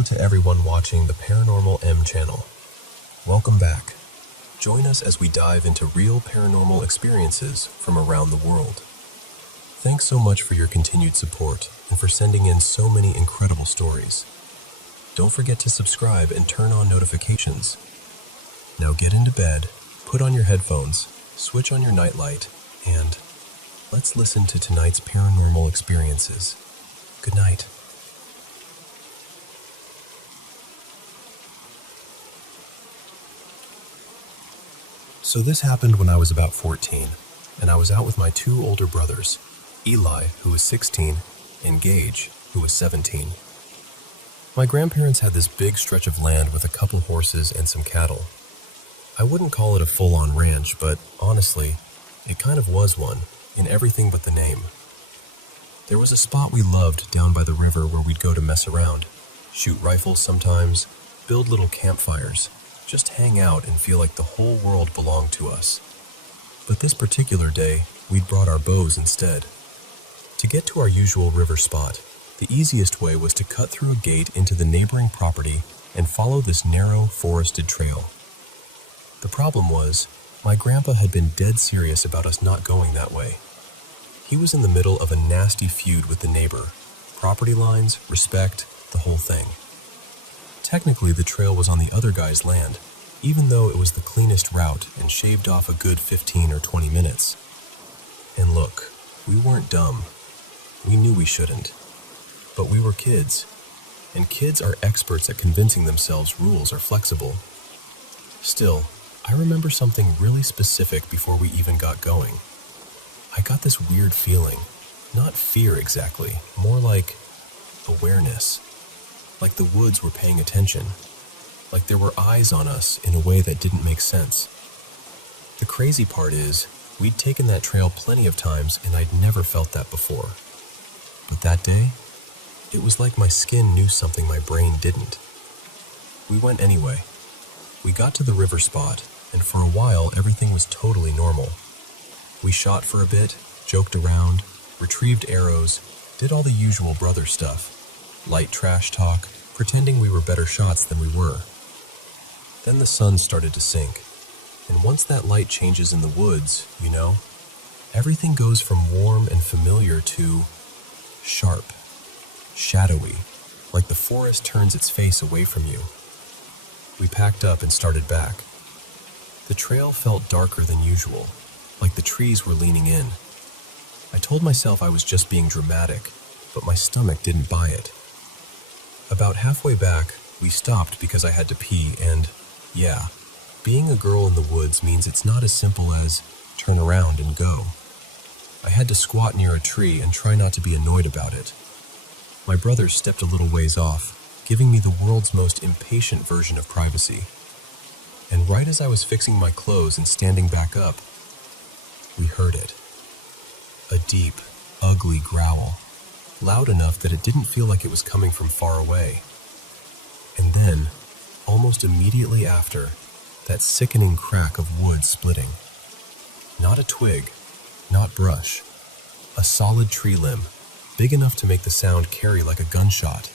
hello to everyone watching the Paranormal M channel. Welcome back. Join us as we dive into real paranormal experiences from around the world. Thanks so much for your continued support and for sending in so many incredible stories. Don't forget to subscribe and turn on notifications. Now get into bed, put on your headphones, switch on your nightlight, and let's listen to tonight's paranormal experiences. Good night. So this happened when I was about 14, and I was out with my two older brothers, Eli, who was 16, and Gage, who was 17. My grandparents had this big stretch of land with a couple horses and some cattle. I wouldn't call it a full-on ranch, but honestly, it kind of was one, in everything but the name. There was a spot we loved down by the river where we'd go to mess around, shoot rifles sometimes, build little campfires, just hang out and feel like the whole world belonged to us. But this particular day, we'd brought our bows instead. To get to our usual river spot, the easiest way was to cut through a gate into the neighboring property and follow this narrow, forested trail. The problem was, my grandpa had been dead serious about us not going that way. He was in the middle of a nasty feud with the neighbor. Property lines, respect, the whole thing. Technically, the trail was on the other guy's land, even though it was the cleanest route and shaved off a good 15 or 20 minutes. And look, we weren't dumb. We knew we shouldn't. But we were kids, and kids are experts at convincing themselves rules are flexible. Still, I remember something really specific before we even got going. I got this weird feeling, not fear exactly, more like awareness. Like the woods were paying attention, like there were eyes on us in a way that didn't make sense. The crazy part is, we'd taken that trail plenty of times and I'd never felt that before. But that day, it was like my skin knew something my brain didn't. We went anyway. We got to the river spot, and for a while everything was totally normal. We shot for a bit, joked around, retrieved arrows, did all the usual brother stuff. Light trash talk, pretending we were better shots than we were. Then the sun started to sink, and once that light changes in the woods, everything goes from warm and familiar to sharp, shadowy, like the forest turns its face away from you. We packed up and started back. The trail felt darker than usual, like the trees were leaning in. I told myself I was just being dramatic, but my stomach didn't buy it. About halfway back, we stopped because I had to pee, and yeah, being a girl in the woods means it's not as simple as turn around and go. I had to squat near a tree and try not to be annoyed about it. My brothers stepped a little ways off, giving me the world's most impatient version of privacy. And right as I was fixing my clothes and standing back up, we heard it. A deep, ugly growl. Loud enough that it didn't feel like it was coming from far away. And then, almost immediately after, that sickening crack of wood splitting. Not a twig, not brush. A solid tree limb, big enough to make the sound carry like a gunshot.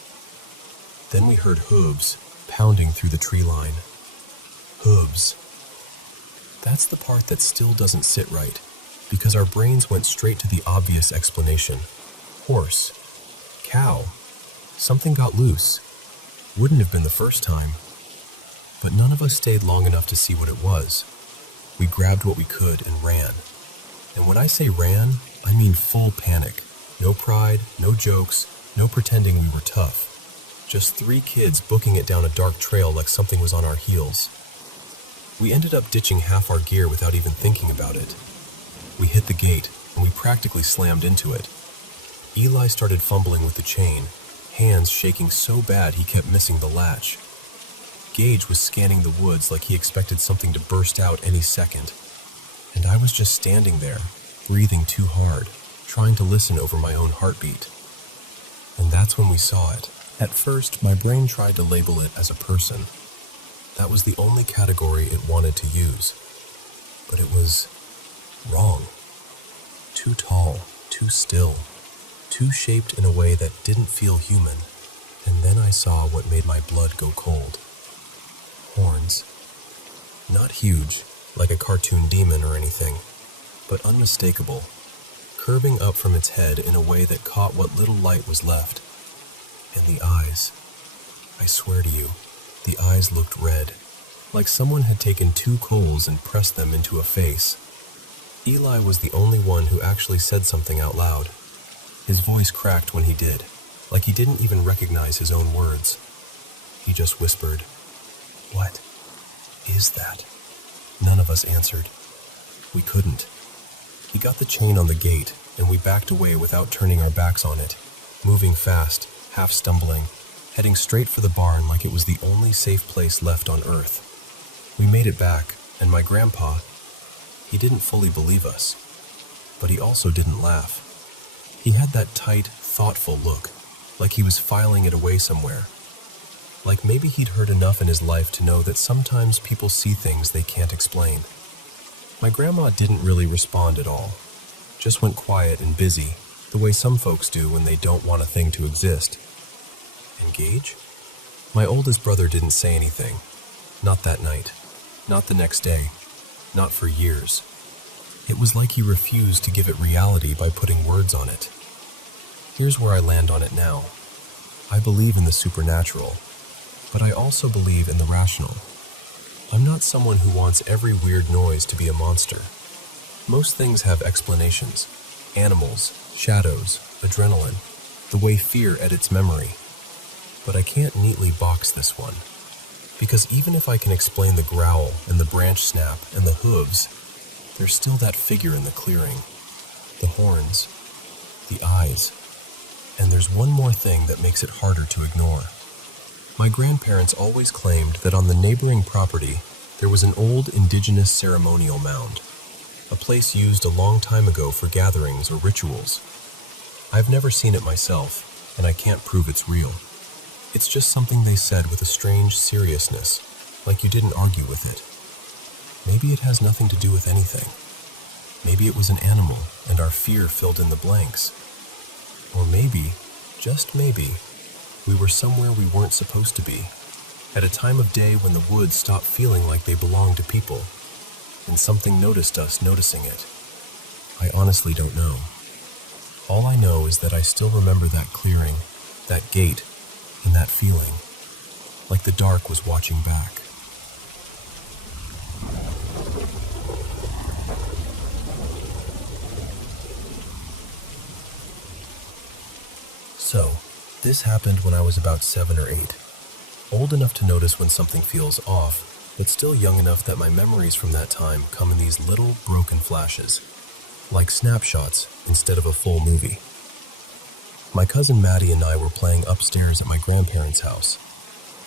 Then we heard hooves pounding through the tree line. Hooves. That's the part that still doesn't sit right, because our brains went straight to the obvious explanation. Horse, cow, something got loose. Wouldn't have been the first time. But none of us stayed long enough to see what it was. We grabbed what we could and ran. And when I say ran, I mean full panic. No pride, no jokes, no pretending we were tough. Just 3 kids booking it down a dark trail like something was on our heels. We ended up ditching half our gear without even thinking about it. We hit the gate, and we practically slammed into it. Eli started fumbling with the chain, hands shaking so bad he kept missing the latch. Gage was scanning the woods like he expected something to burst out any second. And I was just standing there, breathing too hard, trying to listen over my own heartbeat. And that's when we saw it. At first, my brain tried to label it as a person. That was the only category it wanted to use. But it was wrong. Too tall, too still, too shaped in a way that didn't feel human. And then I saw what made my blood go cold. Horns. Not huge, like a cartoon demon or anything, but unmistakable, curving up from its head in a way that caught what little light was left. And the eyes. I swear to you, the eyes looked red, like someone had taken 2 coals and pressed them into a face. Eli was the only one who actually said something out loud. His voice cracked when he did, like he didn't even recognize his own words. He just whispered, "What is that?" None of us answered. We couldn't. He got the chain on the gate, and we backed away without turning our backs on it, moving fast, half stumbling, heading straight for the barn like it was the only safe place left on earth. We made it back, and my grandpa, he didn't fully believe us, but he also didn't laugh. He had that tight, thoughtful look, like he was filing it away somewhere. Like maybe he'd heard enough in his life to know that sometimes people see things they can't explain. My grandma didn't really respond at all, just went quiet and busy, the way some folks do when they don't want a thing to exist. Engage? My oldest brother didn't say anything. Not that night. Not the next day. Not for years. It was like he refused to give it reality by putting words on it. Here's where I land on it now. I believe in the supernatural, but I also believe in the rational. I'm not someone who wants every weird noise to be a monster. Most things have explanations. Animals, shadows, adrenaline, the way fear edits memory. But I can't neatly box this one. Because even if I can explain the growl and the branch snap and the hooves, there's still that figure in the clearing. The horns. The eyes. And there's one more thing that makes it harder to ignore. My grandparents always claimed that on the neighboring property, there was an old indigenous ceremonial mound, a place used a long time ago for gatherings or rituals. I've never seen it myself, and I can't prove it's real. It's just something they said with a strange seriousness, like you didn't argue with it. Maybe it has nothing to do with anything. Maybe it was an animal, and our fear filled in the blanks. Or maybe, just maybe, we were somewhere we weren't supposed to be, at a time of day when the woods stopped feeling like they belonged to people, and something noticed us noticing it. I honestly don't know. All I know is that I still remember that clearing, that gate, and that feeling, like the dark was watching back. So, this happened when I was about 7 or 8. Old enough to notice when something feels off, but still young enough that my memories from that time come in these little broken flashes, like snapshots instead of a full movie. My cousin Maddie and I were playing upstairs at my grandparents' house,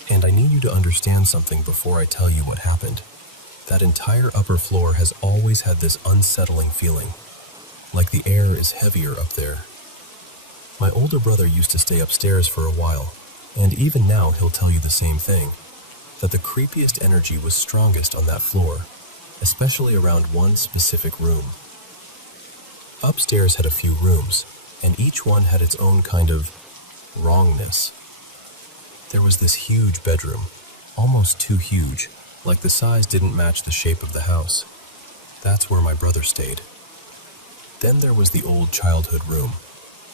and I need you to understand something before I tell you what happened. That entire upper floor has always had this unsettling feeling, like the air is heavier up there. My older brother used to stay upstairs for a while, and even now he'll tell you the same thing, that the creepiest energy was strongest on that floor, especially around one specific room. Upstairs had a few rooms, and each one had its own kind of wrongness. There was this huge bedroom, almost too huge, like the size didn't match the shape of the house. That's where my brother stayed. Then there was the old childhood room,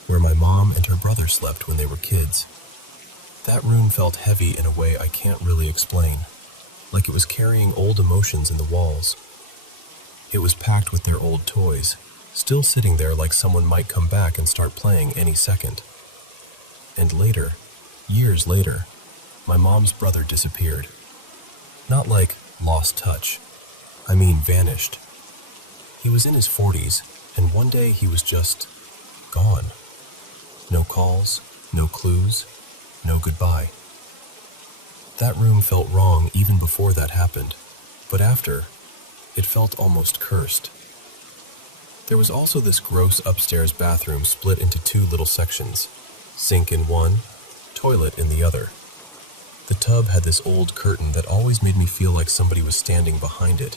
where my mom and her brother slept when they were kids. That room felt heavy in a way I can't really explain, like it was carrying old emotions in the walls. It was packed with their old toys, still sitting there like someone might come back and start playing any second. And later, years later, my mom's brother disappeared. Not like lost touch. I mean vanished. He was in his 40s, and one day he was just gone. No calls, no clues, no goodbye. That room felt wrong even before that happened, but after, it felt almost cursed. There was also this gross upstairs bathroom split into 2 little sections, sink in one, toilet in the other. The tub had this old curtain that always made me feel like somebody was standing behind it.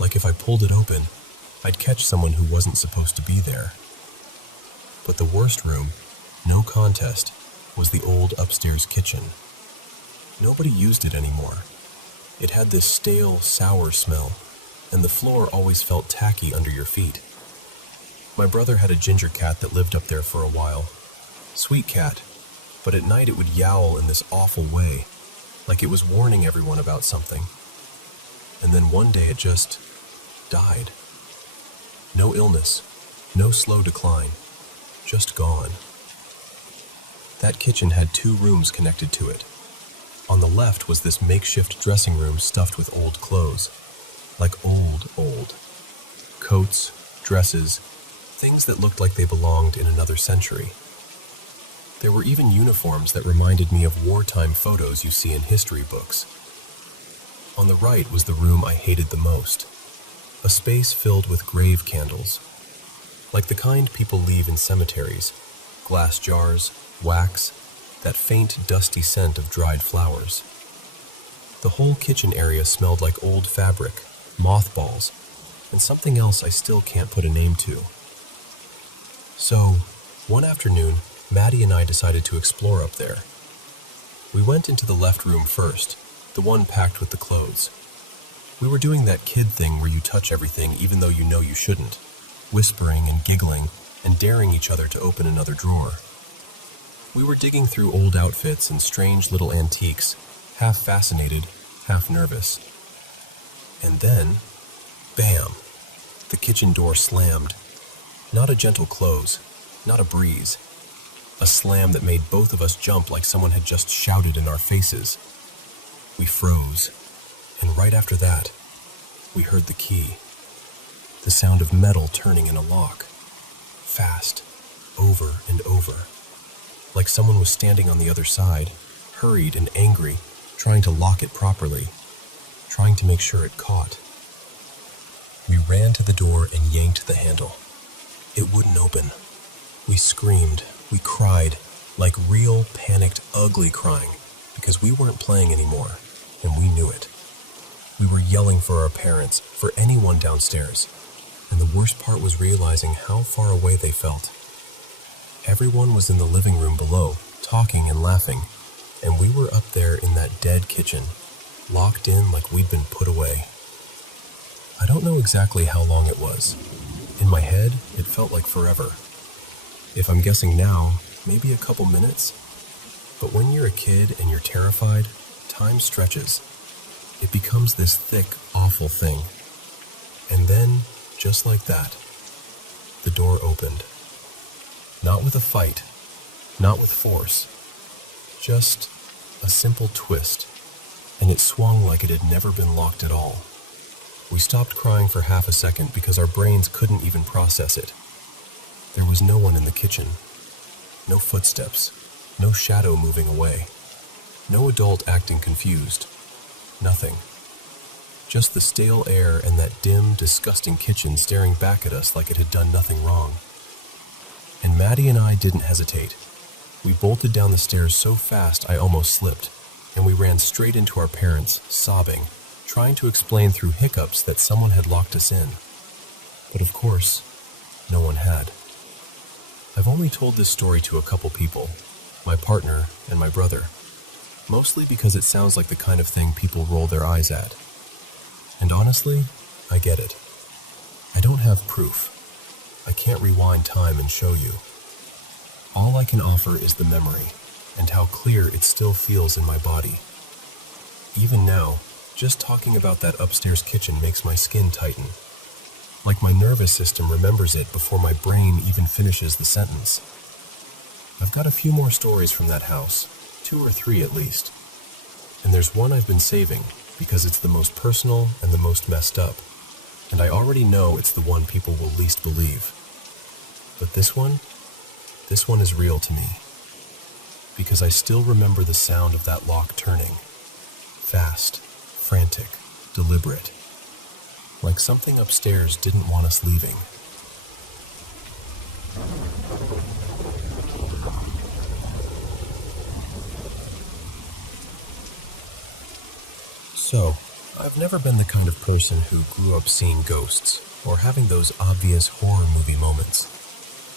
Like if I pulled it open, I'd catch someone who wasn't supposed to be there. But the worst room, no contest, was the old upstairs kitchen. Nobody used it anymore. It had this stale, sour smell, and the floor always felt tacky under your feet. My brother had a ginger cat that lived up there for a while. Sweet cat, but at night it would yowl in this awful way, like it was warning everyone about something. And then one day it just died. No illness, no slow decline, just gone. That kitchen had 2 rooms connected to it. On the left was this makeshift dressing room stuffed with old clothes. Like old. Coats, dresses, things that looked like they belonged in another century. There were even uniforms that reminded me of wartime photos you see in history books. On the right was the room I hated the most. A space filled with grave candles. Like the kind people leave in cemeteries. Glass jars, wax, that faint, dusty scent of dried flowers. The whole kitchen area smelled like old fabric, mothballs, and something else I still can't put a name to. So, one afternoon, Maddie and I decided to explore up there. We went into the left room first, the one packed with the clothes. We were doing that kid thing where you touch everything even though you know you shouldn't, whispering and giggling and daring each other to open another drawer. We were digging through old outfits and strange little antiques, half fascinated, half nervous. And then, bam, the kitchen door slammed. Not a gentle close, not a breeze. A slam that made both of us jump like someone had just shouted in our faces. We froze, and right after that, we heard the key. The sound of metal turning in a lock. Fast, over and over. Like someone was standing on the other side, hurried and angry, trying to lock it properly, trying to make sure it caught. We ran to the door and yanked the handle. It wouldn't open. We screamed, we cried, like real, panicked, ugly crying, because we weren't playing anymore, and we knew it. We were yelling for our parents, for anyone downstairs, and the worst part was realizing how far away they felt. Everyone was in the living room below, talking and laughing, and we were up there in that dead kitchen, locked in like we'd been put away. I don't know exactly how long it was. In my head, it felt like forever. If I'm guessing now, maybe a couple minutes. But when you're a kid and you're terrified, time stretches. It becomes this thick, awful thing. And then, just like that, the door opened. Not with a fight, not with force, just a simple twist, and it swung like it had never been locked at all. We stopped crying for half a second because our brains couldn't even process it. There was no one in the kitchen. No footsteps. No shadow moving away. No adult acting confused. Nothing. Just the stale air and that dim, disgusting kitchen staring back at us like it had done nothing wrong. And Maddie and I didn't hesitate. We bolted down the stairs so fast I almost slipped, and we ran straight into our parents, sobbing, trying to explain through hiccups that someone had locked us in. But of course, no one had. I've only told this story to a couple people, my partner and my brother, mostly because it sounds like the kind of thing people roll their eyes at. And honestly, I get it. I don't have proof. I can't rewind time and show you. All I can offer is the memory, and how clear it still feels in my body. Even now, just talking about that upstairs kitchen makes my skin tighten. Like my nervous system remembers it before my brain even finishes the sentence. I've got a few more stories from that house, 2 or 3 at least. And there's one I've been saving because it's the most personal and the most messed up, and I already know it's the one people will least believe. But this one is real to me, because I still remember the sound of that lock turning. Fast, frantic, deliberate. Like something upstairs didn't want us leaving. So, I've never been the kind of person who grew up seeing ghosts or having those obvious horror movie moments.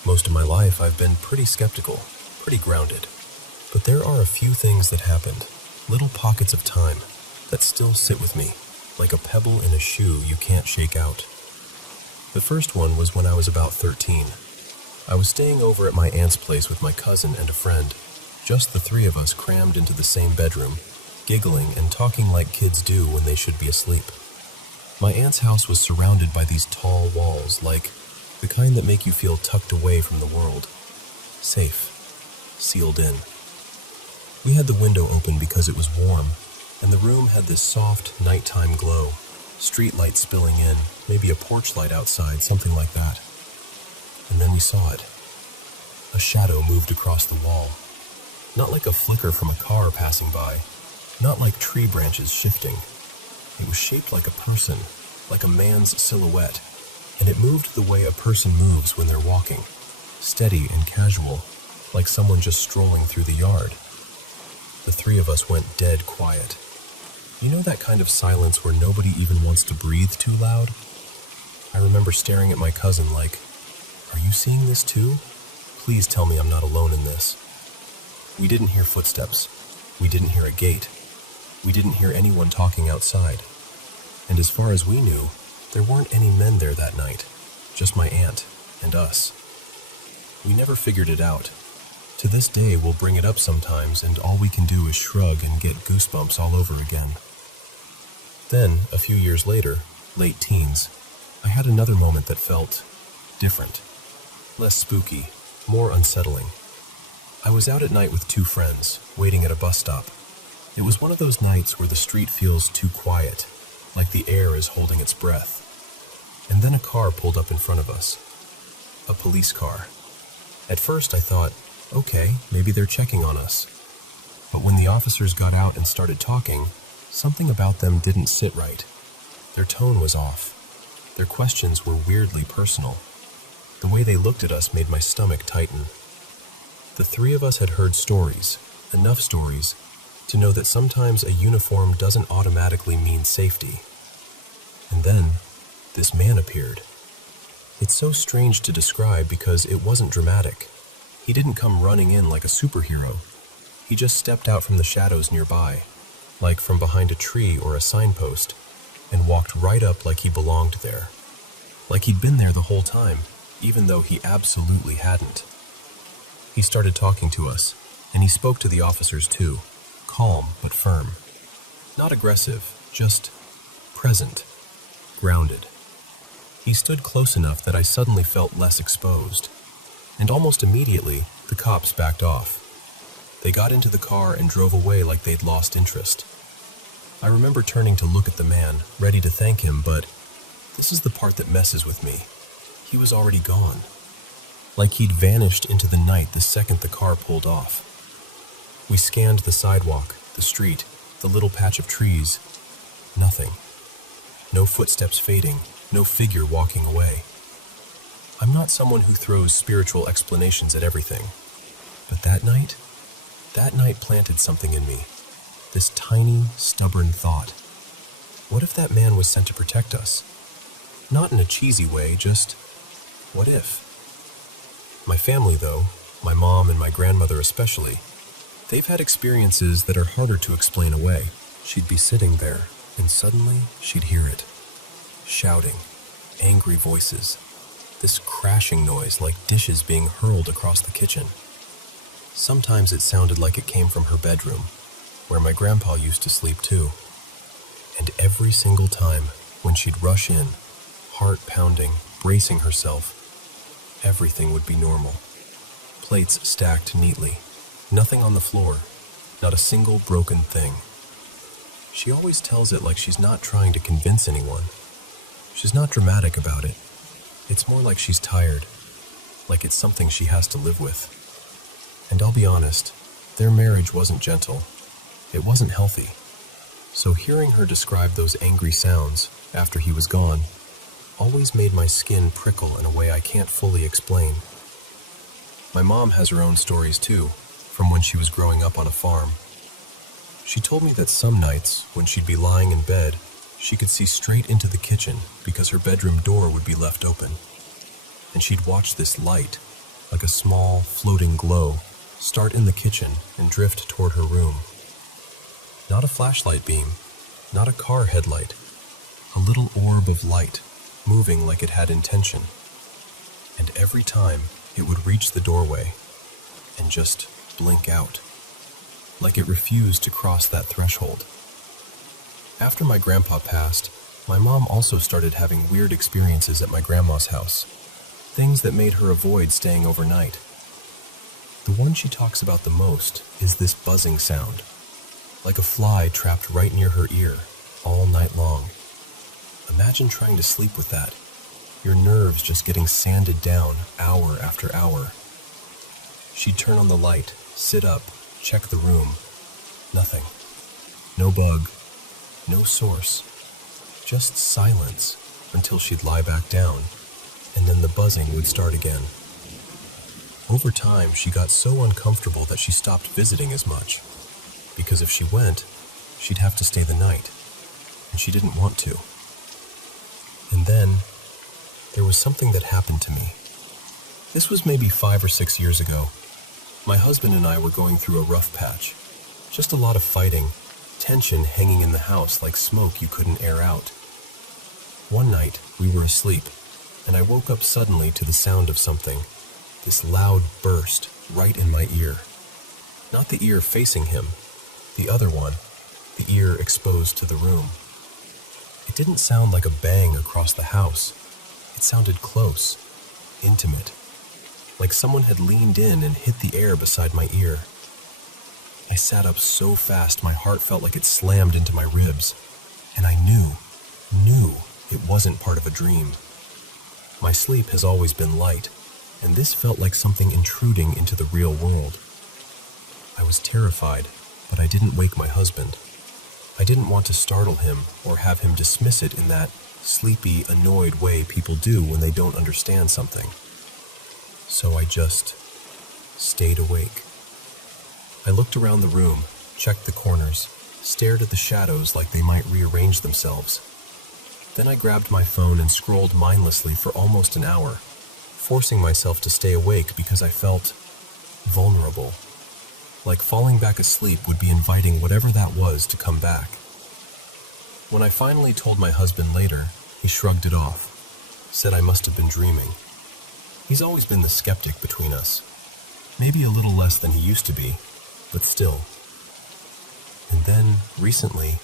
Most of my life I've been pretty skeptical, pretty grounded. But there are a few things that happened, little pockets of time, that still sit with me, like a pebble in a shoe you can't shake out. The first one was when I was about 13. I was staying over at my aunt's place with my cousin and a friend, just the three of us crammed into the same bedroom, giggling and talking like kids do when they should be asleep. My aunt's house was surrounded by these tall walls, like the kind that make you feel tucked away from the world, safe, sealed in. We had the window open because it was warm, and the room had this soft, nighttime glow, street light spilling in, maybe a porch light outside, something like that. And then we saw it. A shadow moved across the wall. Not like a flicker from a car passing by, not like tree branches shifting. It was shaped like a person, like a man's silhouette, and it moved the way a person moves when they're walking, steady and casual, like someone just strolling through the yard. The three of us went dead quiet. You know that kind of silence where nobody even wants to breathe too loud? I remember staring at my cousin like, "Are you seeing this too? Please tell me I'm not alone in this." We didn't hear footsteps. We didn't hear a gate. We didn't hear anyone talking outside. And as far as we knew, there weren't any men there that night, just my aunt and us. We never figured it out. To this day, we'll bring it up sometimes, and all we can do is shrug and get goosebumps all over again. Then, a few years later, late teens, I had another moment that felt different. Less spooky, more unsettling. I was out at night with two friends, waiting at a bus stop. It was one of those nights where the street feels too quiet, like the air is holding its breath. And then a car pulled up in front of us. A police car. At first I thought, okay, maybe they're checking on us. But when the officers got out and started talking, something about them didn't sit right. Their tone was off. Their questions were weirdly personal. The way they looked at us made my stomach tighten. The three of us had heard stories, enough stories, to know that sometimes a uniform doesn't automatically mean safety. And then, this man appeared. It's so strange to describe because it wasn't dramatic. He didn't come running in like a superhero. He just stepped out from the shadows nearby, like from behind a tree or a signpost, and walked right up like he belonged there. Like he'd been there the whole time, even though he absolutely hadn't. He started talking to us, and he spoke to the officers too, calm but firm. Not aggressive, just present, grounded. He stood close enough that I suddenly felt less exposed. And almost immediately, the cops backed off. They got into the car and drove away like they'd lost interest. I remember turning to look at the man, ready to thank him, but this is the part that messes with me. He was already gone. Like he'd vanished into the night the second the car pulled off. We scanned the sidewalk, the street, the little patch of trees. Nothing. No footsteps fading, no figure walking away. I'm not someone who throws spiritual explanations at everything, but that night planted something in me. This tiny, stubborn thought. What if that man was sent to protect us? Not in a cheesy way, just what if? My family, though, my mom and my grandmother especially, they've had experiences that are harder to explain away. She'd be sitting there, and suddenly she'd hear it. Shouting, angry voices. This crashing noise like dishes being hurled across the kitchen. Sometimes it sounded like it came from her bedroom, where my grandpa used to sleep too. And every single time, when she'd rush in, heart pounding, bracing herself, everything would be normal. Plates stacked neatly, nothing on the floor, not a single broken thing. She always tells it like she's not trying to convince anyone. She's not dramatic about it. It's more like she's tired, like it's something she has to live with. And I'll be honest, their marriage wasn't gentle. It wasn't healthy. So hearing her describe those angry sounds after he was gone always made my skin prickle in a way I can't fully explain. My mom has her own stories too, from when she was growing up on a farm. She told me that some nights, when she'd be lying in bed, she could see straight into the kitchen because her bedroom door would be left open. And she'd watch this light, like a small, floating glow, start in the kitchen and drift toward her room. Not a flashlight beam, not a car headlight, a little orb of light, moving like it had intention. And every time it would reach the doorway and just blink out, like it refused to cross that threshold. After my grandpa passed, my mom also started having weird experiences at my grandma's house, things that made her avoid staying overnight. The one she talks about the most is this buzzing sound, like a fly trapped right near her ear all night long. Imagine trying to sleep with that, your nerves just getting sanded down hour after hour. She'd turn on the light, sit up, check the room. Nothing. No bug. No source. Just silence until she'd lie back down, and then the buzzing would start again. Over time, she got so uncomfortable that she stopped visiting as much, because if she went, she'd have to stay the night, and she didn't want to. And then, there was something that happened to me. This was maybe 5 or 6 years ago. My husband and I were going through a rough patch. Just a lot of fighting, tension hanging in the house like smoke you couldn't air out. One night, we were asleep, and I woke up suddenly to the sound of something, this loud burst right in my ear. Not the ear facing him, the other one, the ear exposed to the room. It didn't sound like a bang across the house. It sounded close, intimate, like someone had leaned in and hit the air beside my ear. I sat up so fast my heart felt like it slammed into my ribs, and I knew it wasn't part of a dream. My sleep has always been light, and this felt like something intruding into the real world. I was terrified, but I didn't wake my husband. I didn't want to startle him or have him dismiss it in that sleepy, annoyed way people do when they don't understand something. So I just stayed awake. I looked around the room, checked the corners, stared at the shadows like they might rearrange themselves. Then I grabbed my phone and scrolled mindlessly for almost an hour, forcing myself to stay awake because I felt vulnerable. Like falling back asleep would be inviting whatever that was to come back. When I finally told my husband later, he shrugged it off, said I must have been dreaming. He's always been the skeptic between us. Maybe a little less than he used to be, but still. And then, recently,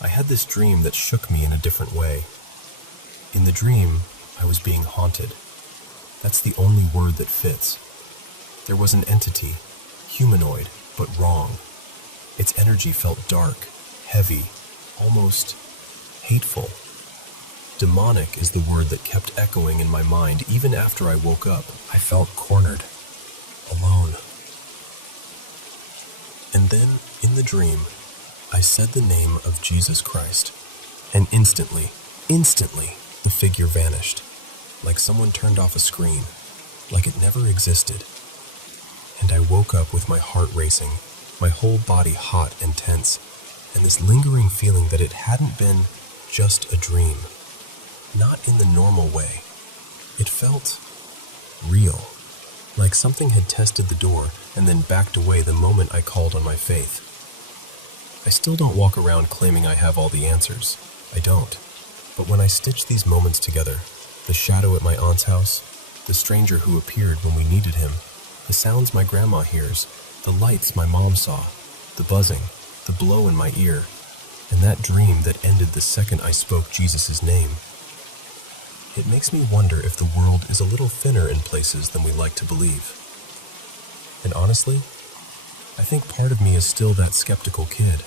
I had this dream that shook me in a different way. In the dream, I was being haunted. That's the only word that fits. There was an entity, humanoid, but wrong. Its energy felt dark, heavy, almost hateful. Demonic is the word that kept echoing in my mind even after I woke up. I felt cornered, alone. And then, in the dream, I said the name of Jesus Christ, and instantly, the figure vanished, like someone turned off a screen, like it never existed. And I woke up with my heart racing, my whole body hot and tense, and this lingering feeling that it hadn't been just a dream. Not in the normal way. It felt real, like something had tested the door and then backed away the moment I called on my faith. I still don't walk around claiming I have all the answers. I don't. But when I stitch these moments together, the shadow at my aunt's house, the stranger who appeared when we needed him, the sounds my grandma hears, the lights my mom saw, the buzzing, the blow in my ear, and that dream that ended the second I spoke Jesus' name, it makes me wonder if the world is a little thinner in places than we like to believe. And honestly, I think part of me is still that skeptical kid,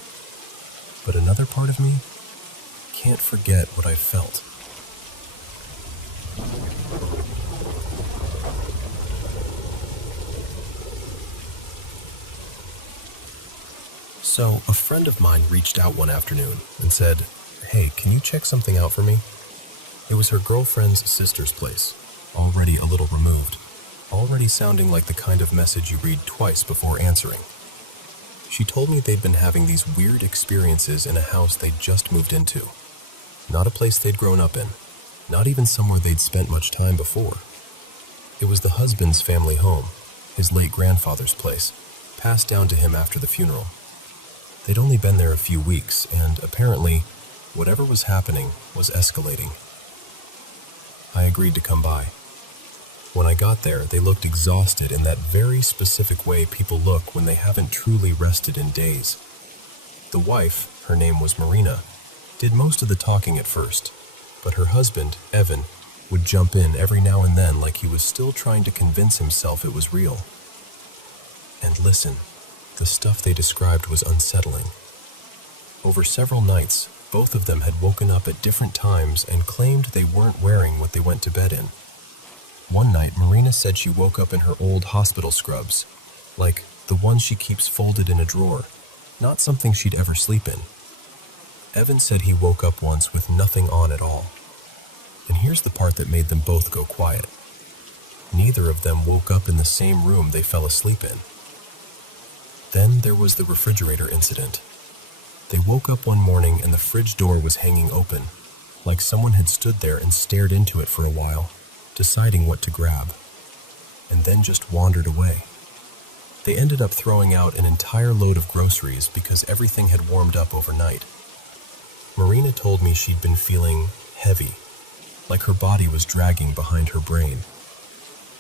but another part of me can't forget what I felt. So, a friend of mine reached out one afternoon and said, "Hey, can you check something out for me?" It was her girlfriend's sister's place, already a little removed, already sounding like the kind of message you read twice before answering. She told me they'd been having these weird experiences in a house they'd just moved into. Not a place they'd grown up in, not even somewhere they'd spent much time before. It was the husband's family home, his late grandfather's place, passed down to him after the funeral. They'd only been there a few weeks, and apparently, whatever was happening was escalating. I agreed to come by. When I got there, they looked exhausted in that very specific way people look when they haven't truly rested in days. The wife, her name was Marina, did most of the talking at first, but her husband, Evan, would jump in every now and then like he was still trying to convince himself it was real. And listen, the stuff they described was unsettling. Over several nights, both of them had woken up at different times and claimed they weren't wearing what they went to bed in. One night, Marina said she woke up in her old hospital scrubs, like the ones she keeps folded in a drawer, not something she'd ever sleep in. Evan said he woke up once with nothing on at all. And here's the part that made them both go quiet. Neither of them woke up in the same room they fell asleep in. Then there was the refrigerator incident. They woke up one morning and the fridge door was hanging open, like someone had stood there and stared into it for a while, deciding what to grab, and then just wandered away. They ended up throwing out an entire load of groceries because everything had warmed up overnight. Marina told me she'd been feeling heavy, like her body was dragging behind her brain.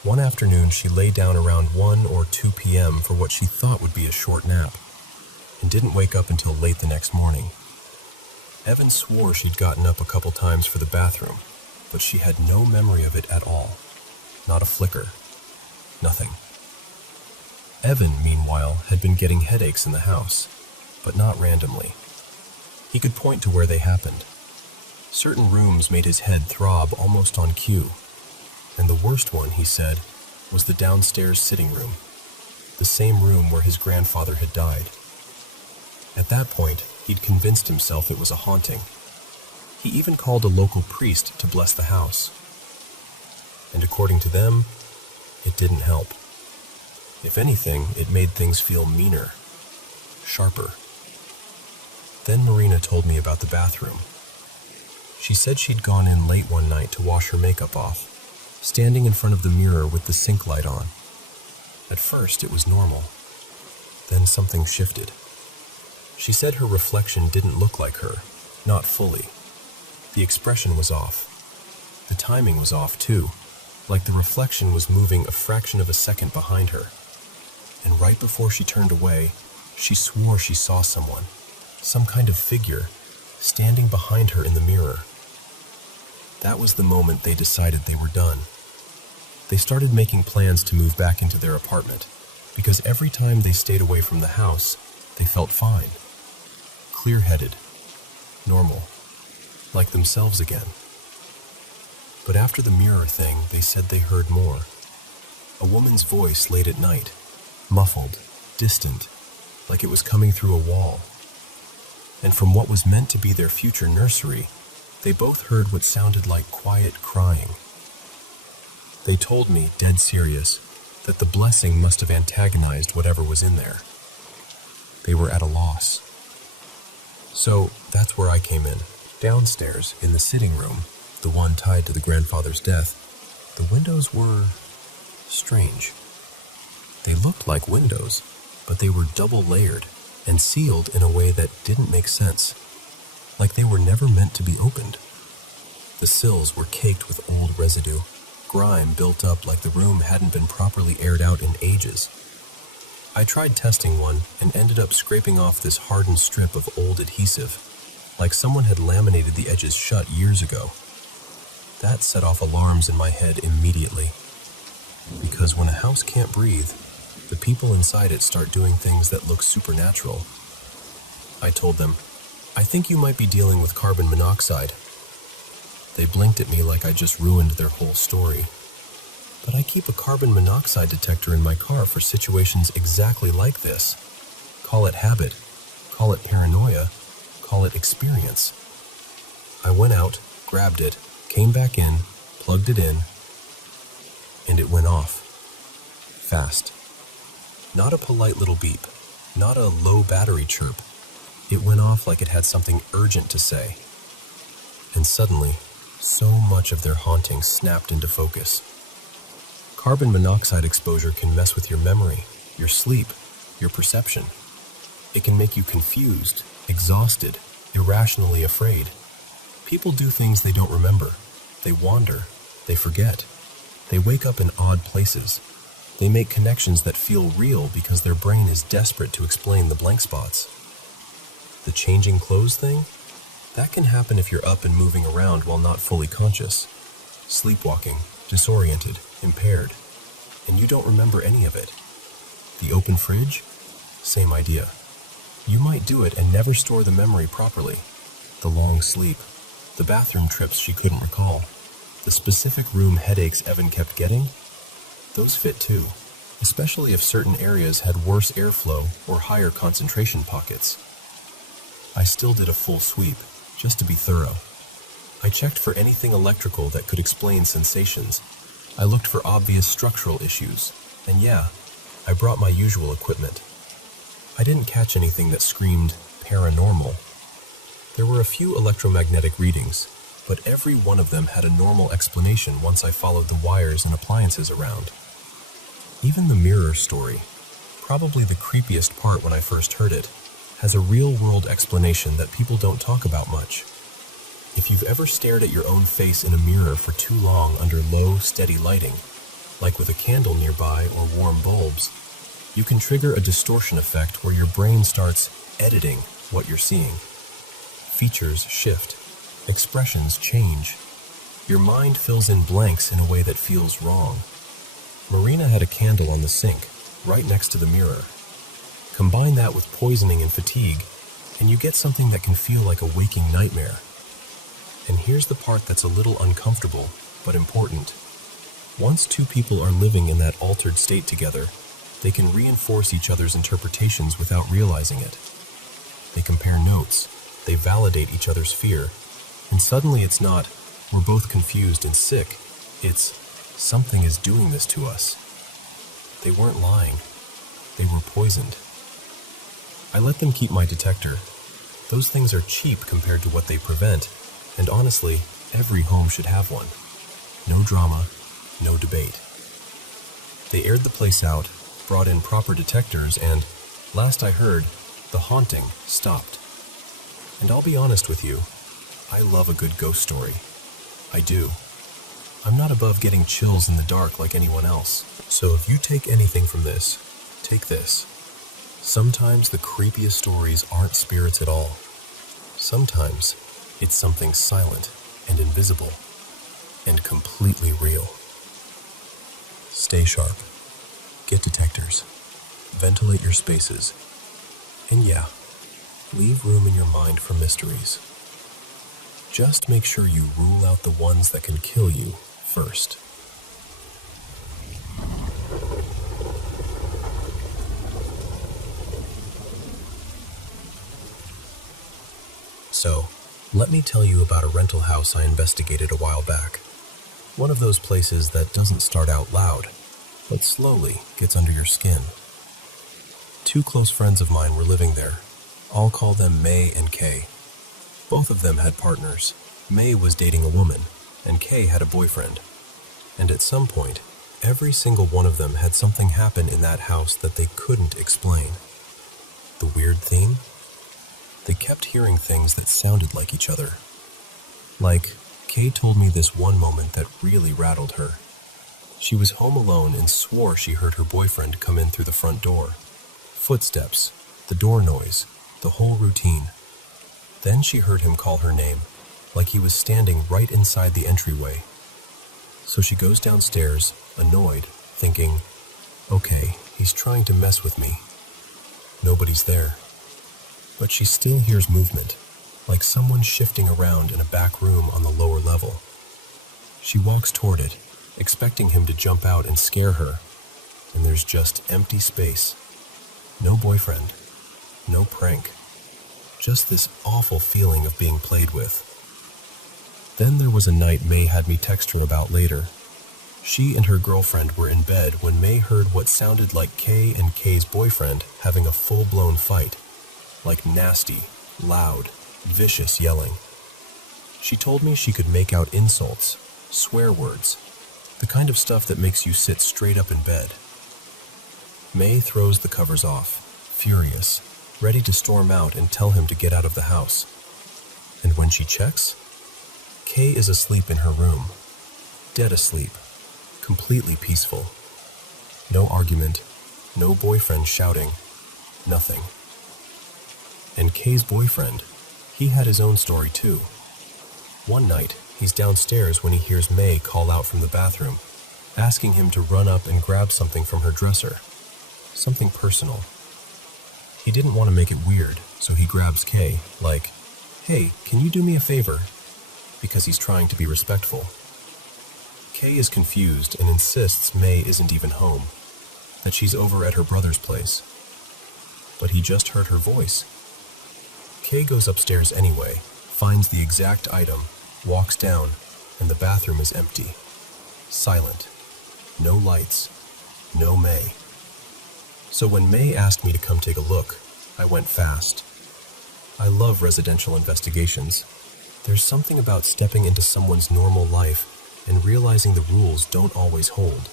One afternoon, she lay down around 1 or 2 p.m. for what she thought would be a short nap, and didn't wake up until late the next morning. Evan swore she'd gotten up a couple times for the bathroom, but she had no memory of it at all. Not a flicker. Nothing. Evan, meanwhile, had been getting headaches in the house, but not randomly. He could point to where they happened. Certain rooms made his head throb almost on cue, and the worst one, he said, was the downstairs sitting room, the same room where his grandfather had died. At that point, he'd convinced himself it was a haunting. He even called a local priest to bless the house. And according to them, it didn't help. If anything, it made things feel meaner, sharper. Then Marina told me about the bathroom. She said she'd gone in late one night to wash her makeup off, standing in front of the mirror with the sink light on. At first, it was normal. Then something shifted. She said her reflection didn't look like her, not fully. The expression was off. The timing was off, too, like the reflection was moving a fraction of a second behind her. And right before she turned away, she swore she saw someone, some kind of figure, standing behind her in the mirror. That was the moment they decided they were done. They started making plans to move back into their apartment, because every time they stayed away from the house, they felt fine. Clear-headed, normal, like themselves again. But after the mirror thing, they said they heard more. A woman's voice late at night, muffled, distant, like it was coming through a wall. And from what was meant to be their future nursery, they both heard what sounded like quiet crying. They told me, dead serious, that the blessing must have antagonized whatever was in there. They were at a loss. So that's where I came in. Downstairs, in the sitting room, the one tied to the grandfather's death, the windows were strange. They looked like windows, but they were double layered and sealed in a way that didn't make sense, like they were never meant to be opened. The sills were caked with old residue, grime built up like the room hadn't been properly aired out in ages. I tried testing one and ended up scraping off this hardened strip of old adhesive, like someone had laminated the edges shut years ago. That set off alarms in my head immediately, because when a house can't breathe, the people inside it start doing things that look supernatural. I told them, "I think you might be dealing with carbon monoxide." They blinked at me like I just ruined their whole story. But I keep a carbon monoxide detector in my car for situations exactly like this. Call it habit, call it paranoia, call it experience. I went out, grabbed it, came back in, plugged it in, and it went off. Fast. Not a polite little beep, not a low battery chirp. It went off like it had something urgent to say. And suddenly, so much of their haunting snapped into focus. Carbon monoxide exposure can mess with your memory, your sleep, your perception. It can make you confused, exhausted, irrationally afraid. People do things they don't remember. They wander. They forget. They wake up in odd places. They make connections that feel real because their brain is desperate to explain the blank spots. The changing clothes thing? That can happen if you're up and moving around while not fully conscious. Sleepwalking, disoriented, impaired, and you don't remember any of it. The open fridge? Same idea. You might do it and never store the memory properly. The long sleep, the bathroom trips she couldn't recall, the specific room headaches Evan kept getting, those fit too, especially if certain areas had worse airflow or higher concentration pockets. I still did a full sweep, just to be thorough. I checked for anything electrical that could explain sensations. I looked for obvious structural issues, and yeah, I brought my usual equipment. I didn't catch anything that screamed paranormal. There were a few electromagnetic readings, but every one of them had a normal explanation once I followed the wires and appliances around. Even the mirror story, probably the creepiest part when I first heard it, has a real-world explanation that people don't talk about much. If you've ever stared at your own face in a mirror for too long under low, steady lighting, like with a candle nearby or warm bulbs, you can trigger a distortion effect where your brain starts editing what you're seeing. Features shift. Expressions change. Your mind fills in blanks in a way that feels wrong. Marina had a candle on the sink, right next to the mirror. Combine that with poisoning and fatigue, and you get something that can feel like a waking nightmare. And here's the part that's a little uncomfortable, but important. Once two people are living in that altered state together, they can reinforce each other's interpretations without realizing it. They compare notes, they validate each other's fear, and suddenly it's not, we're both confused and sick, it's, something is doing this to us. They weren't lying. They were poisoned. I let them keep my detector. Those things are cheap compared to what they prevent, and honestly, every home should have one. No drama, no debate. They aired the place out, brought in proper detectors, and, last I heard, the haunting stopped. And I'll be honest with you, I love a good ghost story. I do. I'm not above getting chills in the dark like anyone else. So if you take anything from this, take this. Sometimes the creepiest stories aren't spirits at all. Sometimes it's something silent and invisible and completely real. Stay sharp. Get detectors. Ventilate your spaces. And yeah, leave room in your mind for mysteries. Just make sure you rule out the ones that can kill you first. So, let me tell you about a rental house I investigated a while back. One of those places that doesn't start out loud, but slowly gets under your skin. Two close friends of mine were living there. I'll call them May and Kay. Both of them had partners. May was dating a woman, and Kay had a boyfriend. And at some point, every single one of them had something happen in that house that they couldn't explain. The weird theme? They kept hearing things that sounded like each other. Like, Kay told me this one moment that really rattled her. She was home alone and swore she heard her boyfriend come in through the front door. Footsteps, the door noise, the whole routine. Then she heard him call her name, like he was standing right inside the entryway. So she goes downstairs, annoyed, thinking, okay, he's trying to mess with me. Nobody's there. But she still hears movement, like someone shifting around in a back room on the lower level. She walks toward it, expecting him to jump out and scare her, and there's just empty space. No boyfriend, no prank, just this awful feeling of being played with. Then there was a night May had me text her about later. She and her girlfriend were in bed when May heard what sounded like Kay and Kay's boyfriend having a full-blown fight, like nasty, loud, vicious yelling. She told me she could make out insults, swear words, the kind of stuff that makes you sit straight up in bed. May throws the covers off, furious, ready to storm out and tell him to get out of the house. And when she checks, Kay is asleep in her room, dead asleep, completely peaceful. No argument, no boyfriend shouting, nothing. And Kay's boyfriend, he had his own story too. One night, he's downstairs when he hears May call out from the bathroom, asking him to run up and grab something from her dresser, something personal. He didn't want to make it weird, so he grabs Kay, like, "Hey, can you do me a favor?" because he's trying to be respectful. Kay is confused and insists May isn't even home, that she's over at her brother's place. But he just heard her voice. Kay goes upstairs anyway, finds the exact item, walks down, and the bathroom is empty. Silent. No lights. No May. So when May asked me to come take a look, I went fast. I love residential investigations. There's something about stepping into someone's normal life and realizing the rules don't always hold.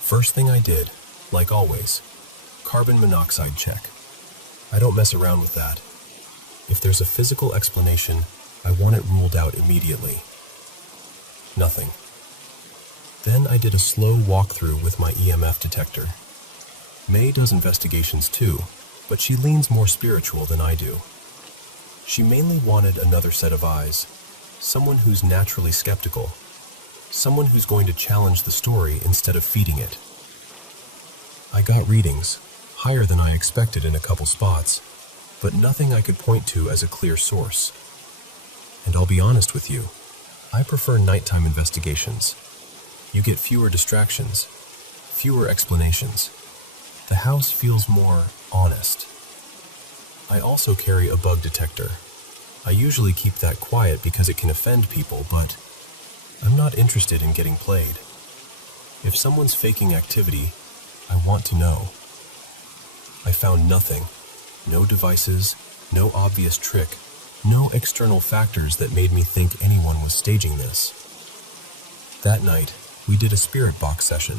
First thing I did, like always, carbon monoxide check. I don't mess around with that. If there's a physical explanation, I want it ruled out immediately. Nothing. Then I did a slow walkthrough with my EMF detector. May does investigations too, but she leans more spiritual than I do. She mainly wanted another set of eyes, someone who's naturally skeptical, someone who's going to challenge the story instead of feeding it. I got readings, higher than I expected in a couple spots, but nothing I could point to as a clear source. And I'll be honest with you, I prefer nighttime investigations. You get fewer distractions, fewer explanations. The house feels more honest. I also carry a bug detector. I usually keep that quiet because it can offend people, but I'm not interested in getting played. If someone's faking activity, I want to know. I found nothing. No devices, no obvious trick, no external factors that made me think anyone was staging this. That night, we did a spirit box session.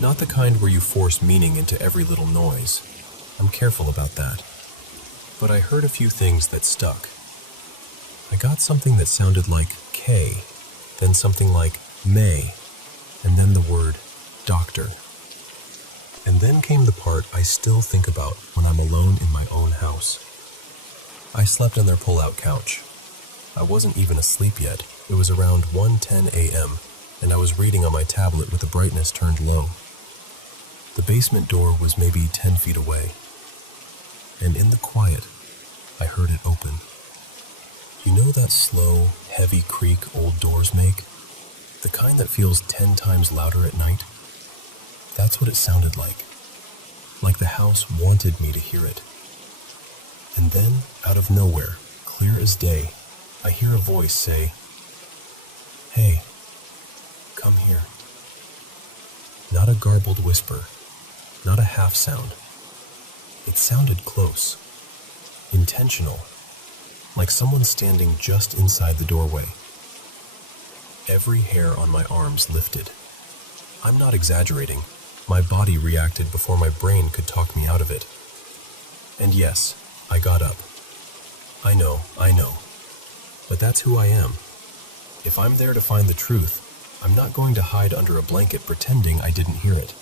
Not the kind where you force meaning into every little noise. I'm careful about that. But I heard a few things that stuck. I got something that sounded like K, then something like May, and then the word doctor. And then came the part I still think about when I'm alone in my own house. I slept on their pull-out couch. I wasn't even asleep yet. It was around 1:10 a.m., and I was reading on my tablet with the brightness turned low. The basement door was maybe 10 feet away, and in the quiet, I heard it open. You know that slow, heavy creak old doors make? The kind that feels 10 times louder at night? That's what it sounded like the house wanted me to hear it. And then, out of nowhere, clear as day, I hear a voice say, "Hey, come here." Not a garbled whisper, not a half sound. It sounded close, intentional, like someone standing just inside the doorway. Every hair on my arms lifted. I'm not exaggerating. My body reacted before my brain could talk me out of it. And yes, I got up. I know. But that's who I am. If I'm there to find the truth, I'm not going to hide under a blanket pretending I didn't hear it.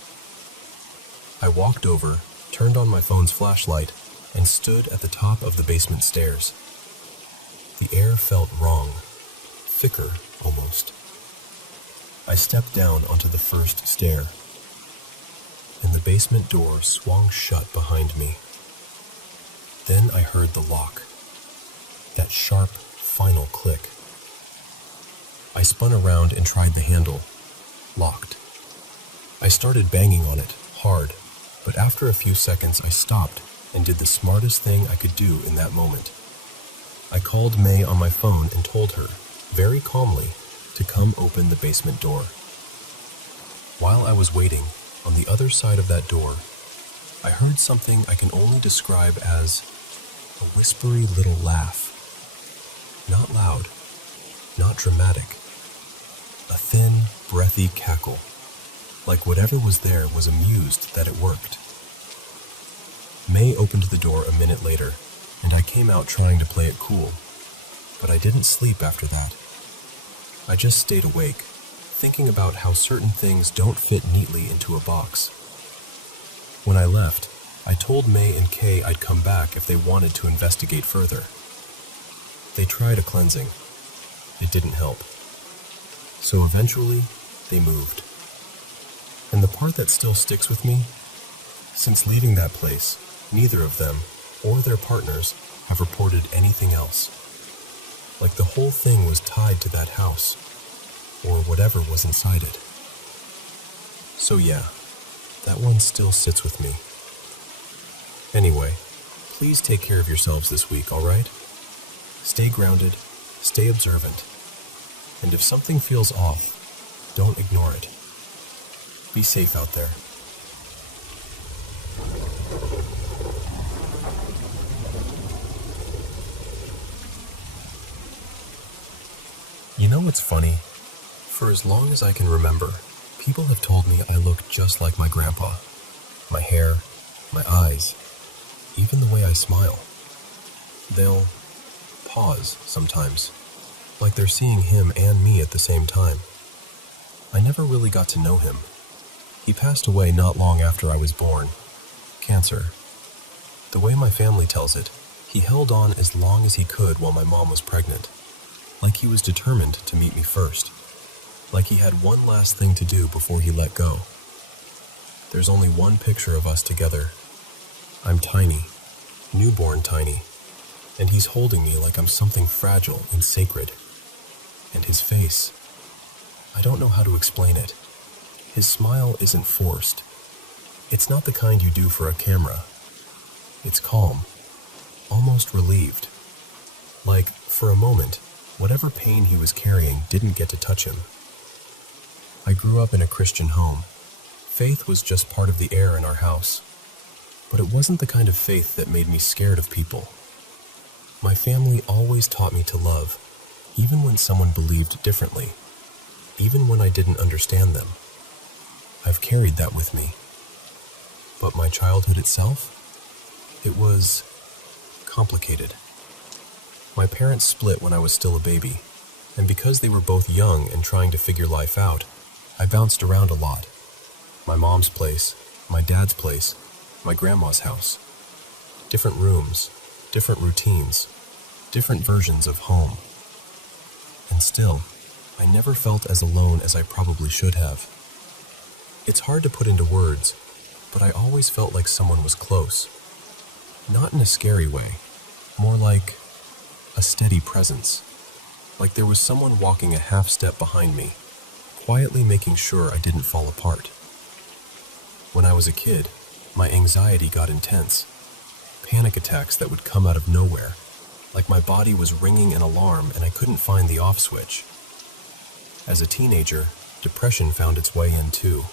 I walked over, turned on my phone's flashlight, and stood at the top of the basement stairs. The air felt wrong, thicker almost. I stepped down onto the first stair, and the basement door swung shut behind me. Then I heard the lock, that sharp, final click. I spun around and tried the handle. Locked. I started banging on it, hard, but after a few seconds I stopped and did the smartest thing I could do in that moment. I called May on my phone and told her, very calmly, to come open the basement door. While I was waiting, on the other side of that door, I heard something I can only describe as a whispery little laugh. Not loud, not dramatic. A thin, breathy cackle, like whatever was there was amused that it worked. May opened the door a minute later, and I came out trying to play it cool. But I didn't sleep after that. I just stayed awake, thinking about how certain things don't fit neatly into a box. When I left, I told May and Kay I'd come back if they wanted to investigate further. They tried a cleansing. It didn't help. So eventually, they moved. And the part that still sticks with me, since leaving that place, neither of them or their partners have reported anything else. Like the whole thing was tied to that house, or whatever was inside it. So yeah, that one still sits with me. Anyway, please take care of yourselves this week, alright? Stay grounded, stay observant, and if something feels off, don't ignore it. Be safe out there. You know what's funny? For as long as I can remember, people have told me I look just like my grandpa. My hair, my eyes, even the way I smile. They'll pause sometimes, like they're seeing him and me at the same time. I never really got to know him. He passed away not long after I was born. Cancer. The way my family tells it, he held on as long as he could while my mom was pregnant. Like he was determined to meet me first. Like he had one last thing to do before he let go. There's only one picture of us together. I'm tiny, newborn tiny, and he's holding me like I'm something fragile and sacred. And his face, I don't know how to explain it. His smile isn't forced. It's not the kind you do for a camera. It's calm, almost relieved. Like, for a moment, whatever pain he was carrying didn't get to touch him. I grew up in a Christian home. Faith was just part of the air in our house. But it wasn't the kind of faith that made me scared of people. My family always taught me to love, even when someone believed differently, even when I didn't understand them. I've carried that with me. But my childhood itself? It was complicated. My parents split when I was still a baby, and because they were both young and trying to figure life out, I bounced around a lot. My mom's place, my dad's place, my grandma's house. Different rooms, different routines, different versions of home. And still, I never felt as alone as I probably should have. It's hard to put into words, but I always felt like someone was close. Not in a scary way, more like a steady presence. Like there was someone walking a half step behind me, quietly making sure I didn't fall apart. When I was a kid, my anxiety got intense. Panic attacks that would come out of nowhere, like my body was ringing an alarm and I couldn't find the off switch. As a teenager, depression found its way in too.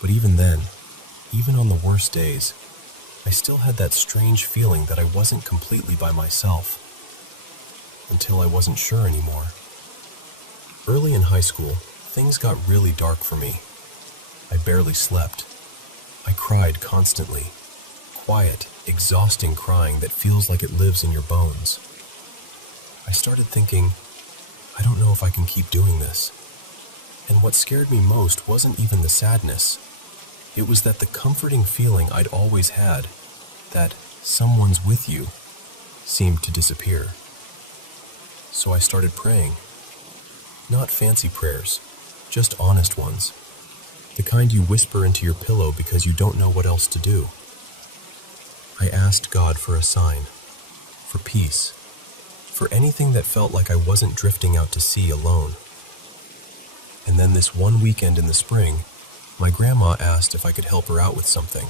But even then, even on the worst days, I still had that strange feeling that I wasn't completely by myself. Until I wasn't sure anymore. Early in high school, things got really dark for me. I barely slept. I cried constantly. Quiet, exhausting crying that feels like it lives in your bones. I started thinking, I don't know if I can keep doing this. And what scared me most wasn't even the sadness. It was that the comforting feeling I'd always had, that someone's with you, seemed to disappear. So I started praying. Not fancy prayers, just honest ones. The kind you whisper into your pillow because you don't know what else to do. I asked God for a sign, for peace, for anything that felt like I wasn't drifting out to sea alone. And then this one weekend in the spring, my grandma asked if I could help her out with something.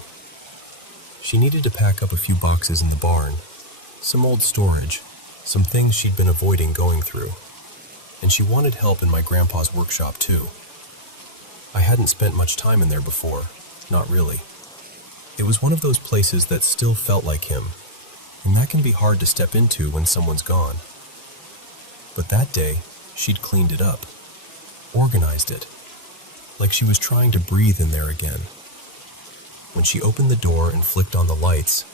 She needed to pack up a few boxes in the barn, some old storage, some things she'd been avoiding going through. And she wanted help in my grandpa's workshop too. I hadn't spent much time in there before, not really. It was one of those places that still felt like him, and that can be hard to step into when someone's gone. But that day, she'd cleaned it up, organized it, like she was trying to breathe in there again. When When she opened the door and flicked on the lights,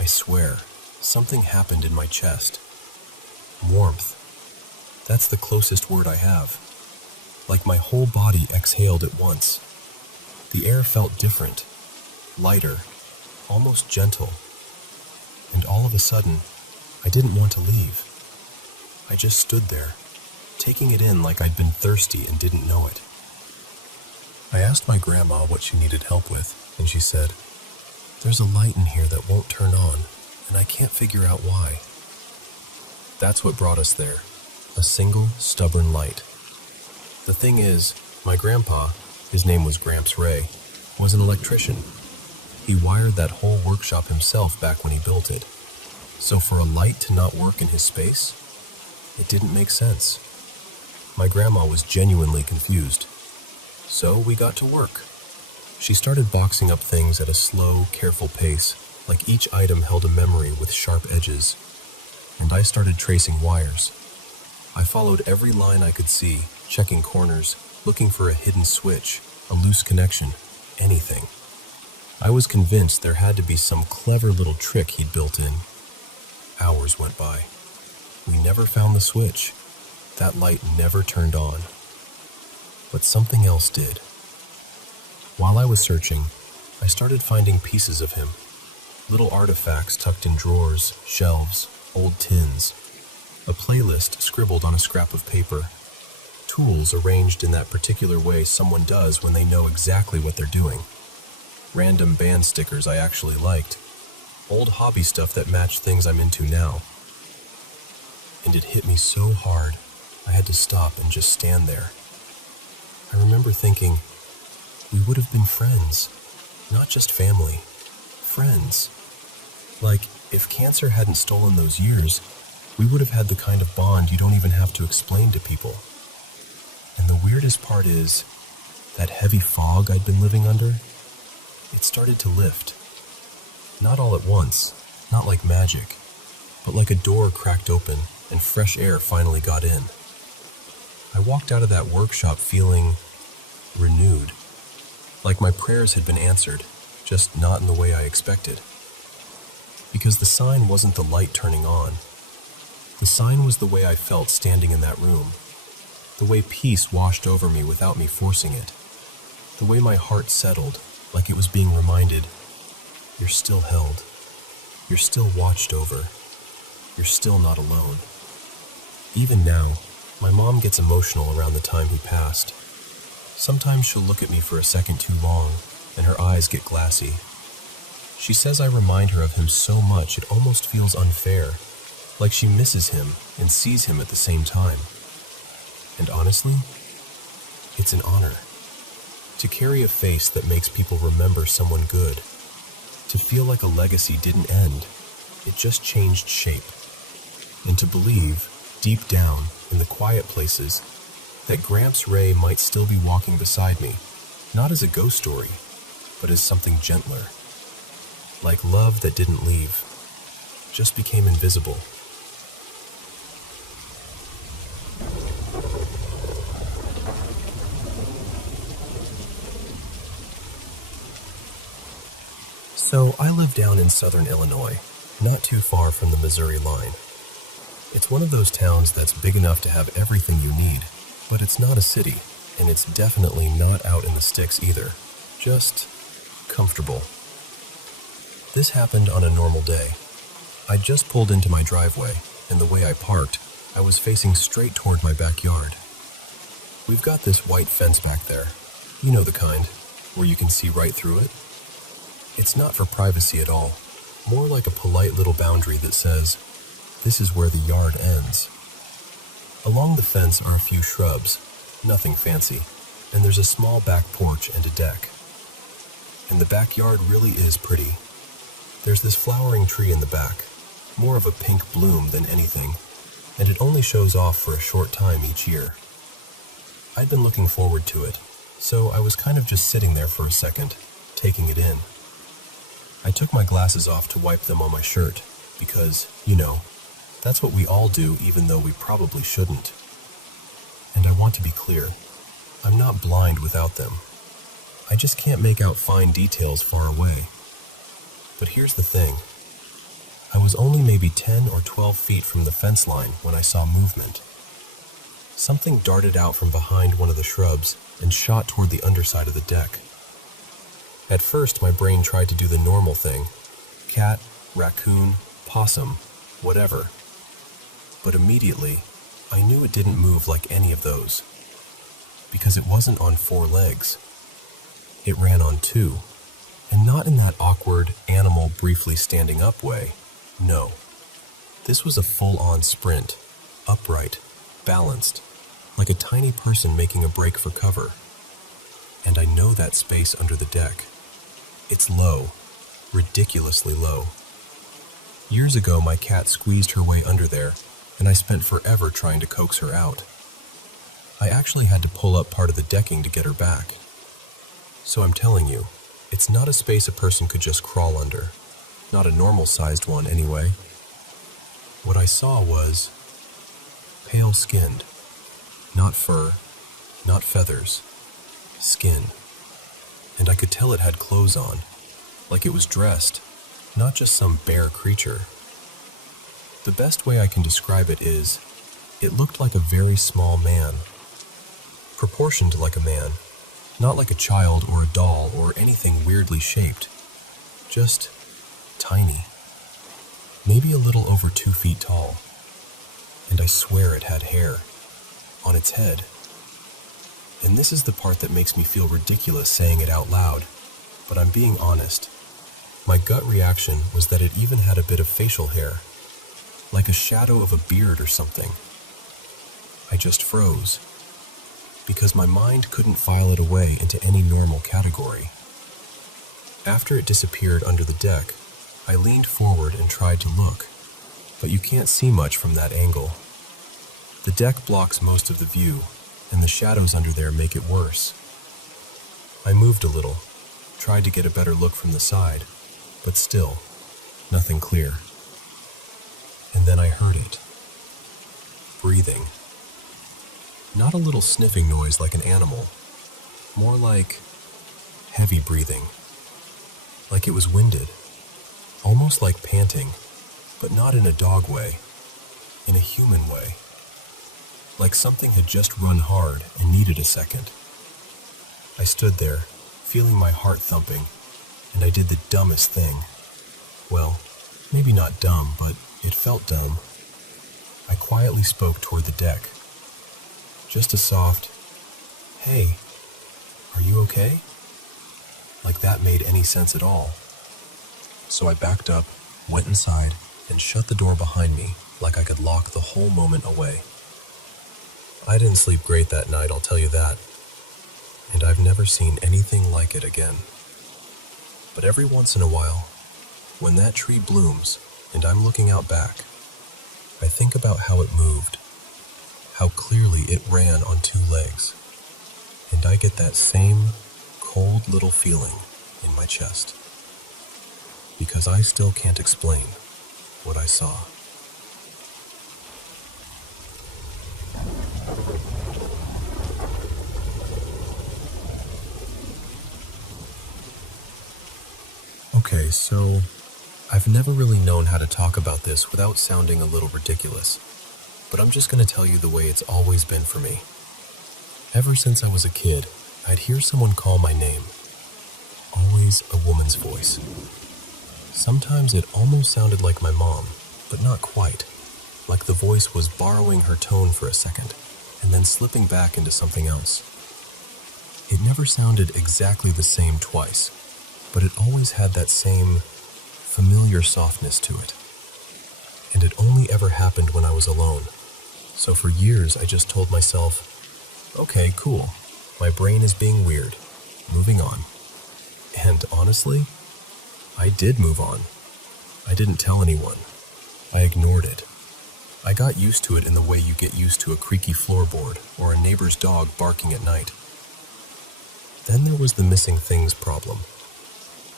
I swear, something happened in my chest. Warmth. That's the closest word I have. Like my whole body exhaled at once. The air felt different, lighter, almost gentle. And all of a sudden, I didn't want to leave. I just stood there, taking it in like I'd been thirsty and didn't know it. I asked my grandma what she needed help with, and she said, "There's a light in here that won't turn on, and I can't figure out why." That's what brought us there, a single, stubborn light. The thing is, my grandpa, his name was Gramps Ray, was an electrician. He wired that whole workshop himself back when he built it. So for a light to not work in his space, it didn't make sense. My grandma was genuinely confused. So we got to work. She started boxing up things at a slow, careful pace, like each item held a memory with sharp edges. And I started tracing wires. I followed every line I could see, checking corners, looking for a hidden switch, a loose connection, anything. I was convinced there had to be some clever little trick he'd built in. Hours went by. We never found the switch. That light never turned on. But something else did. While I was searching, I started finding pieces of him. Little artifacts tucked in drawers, shelves, old tins. A playlist scribbled on a scrap of paper. Tools arranged in that particular way someone does when they know exactly what they're doing. Random band stickers I actually liked. Old hobby stuff that matched things I'm into now. And it hit me so hard, I had to stop and just stand there. I remember thinking, we would have been friends, not just family, friends. Like, if cancer hadn't stolen those years, we would have had the kind of bond you don't even have to explain to people. And the weirdest part is, that heavy fog I'd been living under, it started to lift. Not all at once, not like magic, but like a door cracked open and fresh air finally got in. I walked out of that workshop feeling renewed, like my prayers had been answered, just not in the way I expected. Because the sign wasn't the light turning on. The sign was the way I felt standing in that room, the way peace washed over me without me forcing it, the way my heart settled, like it was being reminded, you're still held, you're still watched over, you're still not alone. Even now, my mom gets emotional around the time he passed. Sometimes she'll look at me for a second too long, and her eyes get glassy. She says I remind her of him so much it almost feels unfair, like she misses him and sees him at the same time. And honestly, it's an honor. To carry a face that makes people remember someone good. To feel like a legacy didn't end, it just changed shape. And to believe, deep down, in the quiet places, that Gramps Ray might still be walking beside me, not as a ghost story, but as something gentler. Like love that didn't leave, just became invisible. So I live down in southern Illinois, not too far from the Missouri line. It's one of those towns that's big enough to have everything you need, but it's not a city, and it's definitely not out in the sticks either. Just comfortable. This happened on a normal day. I just pulled into my driveway, and the way I parked, I was facing straight toward my backyard. We've got this white fence back there. You know the kind, where you can see right through it. It's not for privacy at all, more like a polite little boundary that says, this is where the yard ends. Along the fence are a few shrubs, nothing fancy, and there's a small back porch and a deck. And the backyard really is pretty. There's this flowering tree in the back, more of a pink bloom than anything, and it only shows off for a short time each year. I'd been looking forward to it, so I was kind of just sitting there for a second, taking it in. I took my glasses off to wipe them on my shirt, because, you know, that's what we all do even though we probably shouldn't. And I want to be clear, I'm not blind without them. I just can't make out fine details far away. But here's the thing. I was only maybe 10 or 12 feet from the fence line when I saw movement. Something darted out from behind one of the shrubs and shot toward the underside of the deck. At first, my brain tried to do the normal thing. Cat, raccoon, possum, whatever. But immediately, I knew it didn't move like any of those. Because it wasn't on 4 legs. It ran on 2. And not in that awkward animal briefly standing up way. No. This was a full-on sprint. Upright. Balanced. Like a tiny person making a break for cover. And I know that space under the deck. It's low. Ridiculously low. Years ago, my cat squeezed her way under there, and I spent forever trying to coax her out. I actually had to pull up part of the decking to get her back. So I'm telling you, it's not a space a person could just crawl under. Not a normal-sized one, anyway. What I saw was pale-skinned. Not fur, not feathers. Skin. And I could tell it had clothes on, like it was dressed, not just some bare creature. The best way I can describe it is, it looked like a very small man. Proportioned like a man, not like a child or a doll or anything weirdly shaped. Just tiny. Maybe a little over 2 feet tall. And I swear it had hair. On its head. And this is the part that makes me feel ridiculous saying it out loud, but I'm being honest. My gut reaction was that it even had a bit of facial hair, like a shadow of a beard or something. I just froze, because my mind couldn't file it away into any normal category. After it disappeared under the deck, I leaned forward and tried to look, but you can't see much from that angle. The deck blocks most of the view, and the shadows under there make it worse. I moved a little, tried to get a better look from the side, but still, nothing clear. And then I heard it. Breathing. Not a little sniffing noise like an animal, more like heavy breathing. Like it was winded, almost like panting, but not in a dog way, in a human way. Like something had just run hard and needed a second. I stood there, feeling my heart thumping, and I did the dumbest thing. Well, maybe not dumb, but it felt dumb. I quietly spoke toward the deck. Just a soft, "Hey, are you okay?" Like that made any sense at all. So I backed up, went inside, and shut the door behind me like I could lock the whole moment away. I didn't sleep great that night, I'll tell you that. And I've never seen anything like it again. But every once in a while, when that tree blooms and I'm looking out back, I think about how it moved, how clearly it ran on 2 legs, and I get that same cold little feeling in my chest. Because I still can't explain what I saw. Okay, so I've never really known how to talk about this without sounding a little ridiculous, but I'm just going to tell you the way it's always been for me. Ever since I was a kid, I'd hear someone call my name. Always a woman's voice. Sometimes it almost sounded like my mom, but not quite. Like the voice was borrowing her tone for a second, and then slipping back into something else. It never sounded exactly the same twice, but it always had that same familiar softness to it. And it only ever happened when I was alone. So for years I just told myself, okay, cool, my brain is being weird, moving on. And honestly, I did move on. I didn't tell anyone. I ignored it. I got used to it in the way you get used to a creaky floorboard or a neighbor's dog barking at night. Then there was the missing things problem.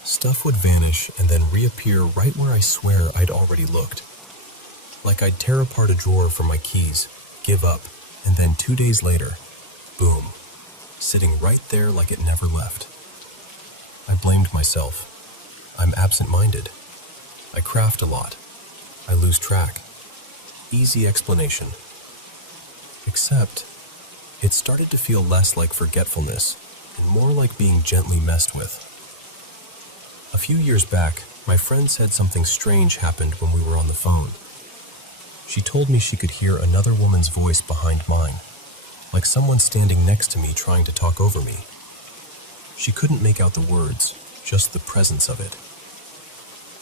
Stuff would vanish and then reappear right where I swear I'd already looked. Like I'd tear apart a drawer for my keys, give up, and then 2 days later, boom, sitting right there like it never left. I blamed myself. I'm absent-minded. I craft a lot. I lose track. Easy explanation. Except, it started to feel less like forgetfulness and more like being gently messed with. A few years back, my friend said something strange happened when we were on the phone. She told me she could hear another woman's voice behind mine, like someone standing next to me trying to talk over me. She couldn't make out the words, just the presence of it.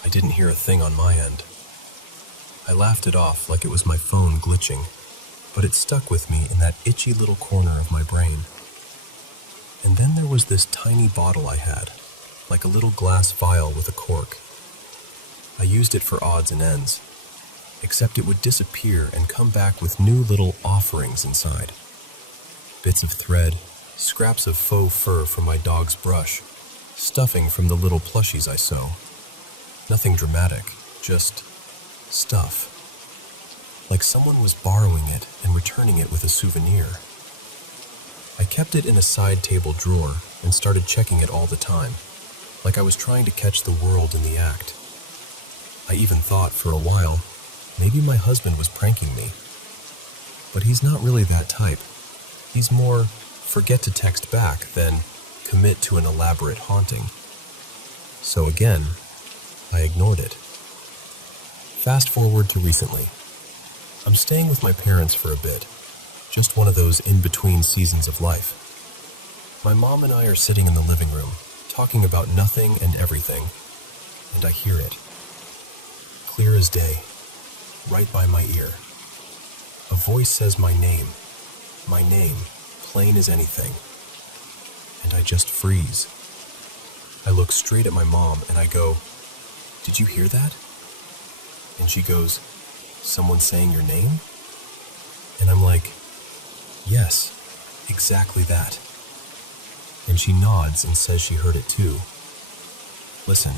I didn't hear a thing on my end. I laughed it off like it was my phone glitching, but it stuck with me in that itchy little corner of my brain. And then there was this tiny bottle I had, like a little glass vial with a cork. I used it for odds and ends, except it would disappear and come back with new little offerings inside. Bits of thread, scraps of faux fur from my dog's brush, stuffing from the little plushies I sew. Nothing dramatic, just stuff. Like someone was borrowing it and returning it with a souvenir. I kept it in a side table drawer and started checking it all the time, like I was trying to catch the world in the act. I even thought for a while, maybe my husband was pranking me. But he's not really that type. He's more forget to text back than commit to an elaborate haunting. So again, I ignored it. Fast forward to recently. I'm staying with my parents for a bit, just one of those in-between seasons of life. My mom and I are sitting in the living room, talking about nothing and everything, and I hear it. Clear as day, right by my ear. A voice says my name, plain as anything. And I just freeze. I look straight at my mom and I go, "Did you hear that?" And she goes, "Someone saying your name?" And I'm like, "Yes, exactly that." And she nods and says she heard it too. Listen,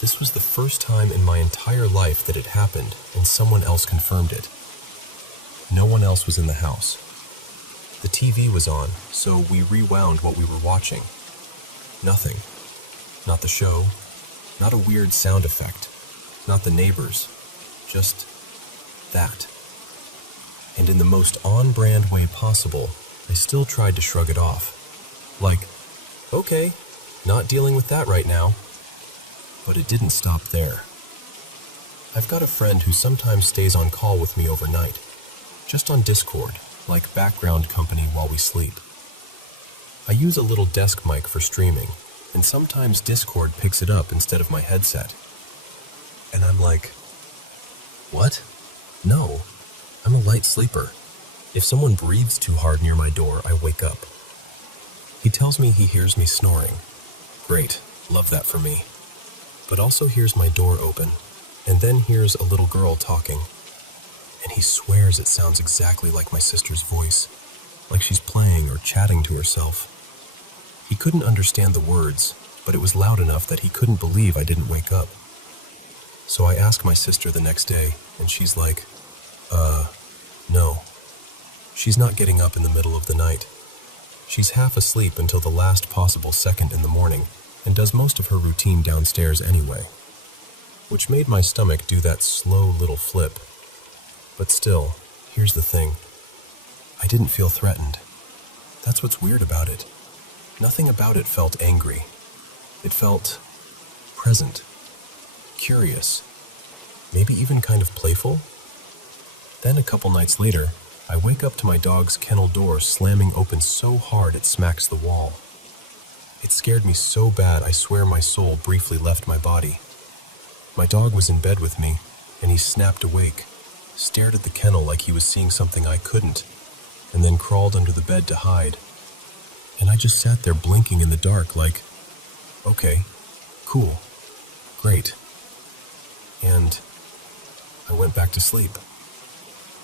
this was the first time in my entire life that it happened and someone else confirmed it. No one else was in the house. The TV was on, so we rewound what we were watching. Nothing. Not the show, not a weird sound effect, not the neighbors, just that. And in the most on-brand way possible, I still tried to shrug it off. Like, okay, not dealing with that right now. But it didn't stop there. I've got a friend who sometimes stays on call with me overnight, just on Discord, like background company while we sleep. I use a little desk mic for streaming, and sometimes Discord picks it up instead of my headset. And I'm like, what? No, I'm a light sleeper. If someone breathes too hard near my door, I wake up. He tells me he hears me snoring. Great, love that for me. But also hears my door open, and then hears a little girl talking. And he swears it sounds exactly like my sister's voice, like she's playing or chatting to herself. He couldn't understand the words, but it was loud enough that he couldn't believe I didn't wake up. So I ask my sister the next day, and she's like, no. She's not getting up in the middle of the night. She's half asleep until the last possible second in the morning, and does most of her routine downstairs anyway. Which made my stomach do that slow little flip. But still, here's the thing. I didn't feel threatened. That's what's weird about it. Nothing about it felt angry. It felt present, curious, maybe even kind of playful. Then a couple nights later, I wake up to my dog's kennel door slamming open so hard it smacks the wall. It scared me so bad I swear my soul briefly left my body. My dog was in bed with me, and he snapped awake, stared at the kennel like he was seeing something I couldn't, and then crawled under the bed to hide. And I just sat there blinking in the dark like, okay, cool, great. And I went back to sleep.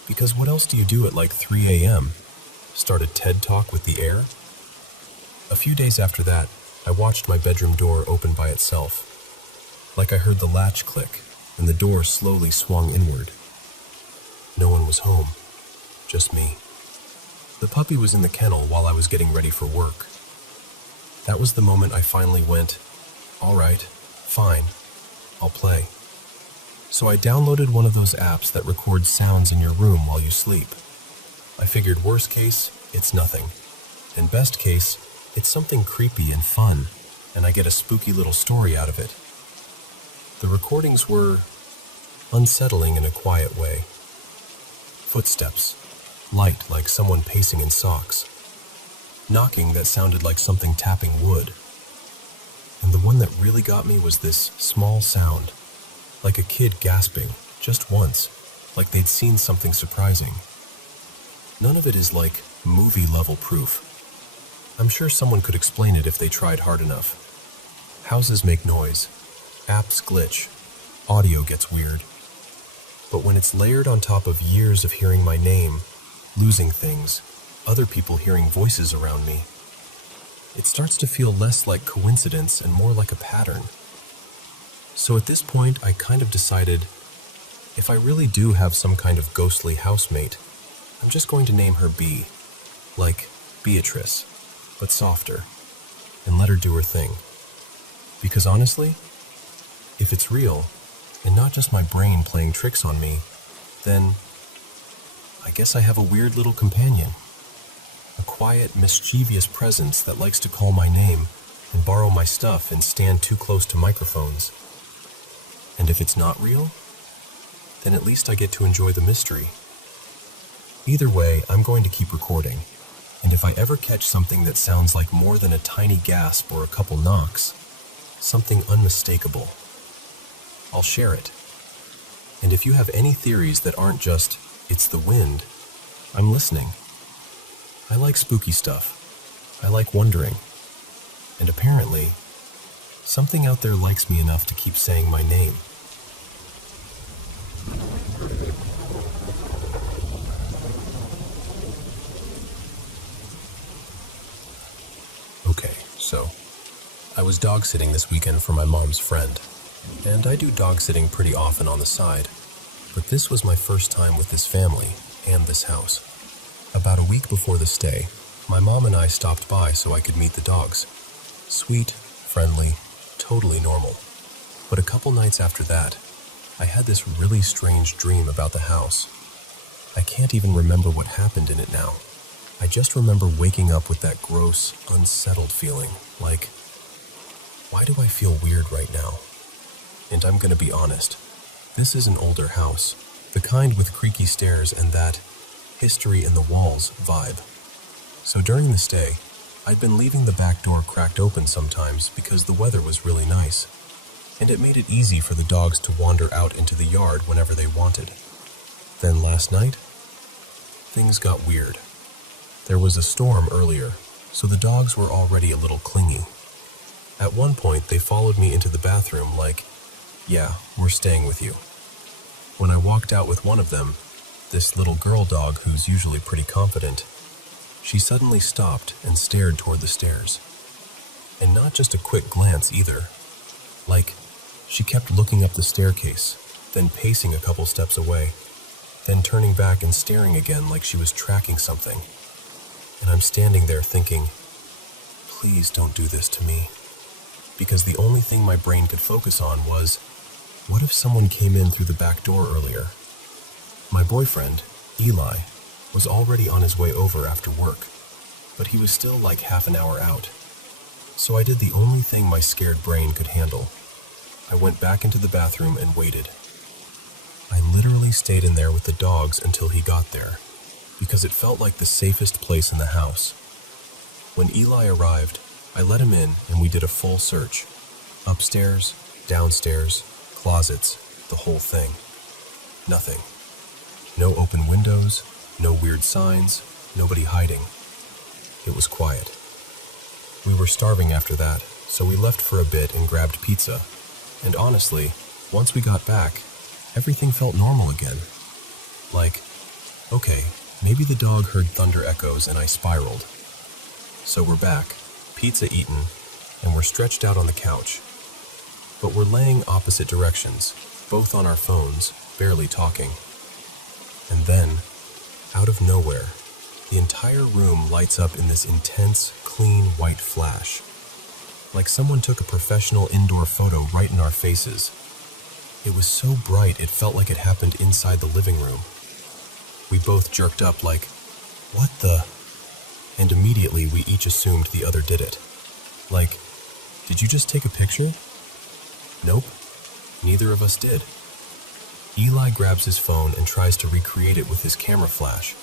Because what else do you do at like 3 a.m.? Start a TED Talk with the air? A few days after that, I watched my bedroom door open by itself. Like I heard the latch click, and the door slowly swung inward. No one was home, just me. The puppy was in the kennel while I was getting ready for work. That was the moment I finally went, All right, fine, I'll play. So I downloaded one of those apps that records sounds in your room while you sleep. I figured worst case, it's nothing. And best case, it's something creepy and fun, and I get a spooky little story out of it. The recordings were unsettling in a quiet way. Footsteps, light like someone pacing in socks. Knocking that sounded like something tapping wood. And the one that really got me was this small sound, like a kid gasping, just once, like they'd seen something surprising. None of it is like movie-level proof. I'm sure someone could explain it if they tried hard enough. Houses make noise, apps glitch, audio gets weird. But when it's layered on top of years of hearing my name, losing things, other people hearing voices around me, it starts to feel less like coincidence and more like a pattern. So at this point, I kind of decided, if I really do have some kind of ghostly housemate, I'm just going to name her B, like Beatrice, but softer, and let her do her thing. Because honestly, if it's real, and not just my brain playing tricks on me, then I guess I have a weird little companion. A quiet, mischievous presence that likes to call my name and borrow my stuff and stand too close to microphones. And if it's not real, then at least I get to enjoy the mystery. Either way, I'm going to keep recording, and if I ever catch something that sounds like more than a tiny gasp or a couple knocks, something unmistakable, I'll share it. And if you have any theories that aren't just, it's the wind, I'm listening. I like spooky stuff. I like wondering. And apparently, something out there likes me enough to keep saying my name. Okay, so I was dog sitting this weekend for my mom's friend, and I do dog sitting pretty often on the side, but this was my first time with this family and this house. About a week before the stay, my mom and I stopped by so I could meet the dogs. Sweet, friendly, totally normal. But a couple nights after that, I had this really strange dream about the house. I can't even remember what happened in it now. I just remember waking up with that gross, unsettled feeling, like, why do I feel weird right now? And I'm gonna be honest, this is an older house, the kind with creaky stairs and that history in the walls vibe. So during the stay, I'd been leaving the back door cracked open sometimes because the weather was really nice, and it made it easy for the dogs to wander out into the yard whenever they wanted. Then last night, things got weird. There was a storm earlier, so the dogs were already a little clingy. At one point, they followed me into the bathroom like, yeah, we're staying with you. When I walked out with one of them, this little girl dog who's usually pretty confident, she suddenly stopped and stared toward the stairs. And not just a quick glance either. Like, she kept looking up the staircase, then pacing a couple steps away, then turning back and staring again like she was tracking something. And I'm standing there thinking, please don't do this to me. Because the only thing my brain could focus on was, what if someone came in through the back door earlier? My boyfriend, Eli, was already on his way over after work, but he was still like half an hour out. So I did the only thing my scared brain could handle. I went back into the bathroom and waited. I literally stayed in there with the dogs until he got there, because it felt like the safest place in the house. When Eli arrived, I let him in and we did a full search. Upstairs, downstairs, closets, the whole thing. Nothing. No open windows, no weird signs, nobody hiding. It was quiet. We were starving after that, so we left for a bit and grabbed pizza. And honestly, once we got back, everything felt normal again. Like, okay, maybe the dog heard thunder echoes and I spiraled. So we're back, pizza eaten, and we're stretched out on the couch. But we're laying opposite directions, both on our phones, barely talking. And then, out of nowhere, the entire room lights up in this intense, clean white flash. like someone took a professional indoor photo right in our faces. It was so bright it felt like it happened inside the living room. We both jerked up like, "What the?" And immediately we each assumed the other did it. Like, "Did you just take a picture?" Nope, neither of us did. Eli grabs his phone and tries to recreate it with his camera flash,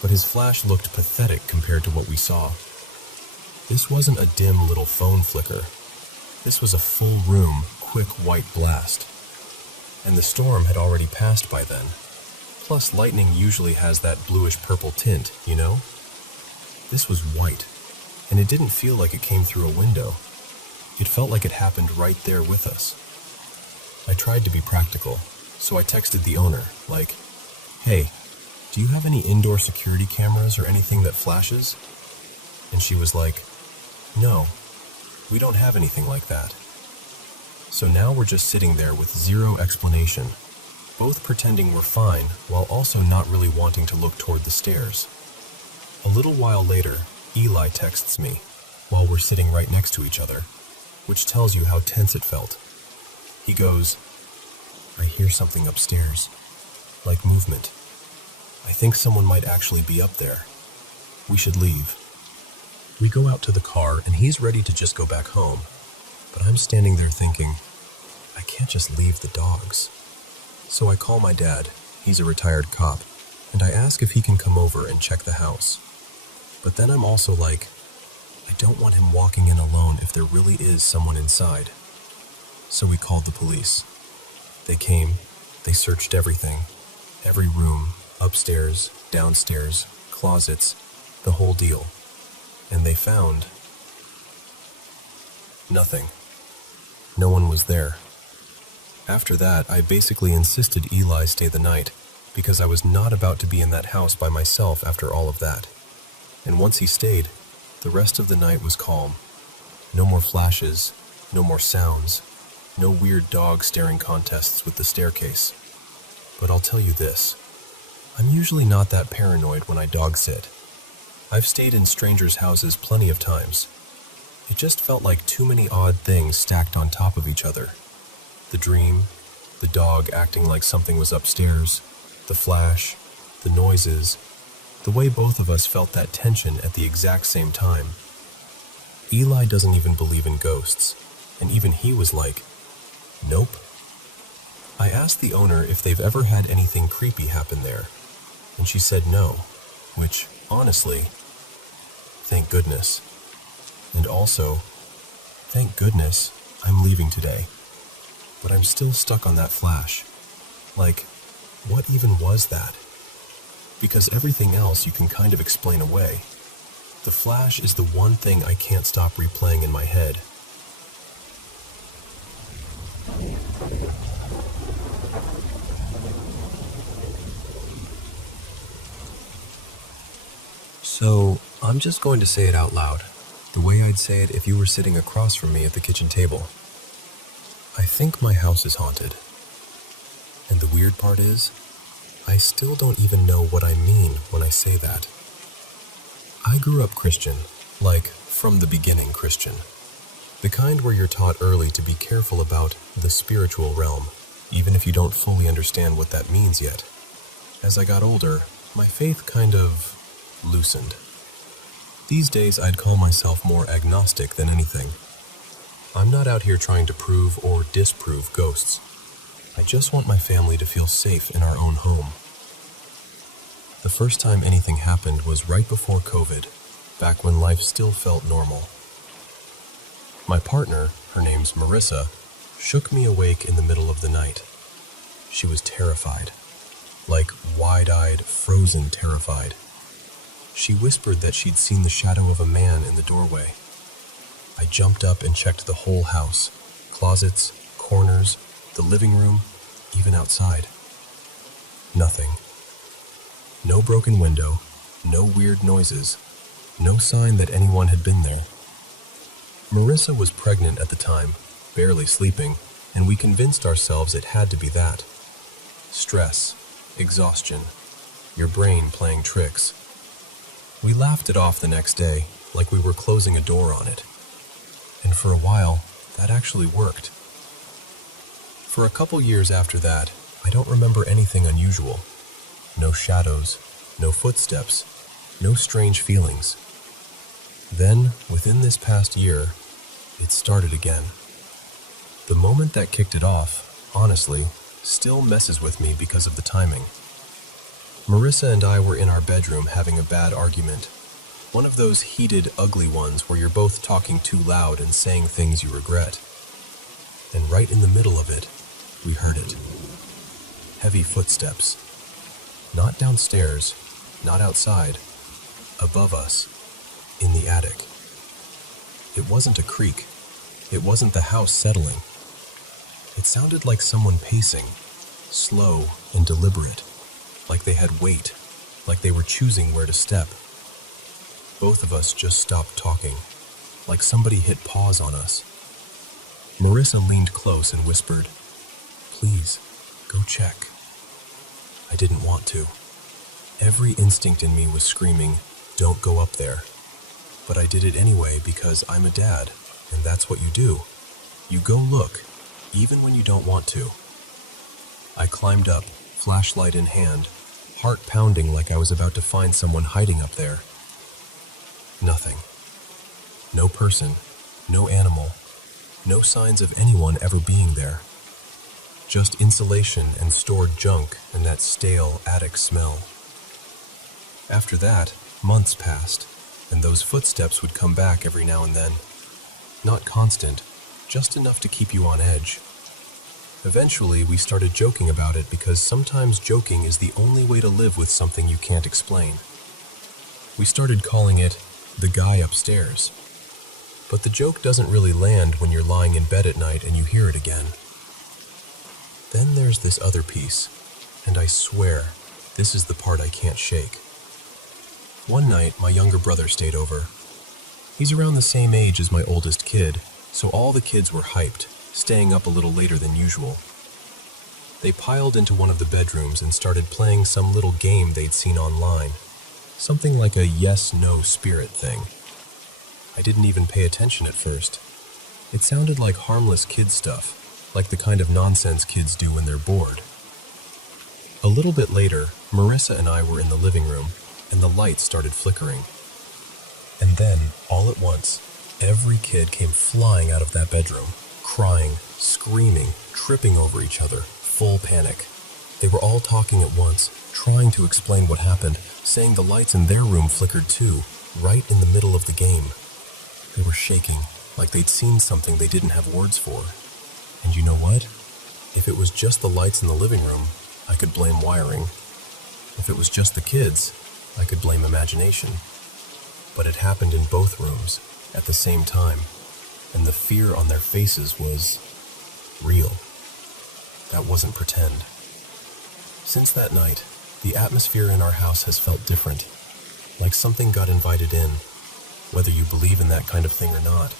but his flash looked pathetic compared to what we saw. This wasn't a dim little phone flicker. This was a full room, quick white blast. And the storm had already passed by then. Plus, lightning usually has that bluish-purple tint, you know? This was white, and it didn't feel like it came through a window. It felt like it happened right there with us. I tried to be practical, so I texted the owner, like, "Hey, do you have any indoor security cameras or anything that flashes?" And she was like, "No, we don't have anything like that." So now we're just sitting there with zero explanation, both pretending we're fine while also not really wanting to look toward the stairs. A little while later, Eli texts me while we're sitting right next to each other, which tells you how tense it felt. He goes, "I hear something upstairs, like movement. I think someone might actually be up there. We should leave." We go out to the car and he's ready to just go back home, but I'm standing there thinking, I can't just leave the dogs. So I call my dad, he's a retired cop, and I ask if he can come over and check the house. But then I'm also like, I don't want him walking in alone if there really is someone inside. So we called the police. They came, they searched everything, every room, upstairs, downstairs, closets, the whole deal. And they found nothing. No one was there. After that, I basically insisted Eli stay the night because I was not about to be in that house by myself after all of that. And once he stayed, the rest of the night was calm. No more flashes, no more sounds, no weird dog staring contests with the staircase. But I'll tell you this, I'm usually not that paranoid when I dog sit. I've stayed in strangers' houses plenty of times. It just felt like too many odd things stacked on top of each other. The dream, the dog acting like something was upstairs, the flash, the noises, the way both of us felt that tension at the exact same time. Eli doesn't even believe in ghosts, and even he was like, "Nope." I asked the owner if they've ever had anything creepy happen there, and she said no, which, honestly, thank goodness. And also, thank goodness I'm leaving today. But I'm still stuck on that flash. Like, what even was that? Because everything else you can kind of explain away. The flash is the one thing I can't stop replaying in my head. So, I'm just going to say it out loud, the way I'd say it if you were sitting across from me at the kitchen table. I think my house is haunted. And the weird part is, I still don't even know what I mean when I say that. I grew up Christian, like from the beginning Christian. The kind where you're taught early to be careful about the spiritual realm, even if you don't fully understand what that means yet. As I got older, my faith kind of loosened. These days I'd call myself more agnostic than anything. I'm not out here trying to prove or disprove ghosts. I just want my family to feel safe in our own home. The first time anything happened was right before COVID, back when life still felt normal. My partner, her name's Marissa, shook me awake in the middle of the night. She was terrified, like wide-eyed, frozen terrified. She whispered that she'd seen the shadow of a man in the doorway. I jumped up and checked the whole house, closets, corners, the living room, even outside. Nothing. No broken window, no weird noises, no sign that anyone had been there. Marissa was pregnant at the time, barely sleeping, and we convinced ourselves it had to be that. Stress, exhaustion, your brain playing tricks. We laughed it off the next day, like we were closing a door on it. And for a while, that actually worked. For a couple years after that, I don't remember anything unusual. No shadows, no footsteps, no strange feelings. Then, within this past year, it started again. The moment that kicked it off, honestly, still messes with me because of the timing. Marissa and I were in our bedroom having a bad argument. One of those heated, ugly ones where you're both talking too loud and saying things you regret. And right in the middle of it, we heard it. Heavy footsteps. Not downstairs, not outside, above us, in the attic. It wasn't a creak. It wasn't the house settling. It sounded like someone pacing, slow and deliberate, like they had weight, like they were choosing where to step. Both of us just stopped talking, like somebody hit pause on us. Marissa leaned close and whispered, "Please, go check." I didn't want to. Every instinct in me was screaming, "Don't go up there." But I did it anyway because I'm a dad, and that's what you do. You go look, even when you don't want to. I climbed up, flashlight in hand, heart pounding like I was about to find someone hiding up there. Nothing. No person, no animal, no signs of anyone ever being there. Just insulation and stored junk and that stale attic smell. After that, months passed, and those footsteps would come back every now and then. Not constant, just enough to keep you on edge. Eventually, we started joking about it because sometimes joking is the only way to live with something you can't explain. We started calling it the guy upstairs. But the joke doesn't really land when you're lying in bed at night and you hear it again. Then there's this other piece, and I swear, this is the part I can't shake. One night, my younger brother stayed over. He's around the same age as my oldest kid, so all the kids were hyped, staying up a little later than usual. They piled into one of the bedrooms and started playing some little game they'd seen online. Something like a yes-no spirit thing. I didn't even pay attention at first. It sounded like harmless kid stuff, like the kind of nonsense kids do when they're bored. A little bit later, Marissa and I were in the living room, and the lights started flickering. And then, all at once, every kid came flying out of that bedroom, crying, screaming, tripping over each other, full panic. They were all talking at once, trying to explain what happened, saying the lights in their room flickered too, right in the middle of the game. They were shaking, like they'd seen something they didn't have words for. And you know what? If it was just the lights in the living room, I could blame wiring. If it was just the kids, I could blame imagination. But it happened in both rooms, at the same time, and the fear on their faces was real. That wasn't pretend. Since that night, the atmosphere in our house has felt different, like something got invited in, whether you believe in that kind of thing or not.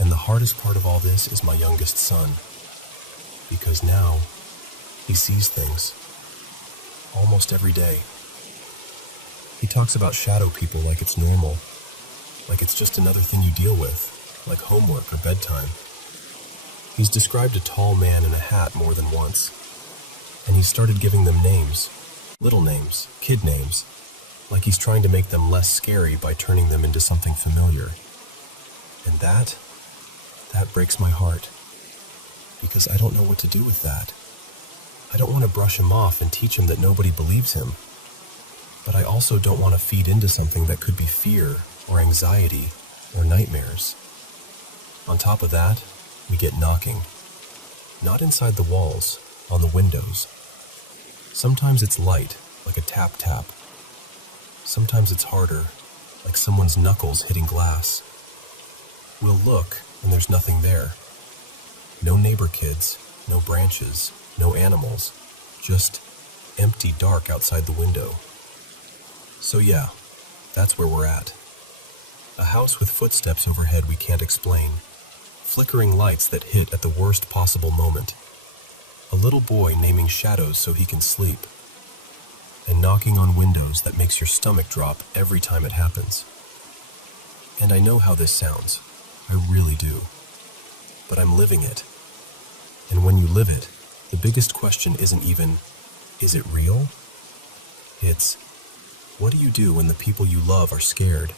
And the hardest part of all this is my youngest son, because now he sees things almost every day. He talks about shadow people like it's normal, like it's just another thing you deal with, like homework or bedtime. He's described a tall man in a hat more than once, and he's started giving them names, little names, kid names, like he's trying to make them less scary by turning them into something familiar. And that breaks my heart, because I don't know what to do with that. I don't want to brush him off and teach him that nobody believes him, but I also don't want to feed into something that could be fear or anxiety or nightmares. On top of that, we get knocking. Not inside the walls, on the windows. Sometimes it's light, like a tap-tap. Sometimes it's harder, like someone's knuckles hitting glass. We'll look, and there's nothing there. No neighbor kids, no branches, no animals, just empty dark outside the window. So yeah, that's where we're at. A house with footsteps overhead we can't explain. Flickering lights that hit at the worst possible moment. A little boy naming shadows so he can sleep. And knocking on windows that makes your stomach drop every time it happens. And I know how this sounds. I really do. But I'm living it. And when you live it, the biggest question isn't even, is it real? It's, what do you do when the people you love are scared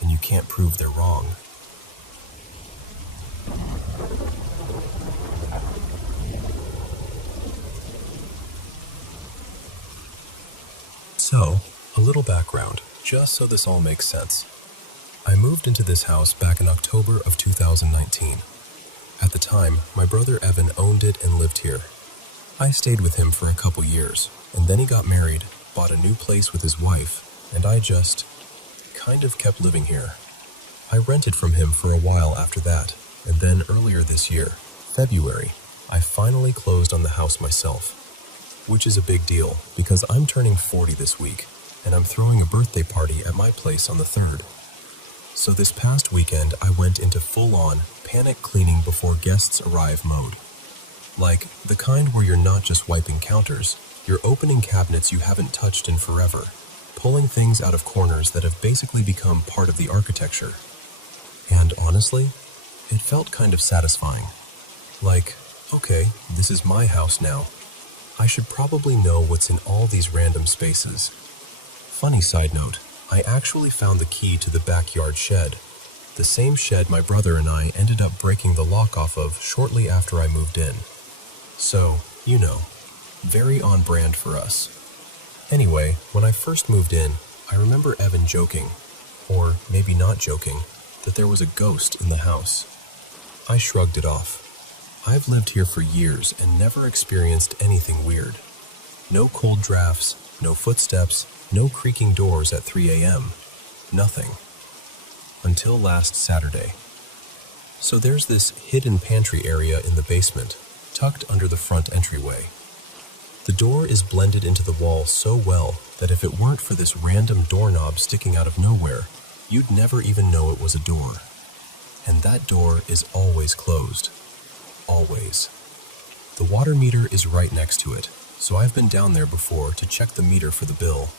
and you can't prove they're wrong? So, a little background, just so this all makes sense. I moved into this house back in October of 2019. At the time, my brother Evan owned it and lived here. I stayed with him for a couple years, and then he got married, bought a new place with his wife, and I just kind of kept living here. I rented from him for a while after that, and then earlier this year, February, I finally closed on the house myself. Which is a big deal, because I'm turning 40 this week, and I'm throwing a birthday party at my place on the 3rd. So this past weekend, I went into full-on panic cleaning before guests arrive mode. Like, the kind where you're not just wiping counters, you're opening cabinets you haven't touched in forever, pulling things out of corners that have basically become part of the architecture. And honestly, it felt kind of satisfying. Like, okay, this is my house now. I should probably know what's in all these random spaces. Funny side note, I actually found the key to the backyard shed, the same shed my brother and I ended up breaking the lock off of shortly after I moved in. So, you know, very on brand for us. Anyway, when I first moved in, I remember Evan joking, or maybe not joking, that there was a ghost in the house. I shrugged it off. I've lived here for years and never experienced anything weird. No cold drafts, no footsteps, no creaking doors at 3 a.m. Nothing. Until last Saturday. So there's this hidden pantry area in the basement, tucked under the front entryway. The door is blended into the wall so well that if it weren't for this random doorknob sticking out of nowhere, you'd never even know it was a door. And that door is always closed. Always. The water meter is right next to it, so I've been down there before to check the meter for the bill,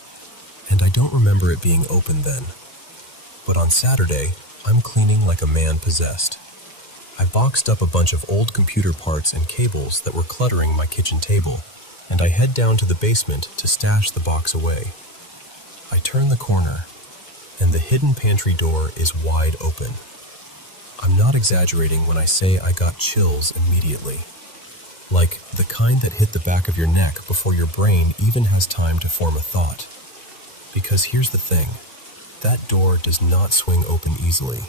and I don't remember it being open then. But on Saturday, I'm cleaning like a man possessed. I boxed up a bunch of old computer parts and cables that were cluttering my kitchen table, and I head down to the basement to stash the box away. I turn the corner, and the hidden pantry door is wide open. I'm not exaggerating when I say I got chills immediately. Like the kind that hit the back of your neck before your brain even has time to form a thought. Because here's the thing, that door does not swing open easily.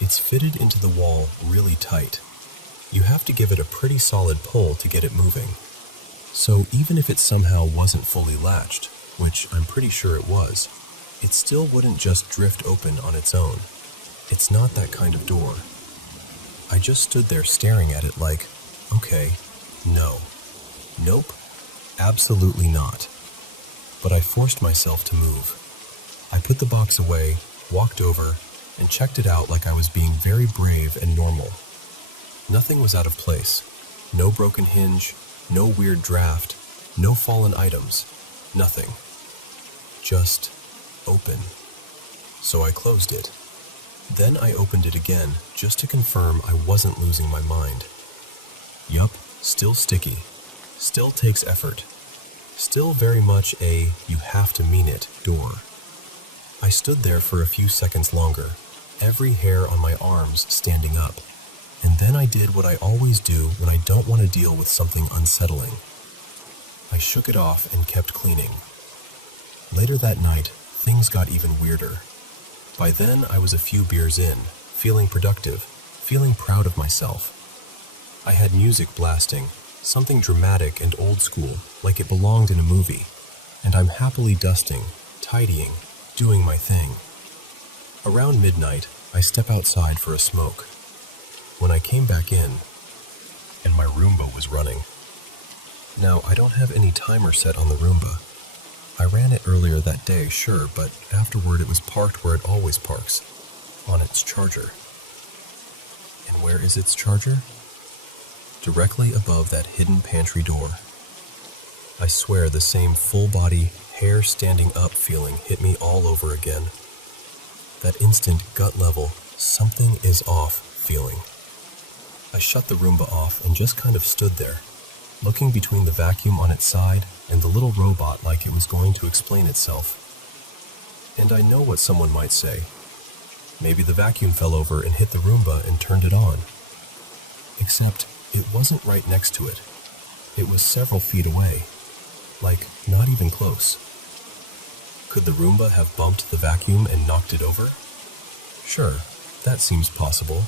It's fitted into the wall really tight. You have to give it a pretty solid pull to get it moving. So even if it somehow wasn't fully latched, which I'm pretty sure it was, it still wouldn't just drift open on its own. It's not that kind of door. I just stood there staring at it like, okay, no. Nope, absolutely not. But I forced myself to move. I put the box away, walked over, and checked it out like I was being very brave and normal. Nothing was out of place. No broken hinge, no weird draft, no fallen items, nothing. Just open. So I closed it. Then I opened it again, just to confirm I wasn't losing my mind. Yup, still sticky. Still takes effort. Still very much a you-have-to-mean-it door. I stood there for a few seconds longer, every hair on my arms standing up. And then I did what I always do when I don't want to deal with something unsettling. I shook it off and kept cleaning. Later that night, things got even weirder. By then, I was a few beers in, feeling productive, feeling proud of myself. I had music blasting, something dramatic and old school, like it belonged in a movie, and I'm happily dusting, tidying, doing my thing. Around midnight, I step outside for a smoke. When I came back in, and my Roomba was running. Now, I don't have any timer set on the Roomba. I ran it earlier that day, sure, but afterward it was parked where it always parks, on its charger. And where is its charger? Directly above that hidden pantry door. I swear the same full-body, hair-standing-up feeling hit me all over again. That instant gut-level, something is off feeling. I shut the Roomba off and just kind of stood there, looking between the vacuum on its side and the little robot like it was going to explain itself. And I know what someone might say. Maybe the vacuum fell over and hit the Roomba and turned it on. Except it wasn't right next to it. It was several feet away, like not even close. Could the Roomba have bumped the vacuum and knocked it over? Sure, that seems possible.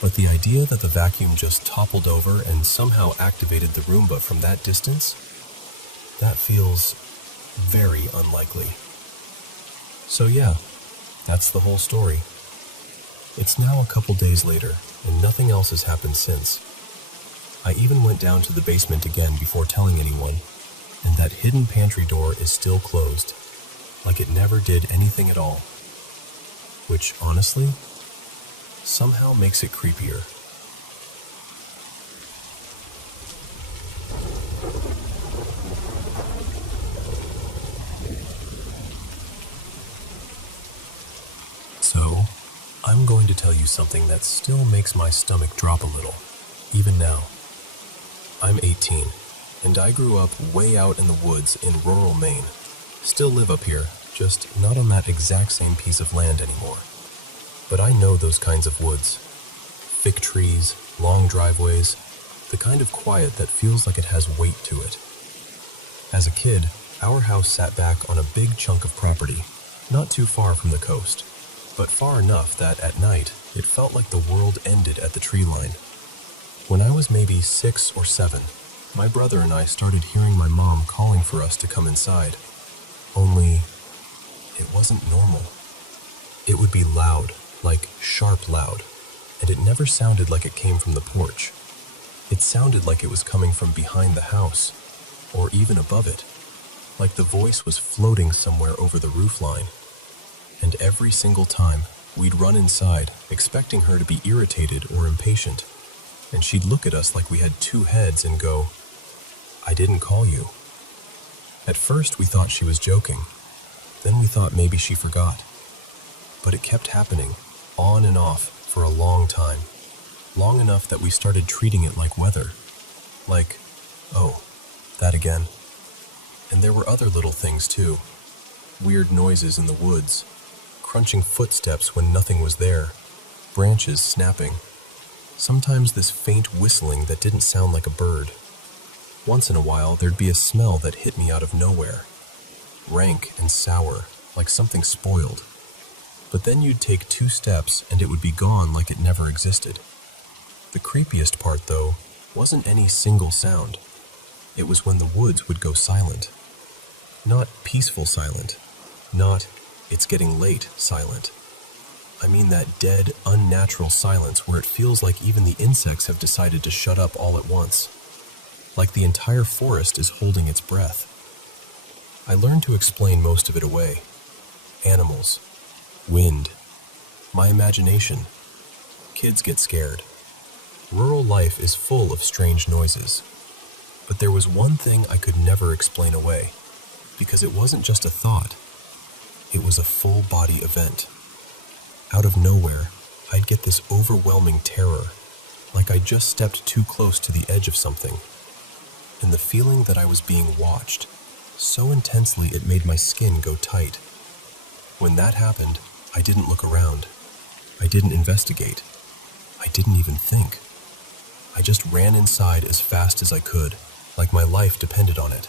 But the idea that the vacuum just toppled over and somehow activated the Roomba from that distance, that feels very unlikely. So yeah, that's the whole story. It's now a couple days later, and nothing else has happened since. I even went down to the basement again before telling anyone, and that hidden pantry door is still closed, like it never did anything at all. Which, honestly, somehow makes it creepier. So, I'm going to tell you something that still makes my stomach drop a little, even now. I'm 18, and I grew up way out in the woods in rural Maine. Still live up here, just not on that exact same piece of land anymore. But I know those kinds of woods. Thick trees, long driveways, the kind of quiet that feels like it has weight to it. As a kid, our house sat back on a big chunk of property, not too far from the coast, but far enough that at night, it felt like the world ended at the tree line. When I was maybe 6 or 7, my brother and I started hearing my mom calling for us to come inside. Only, it wasn't normal. It would be loud, like sharp loud, and it never sounded like it came from the porch. It sounded like it was coming from behind the house, or even above it, like the voice was floating somewhere over the roof line. And every single time, we'd run inside, expecting her to be irritated or impatient, and she'd look at us like we had 2 heads and go, "I didn't call you." At first we thought she was joking, then we thought maybe she forgot. But it kept happening, on and off, for a long time. Long enough that we started treating it like weather. Like, oh, that again. And there were other little things too. Weird noises in the woods, crunching footsteps when nothing was there, branches snapping. Sometimes this faint whistling that didn't sound like a bird. Once in a while, there'd be a smell that hit me out of nowhere. Rank and sour, like something spoiled. But then you'd take 2 steps and it would be gone like it never existed. The creepiest part, though, wasn't any single sound. It was when the woods would go silent. Not peaceful silent. Not, "it's getting late" silent. I mean that dead, unnatural silence where it feels like even the insects have decided to shut up all at once. Like the entire forest is holding its breath. I learned to explain most of it away. Animals. Wind. My imagination. Kids get scared. Rural life is full of strange noises. But there was one thing I could never explain away, because it wasn't just a thought. It was a full-body event. Out of nowhere, I'd get this overwhelming terror, like I just stepped too close to the edge of something. And the feeling that I was being watched, so intensely it made my skin go tight. When that happened, I didn't look around. I didn't investigate. I didn't even think. I just ran inside as fast as I could, like my life depended on it.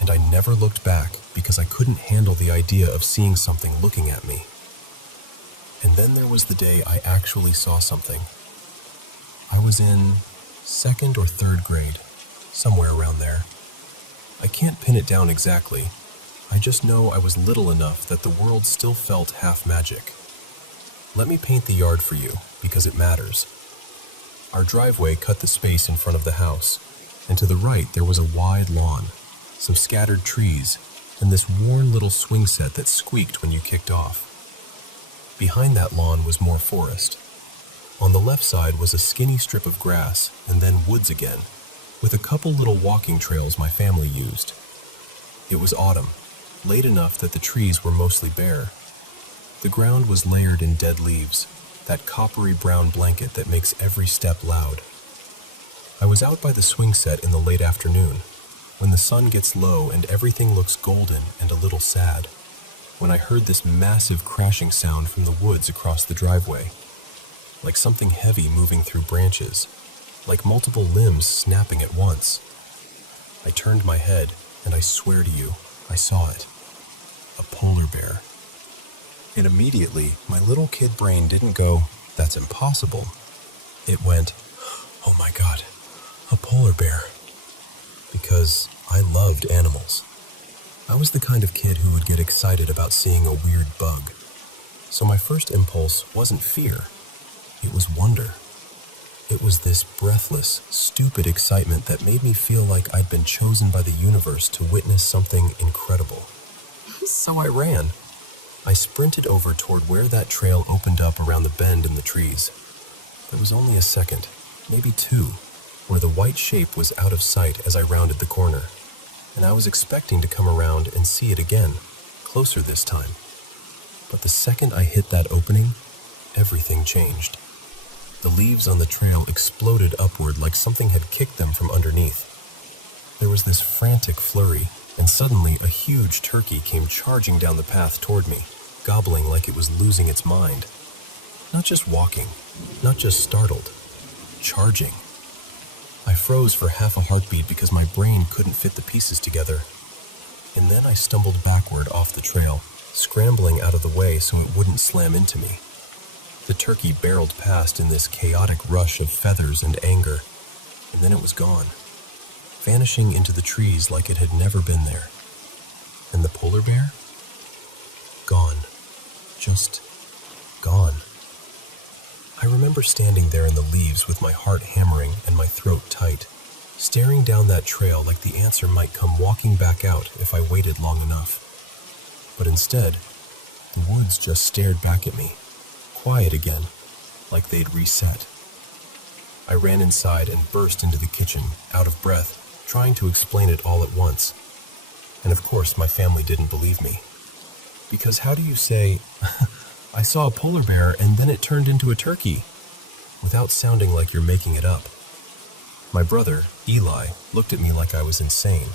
And I never looked back because I couldn't handle the idea of seeing something looking at me. And then there was the day I actually saw something. I was in 2nd or 3rd grade, somewhere around there. I can't pin it down exactly. I just know I was little enough that the world still felt half magic. Let me paint the yard for you, because it matters. Our driveway cut the space in front of the house, and to the right there was a wide lawn, some scattered trees, and this worn little swing set that squeaked when you kicked off. Behind that lawn was more forest. On the left side was a skinny strip of grass, and then woods again, with a couple little walking trails my family used. It was autumn, late enough that the trees were mostly bare. The ground was layered in dead leaves, that coppery brown blanket that makes every step loud. I was out by the swing set in the late afternoon, when the sun gets low and everything looks golden and a little sad, when I heard this massive crashing sound from the woods across the driveway, like something heavy moving through branches, like multiple limbs snapping at once. I turned my head, and I swear to you, I saw it. A polar bear. And immediately, my little kid brain didn't go, "That's impossible." It went, "Oh my God, a polar bear." Because I loved animals. I was the kind of kid who would get excited about seeing a weird bug. So my first impulse wasn't fear. It was wonder. It was this breathless, stupid excitement that made me feel like I'd been chosen by the universe to witness something incredible. So I ran. I sprinted over toward where that trail opened up around the bend in the trees. There was only a second, maybe two, where the white shape was out of sight as I rounded the corner, and I was expecting to come around and see it again, closer this time. But the second I hit that opening, everything changed. The leaves on the trail exploded upward like something had kicked them from underneath. There was this frantic flurry, and suddenly a huge turkey came charging down the path toward me, gobbling like it was losing its mind. Not just walking, not just startled, charging. I froze for half a heartbeat because my brain couldn't fit the pieces together. And then I stumbled backward off the trail, scrambling out of the way so it wouldn't slam into me. The turkey barreled past in this chaotic rush of feathers and anger, and then it was gone, vanishing into the trees like it had never been there. And the polar bear? Gone. Just gone. I remember standing there in the leaves with my heart hammering and my throat tight, staring down that trail like the answer might come walking back out if I waited long enough. But instead, the woods just stared back at me, quiet again, like they'd reset. I ran inside and burst into the kitchen, out of breath, trying to explain it all at once. And of course, my family didn't believe me. Because how do you say, "I saw a polar bear and then it turned into a turkey," without sounding like you're making it up? My brother, Eli, looked at me like I was insane.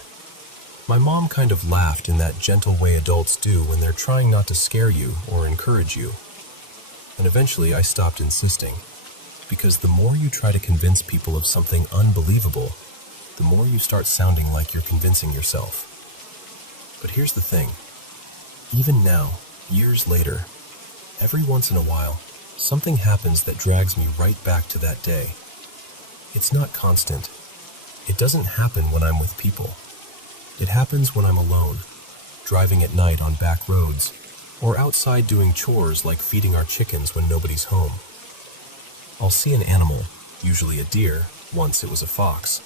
My mom kind of laughed in that gentle way adults do when they're trying not to scare you or encourage you. And eventually I stopped insisting, because the more you try to convince people of something unbelievable, the more you start sounding like you're convincing yourself. But here's the thing. Even now, years later, every once in a while, something happens that drags me right back to that day. It's not constant. It doesn't happen when I'm with people. It happens when I'm alone, driving at night on back roads, or outside doing chores like feeding our chickens when nobody's home. I'll see an animal, usually a deer, once it was a fox,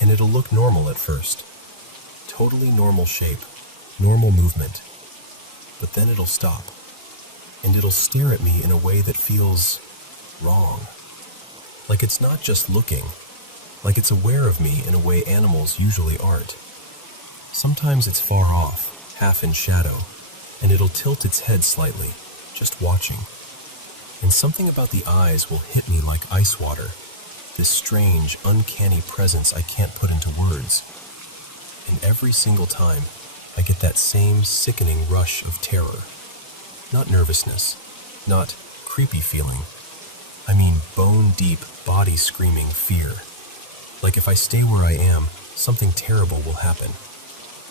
and it'll look normal at first. Totally normal shape, normal movement. But then it'll stop, and it'll stare at me in a way that feels wrong. Like it's not just looking, like it's aware of me in a way animals usually aren't. Sometimes it's far off, half in shadow, and it'll tilt its head slightly, just watching. And something about the eyes will hit me like ice water, this strange, uncanny presence I can't put into words. And every single time, I get that same sickening rush of terror. Not nervousness, not creepy feeling. I mean bone-deep, body-screaming fear. Like if I stay where I am, something terrible will happen.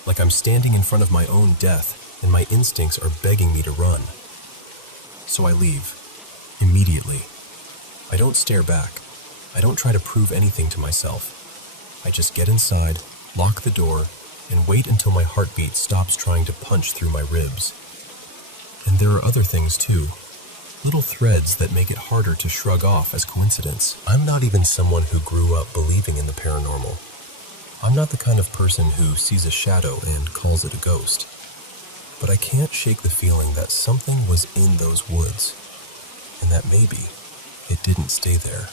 Like I'm standing in front of my own death, and my instincts are begging me to run. So I leave, immediately. I don't stare back. I don't try to prove anything to myself. I just get inside, lock the door, and wait until my heartbeat stops trying to punch through my ribs. And there are other things too. Little threads that make it harder to shrug off as coincidence. I'm not even someone who grew up believing in the paranormal. I'm not the kind of person who sees a shadow and calls it a ghost. But I can't shake the feeling that something was in those woods, and that maybe it didn't stay there.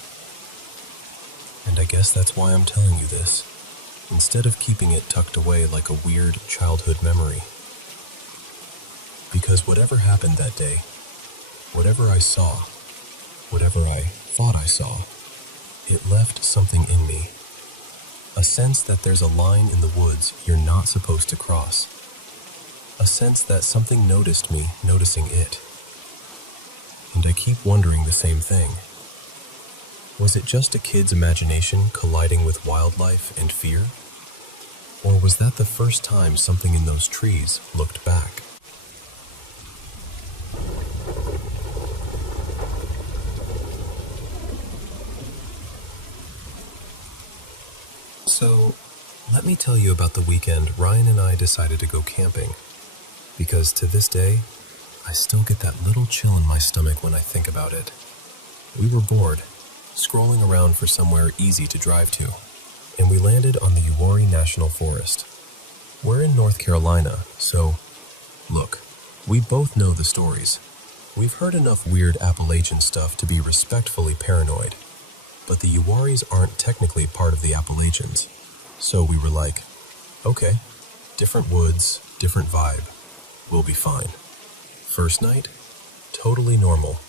And I guess that's why I'm telling you this, instead of keeping it tucked away like a weird childhood memory. Because whatever happened that day, whatever I saw, whatever I thought I saw, it left something in me. A sense that there's a line in the woods you're not supposed to cross. A sense that something noticed me noticing it. And I keep wondering the same thing. Was it just a kid's imagination colliding with wildlife and fear? Or was that the first time something in those trees looked back? So, let me tell you about the weekend Ryan and I decided to go camping. Because to this day, I still get that little chill in my stomach when I think about it. We were bored, scrolling around for somewhere easy to drive to, and we landed on the Uwharrie National Forest. We're in North Carolina, so, look, we both know the stories. We've heard enough weird Appalachian stuff to be respectfully paranoid, but the Uwharries aren't technically part of the Appalachians. So we were like, okay, different woods, different vibe, we'll be fine. First night, totally normal,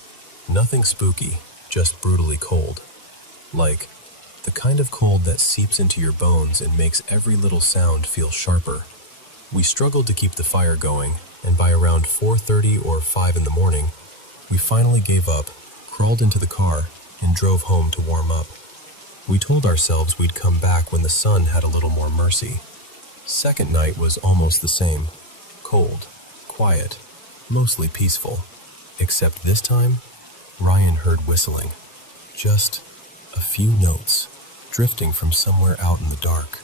nothing spooky, just brutally cold. Like, the kind of cold that seeps into your bones and makes every little sound feel sharper. We struggled to keep the fire going, and by around 4:30 or 5 in the morning, we finally gave up, crawled into the car, and drove home to warm up. We told ourselves we'd come back when the sun had a little more mercy. Second night was almost the same. Cold, quiet, mostly peaceful. Except this time, Ryan heard whistling. Just a few notes, drifting from somewhere out in the dark.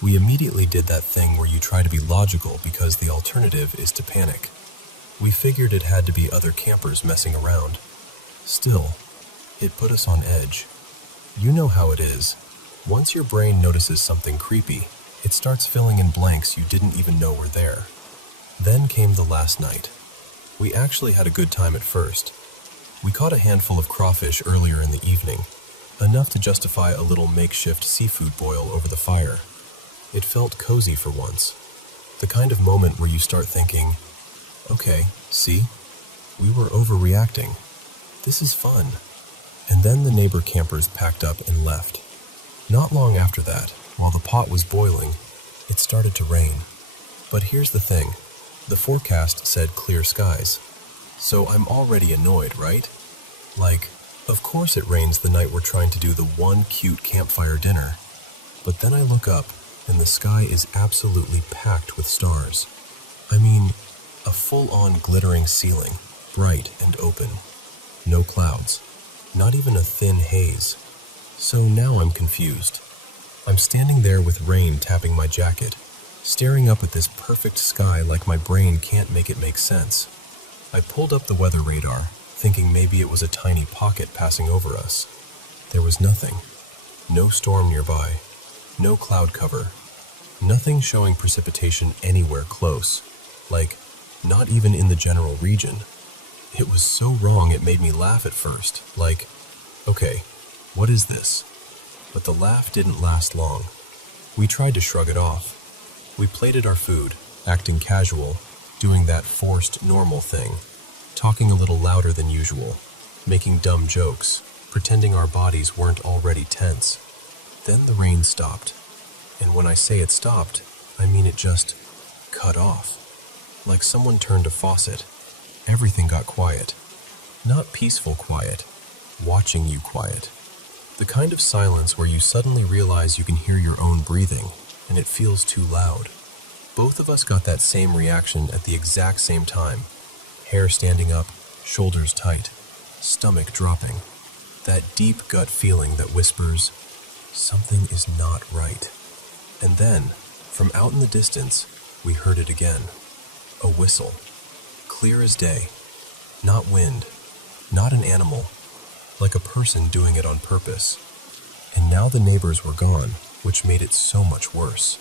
We immediately did that thing where you try to be logical because the alternative is to panic. We figured it had to be other campers messing around. Still, it put us on edge. You know how it is. Once your brain notices something creepy, it starts filling in blanks you didn't even know were there. Then came the last night. We actually had a good time at first. We caught a handful of crawfish earlier in the evening, enough to justify a little makeshift seafood boil over the fire. It felt cozy for once. The kind of moment where you start thinking, okay, see, we were overreacting. This is fun. And then the neighbor campers packed up and left. Not long after that, while the pot was boiling, it started to rain. But here's the thing. The forecast said clear skies. So I'm already annoyed, right? Like, of course it rains the night we're trying to do the one cute campfire dinner. But then I look up, and the sky is absolutely packed with stars. I mean, a full-on glittering ceiling, bright and open. No clouds. Not even a thin haze. So now I'm confused. I'm standing there with rain tapping my jacket, staring up at this perfect sky like my brain can't make it make sense. I pulled up the weather radar, thinking maybe it was a tiny pocket passing over us. There was nothing. No storm nearby. No cloud cover. Nothing showing precipitation anywhere close. Like, not even in the general region. It was so wrong it made me laugh at first, like, okay, what is this? But the laugh didn't last long. We tried to shrug it off. We plated our food, acting casual, doing that forced normal thing, talking a little louder than usual, making dumb jokes, pretending our bodies weren't already tense. Then the rain stopped. And when I say it stopped, I mean it just cut off. Like someone turned a faucet. Everything got quiet. Not peaceful quiet, watching you quiet. The kind of silence where you suddenly realize you can hear your own breathing, and it feels too loud. Both of us got that same reaction at the exact same time. Hair standing up, shoulders tight, stomach dropping. That deep gut feeling that whispers, something is not right. And then, from out in the distance, we heard it again. A whistle. Clear as day. Not wind. Not an animal. Like a person doing it on purpose. And now the neighbors were gone, which made it so much worse.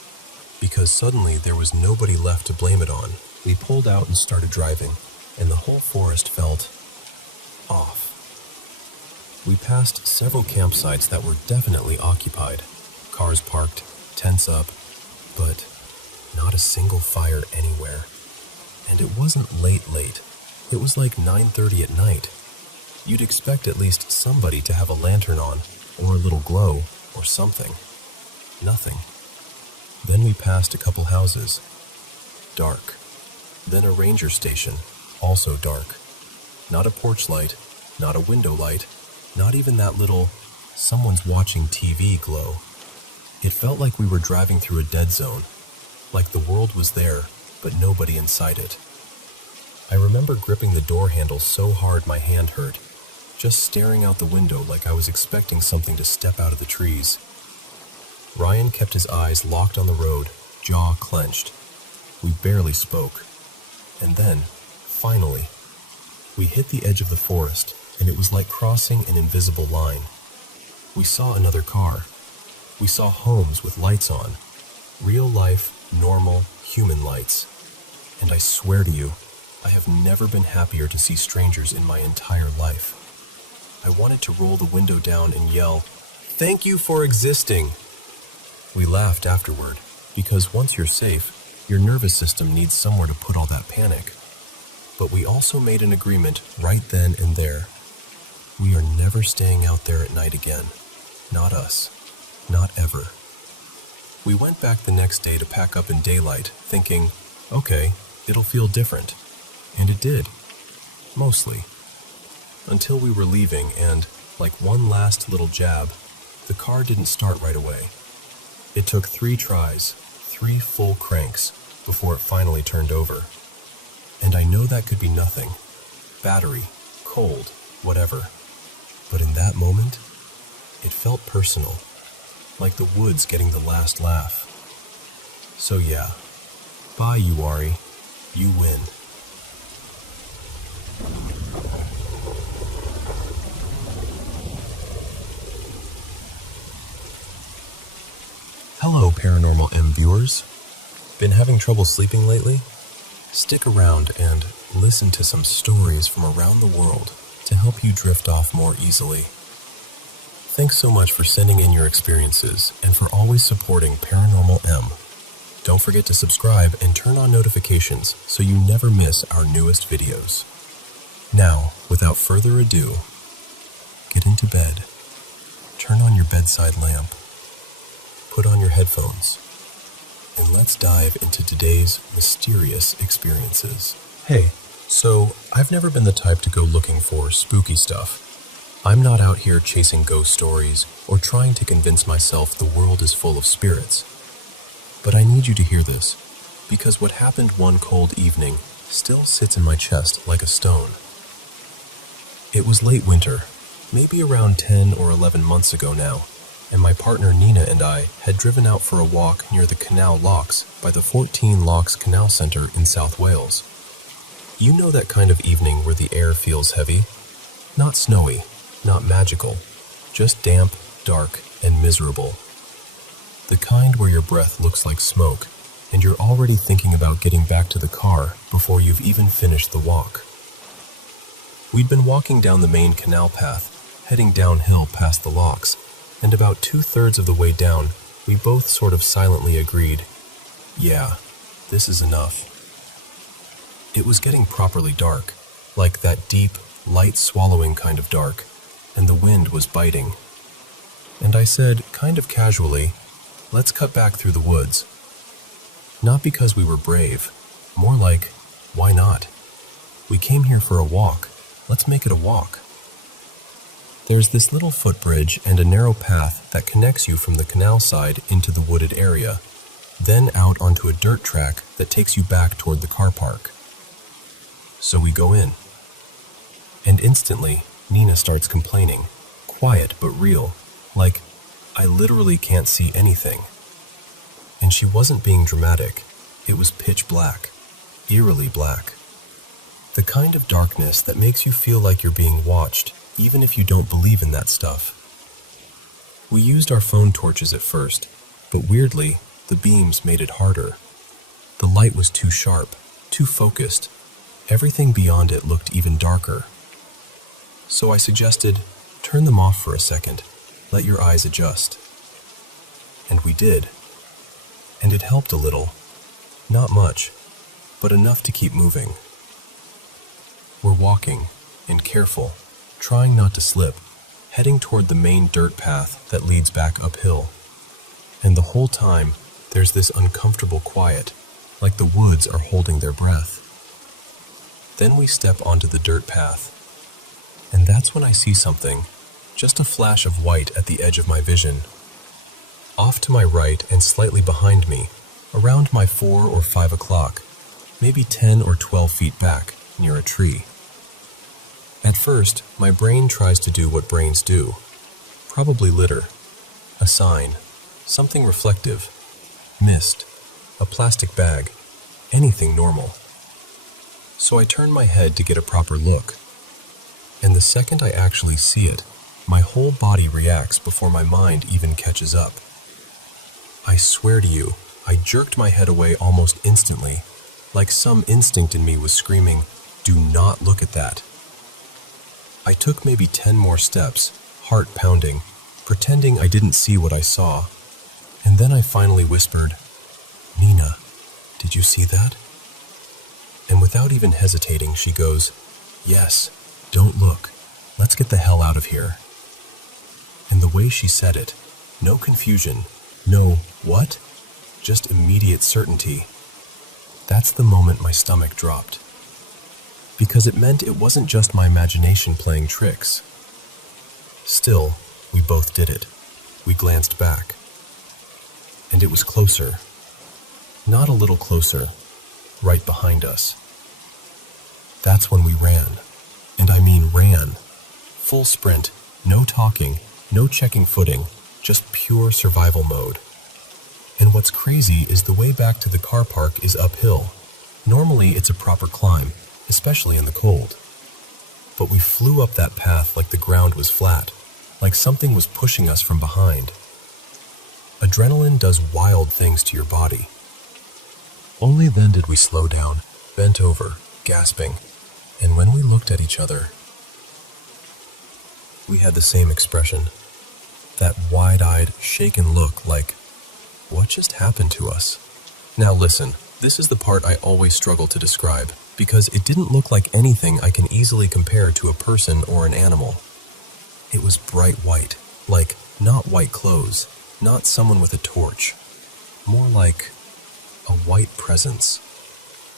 Because suddenly there was nobody left to blame it on. We pulled out and started driving, and the whole forest felt off. We passed several campsites that were definitely occupied. Cars parked, tents up, but not a single fire anywhere. And it wasn't late. It was like 9:30 at night. You'd expect at least somebody to have a lantern on, or a little glow, or something. Nothing. Then we passed a couple houses. Dark. Then a ranger station, also dark. Not a porch light, not a window light, not even that little someone's watching TV glow. It felt like we were driving through a dead zone, like the world was there, but nobody inside it. I remember gripping the door handle so hard my hand hurt, just staring out the window like I was expecting something to step out of the trees. Ryan kept his eyes locked on the road, jaw clenched. We barely spoke. And then, finally, we hit the edge of the forest, and it was like crossing an invisible line. We saw another car. We saw homes with lights on. Real life, normal, human lights. And I swear to you, I have never been happier to see strangers in my entire life. I wanted to roll the window down and yell, "Thank you for existing!" We laughed afterward, because once you're safe, your nervous system needs somewhere to put all that panic. But we also made an agreement right then and there. We are never staying out there at night again. Not us. Not ever. We went back the next day to pack up in daylight, thinking, okay, it'll feel different. And it did. Mostly. Until we were leaving and, like one last little jab, the car didn't start right away. It took 3 tries, 3 full cranks, before it finally turned over. And I know that could be nothing. Battery, cold, whatever. But in that moment, it felt personal, like the woods getting the last laugh. So yeah, bye you Ari, you win. Hello Paranormal M viewers. Been having trouble sleeping lately? Stick around and listen to some stories from around the world to help you drift off more easily. Thanks so much for sending in your experiences and for always supporting Paranormal M. Don't forget to subscribe and turn on notifications so you never miss our newest videos. Now, without further ado, get into bed, turn on your bedside lamp, put on your headphones, and let's dive into today's mysterious experiences. Hey, so I've never been the type to go looking for spooky stuff. I'm not out here chasing ghost stories or trying to convince myself the world is full of spirits. But I need you to hear this, because what happened one cold evening still sits in my chest like a stone. It was late winter, maybe around 10 or 11 months ago now, and my partner Nina and I had driven out for a walk near the Canal Locks by the 14 Locks Canal Centre in South Wales. You know that kind of evening where the air feels heavy? Not snowy, not magical, just damp, dark, and miserable. The kind where your breath looks like smoke, and you're already thinking about getting back to the car before you've even finished the walk. We'd been walking down the main canal path, heading downhill past the locks, and about 2/3 of the way down, we both sort of silently agreed, yeah, this is enough. It was getting properly dark, like that deep, light-swallowing kind of dark, and the wind was biting. And I said, kind of casually, let's cut back through the woods. Not because we were brave, more like, why not? We came here for a walk, let's make it a walk. There's this little footbridge and a narrow path that connects you from the canal side into the wooded area, then out onto a dirt track that takes you back toward the car park. So we go in. And instantly, Nina starts complaining, quiet but real, like, I literally can't see anything. And she wasn't being dramatic. It was pitch black, eerily black. The kind of darkness that makes you feel like you're being watched, even if you don't believe in that stuff. We used our phone torches at first, but weirdly, the beams made it harder. The light was too sharp, too focused. Everything beyond it looked even darker. So I suggested, turn them off for a second, let your eyes adjust. And we did. And it helped a little. Not much, but enough to keep moving. We're walking, and careful, trying not to slip, heading toward the main dirt path that leads back uphill. And the whole time, there's this uncomfortable quiet, like the woods are holding their breath. Then we step onto the dirt path, and that's when I see something, just a flash of white at the edge of my vision. Off to my right and slightly behind me, around my 4 or 5 o'clock, maybe 10 or 12 feet back, near a tree. At first, my brain tries to do what brains do. Probably litter, a sign, something reflective, mist, a plastic bag, anything normal. So I turn my head to get a proper look. And the second I actually see it, my whole body reacts before my mind even catches up. I swear to you, I jerked my head away almost instantly, like some instinct in me was screaming, "Do not look at that." I took maybe 10 more steps, heart pounding, pretending I didn't see what I saw, and then I finally whispered, "Nina, did you see that?" And without even hesitating, she goes, "Yes, don't look, let's get the hell out of here." And the way she said it, no confusion, no what, just immediate certainty. That's the moment my stomach dropped. Because it meant it wasn't just my imagination playing tricks. Still, we both did it. We glanced back. And it was closer. Not a little closer, right behind us. That's when we ran. And I mean ran. Full sprint, no talking, no checking footing, just pure survival mode. And what's crazy is the way back to the car park is uphill. Normally it's a proper climb, especially in the cold. But we flew up that path like the ground was flat, like something was pushing us from behind. Adrenaline does wild things to your body. Only then did we slow down, bent over, gasping, and when we looked at each other, we had the same expression. That wide-eyed, shaken look like, what just happened to us? Now listen, this is the part I always struggle to describe, because it didn't look like anything I can easily compare to a person or an animal. It was bright white, like not white clothes, not someone with a torch, more like a white presence.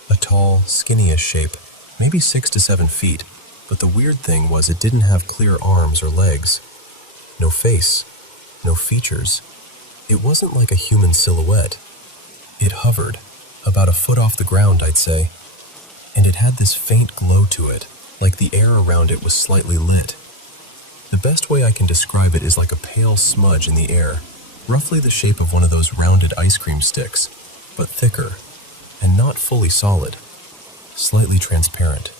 A tall, skinny-ish shape, maybe 6 to 7 feet, but the weird thing was it didn't have clear arms or legs. No face, no features. It wasn't like a human silhouette. It hovered, about a foot off the ground, I'd say, and it had this faint glow to it, like the air around it was slightly lit. The best way I can describe it is like a pale smudge in the air, roughly the shape of one of those rounded ice cream sticks, but thicker, and not fully solid, slightly transparent,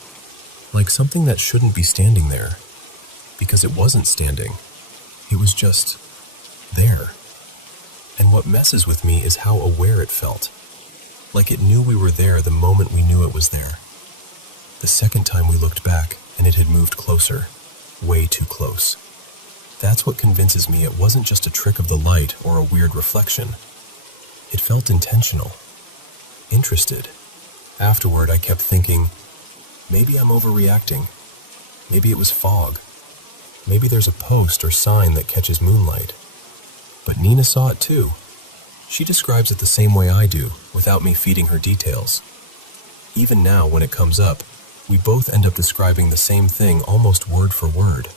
like something that shouldn't be standing there, because it wasn't standing. It was just there. And what messes with me is how aware it felt, like it knew we were there the moment we knew it was there. The second time we looked back, and it had moved closer, way too close. That's what convinces me it wasn't just a trick of the light or a weird reflection. It felt intentional, interested. Afterward, I kept thinking, maybe I'm overreacting. Maybe it was fog. Maybe there's a post or sign that catches moonlight. But Nina saw it too. She describes it the same way I do, without me feeding her details. Even now, when it comes up, we both end up describing the same thing almost word for word.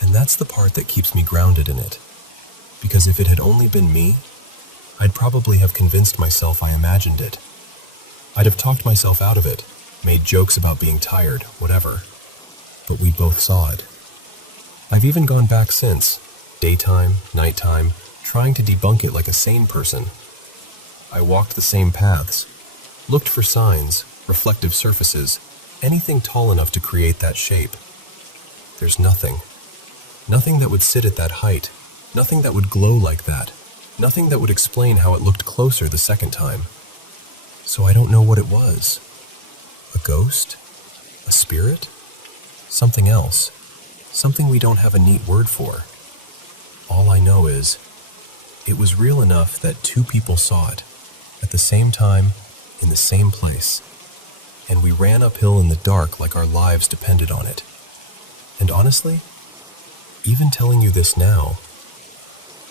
And that's the part that keeps me grounded in it. Because if it had only been me, I'd probably have convinced myself I imagined it. I'd have talked myself out of it, made jokes about being tired, whatever. But we both saw it. I've even gone back since, daytime, nighttime, trying to debunk it like a sane person. I walked the same paths, looked for signs, reflective surfaces, anything tall enough to create that shape. There's nothing. Nothing that would sit at that height, nothing that would glow like that, nothing that would explain how it looked closer the second time. So I don't know what it was. A ghost? A spirit? Something else. Something we don't have a neat word for. All I know is, it was real enough that 2 people saw it, at the same time, in the same place, and we ran uphill in the dark like our lives depended on it. And honestly, even telling you this now,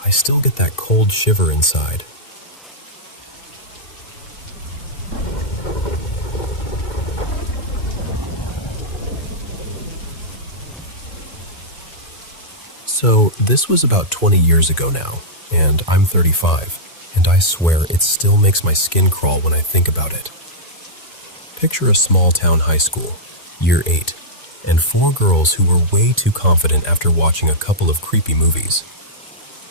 I still get that cold shiver inside. So, this was about 20 years ago now, and I'm 35, and I swear it still makes my skin crawl when I think about it. Picture a small-town high school, year 8, and 4 girls who were way too confident after watching a couple of creepy movies.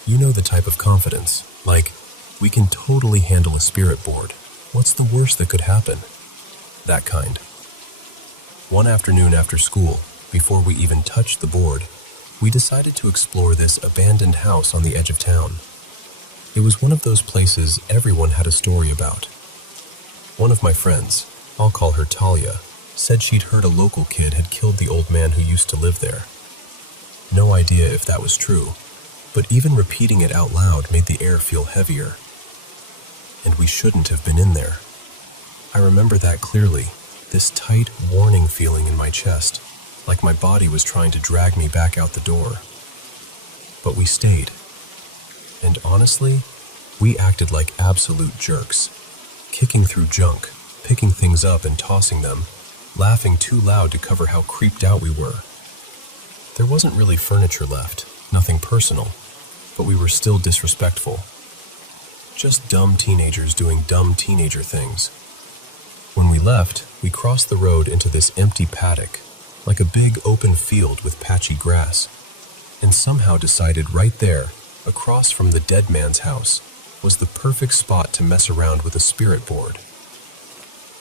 You know the type of confidence, like, we can totally handle a spirit board. What's the worst that could happen? That kind. One afternoon after school, before we even touched the board, we decided to explore this abandoned house on the edge of town. It was one of those places everyone had a story about. One of my friends, I'll call her Talia, said she'd heard a local kid had killed the old man who used to live there. No idea if that was true, but even repeating it out loud made the air feel heavier. And we shouldn't have been in there. I remember that clearly, this tight, warning feeling in my chest, like my body was trying to drag me back out the door. But we stayed. And honestly, we acted like absolute jerks, kicking through junk, picking things up and tossing them, laughing too loud to cover how creeped out we were. There wasn't really furniture left, nothing personal, but we were still disrespectful. Just dumb teenagers doing dumb teenager things. When we left, we crossed the road into this empty paddock, like a big open field with patchy grass, and somehow decided right there, across from the dead man's house, was the perfect spot to mess around with a spirit board.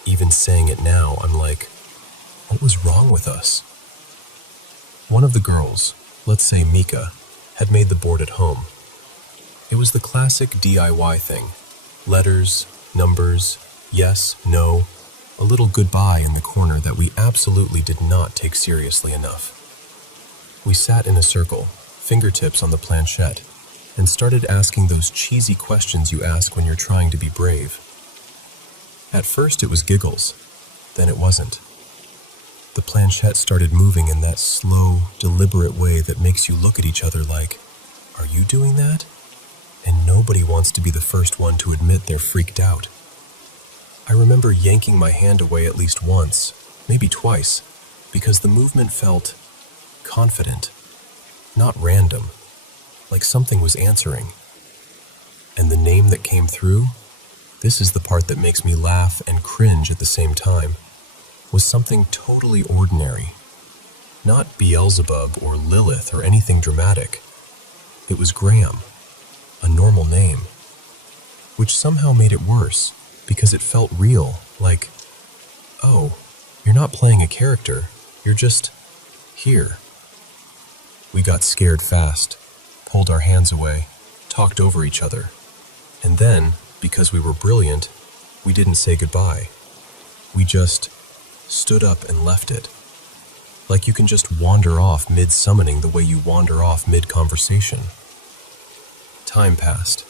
Even saying it now, I'm like, what was wrong with us? One of the girls, let's say Mika, had made the board at home. It was the classic DIY thing. Letters, numbers, yes, no, a little goodbye in the corner that we absolutely did not take seriously enough. We sat in a circle, fingertips on the planchette, and started asking those cheesy questions you ask when you're trying to be brave. At first it was giggles, then it wasn't. The planchette started moving in that slow, deliberate way that makes you look at each other like, are you doing that? And nobody wants to be the first one to admit they're freaked out. I remember yanking my hand away at least once, maybe twice, because the movement felt confident, not random, like something was answering. And the name that came through, this is the part that makes me laugh and cringe at the same time, was something totally ordinary. Not Beelzebub or Lilith or anything dramatic. It was Graham, a normal name, which somehow made it worse because it felt real, like, oh, you're not playing a character, you're just here. We got scared fast, pulled our hands away, talked over each other, and then, because we were brilliant, we didn't say goodbye. We just stood up and left it. Like you can just wander off mid-summoning the way you wander off mid-conversation. Time passed.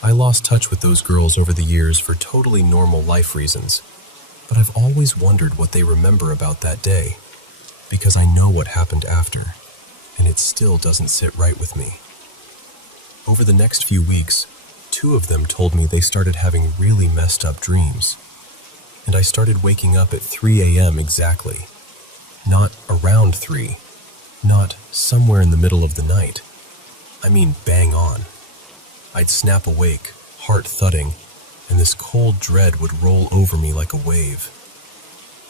I lost touch with those girls over the years for totally normal life reasons, but I've always wondered what they remember about that day, because I know what happened after, and it still doesn't sit right with me. Over the next few weeks, 2 of them told me they started having really messed up dreams, and I started waking up at 3 a.m. exactly. Not around 3, not somewhere in the middle of the night. I mean bang on. I'd snap awake, heart thudding, and this cold dread would roll over me like a wave.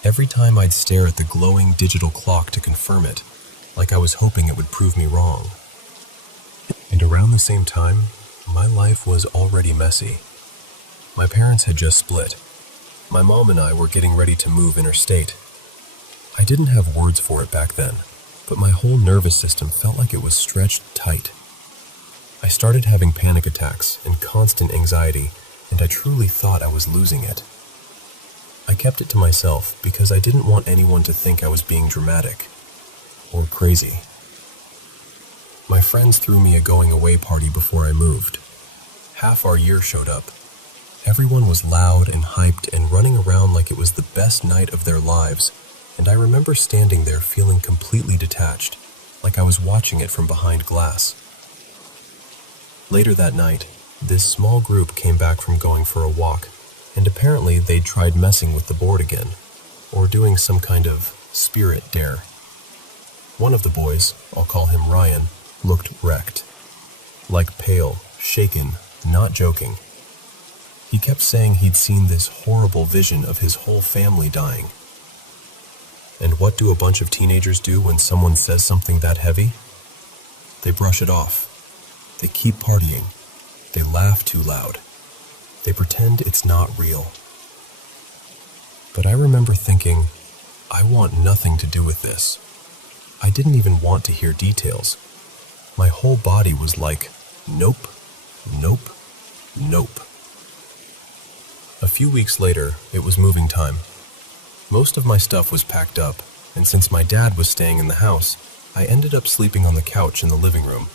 Every time I'd stare at the glowing digital clock to confirm it, like I was hoping it would prove me wrong. And around the same time, my life was already messy. My parents had just split. My mom and I were getting ready to move interstate. I didn't have words for it back then, but my whole nervous system felt like it was stretched tight. I started having panic attacks and constant anxiety, and I truly thought I was losing it. I kept it to myself because I didn't want anyone to think I was being dramatic or crazy. My friends threw me a going-away party before I moved. Half our year showed up. Everyone was loud and hyped and running around like it was the best night of their lives, and I remember standing there feeling completely detached, like I was watching it from behind glass. Later that night, this small group came back from going for a walk, and apparently they'd tried messing with the board again, or doing some kind of spirit dare. One of the boys, I'll call him Ryan, looked wrecked. Like pale, shaken, not joking. He kept saying he'd seen this horrible vision of his whole family dying. And what do a bunch of teenagers do when someone says something that heavy? They brush it off. They keep partying. They laugh too loud. They pretend it's not real. But I remember thinking, I want nothing to do with this. I didn't even want to hear details. My whole body was like, nope, nope, nope. A few weeks later, it was moving time. Most of my stuff was packed up, and since my dad was staying in the house, I ended up sleeping on the couch in the living room,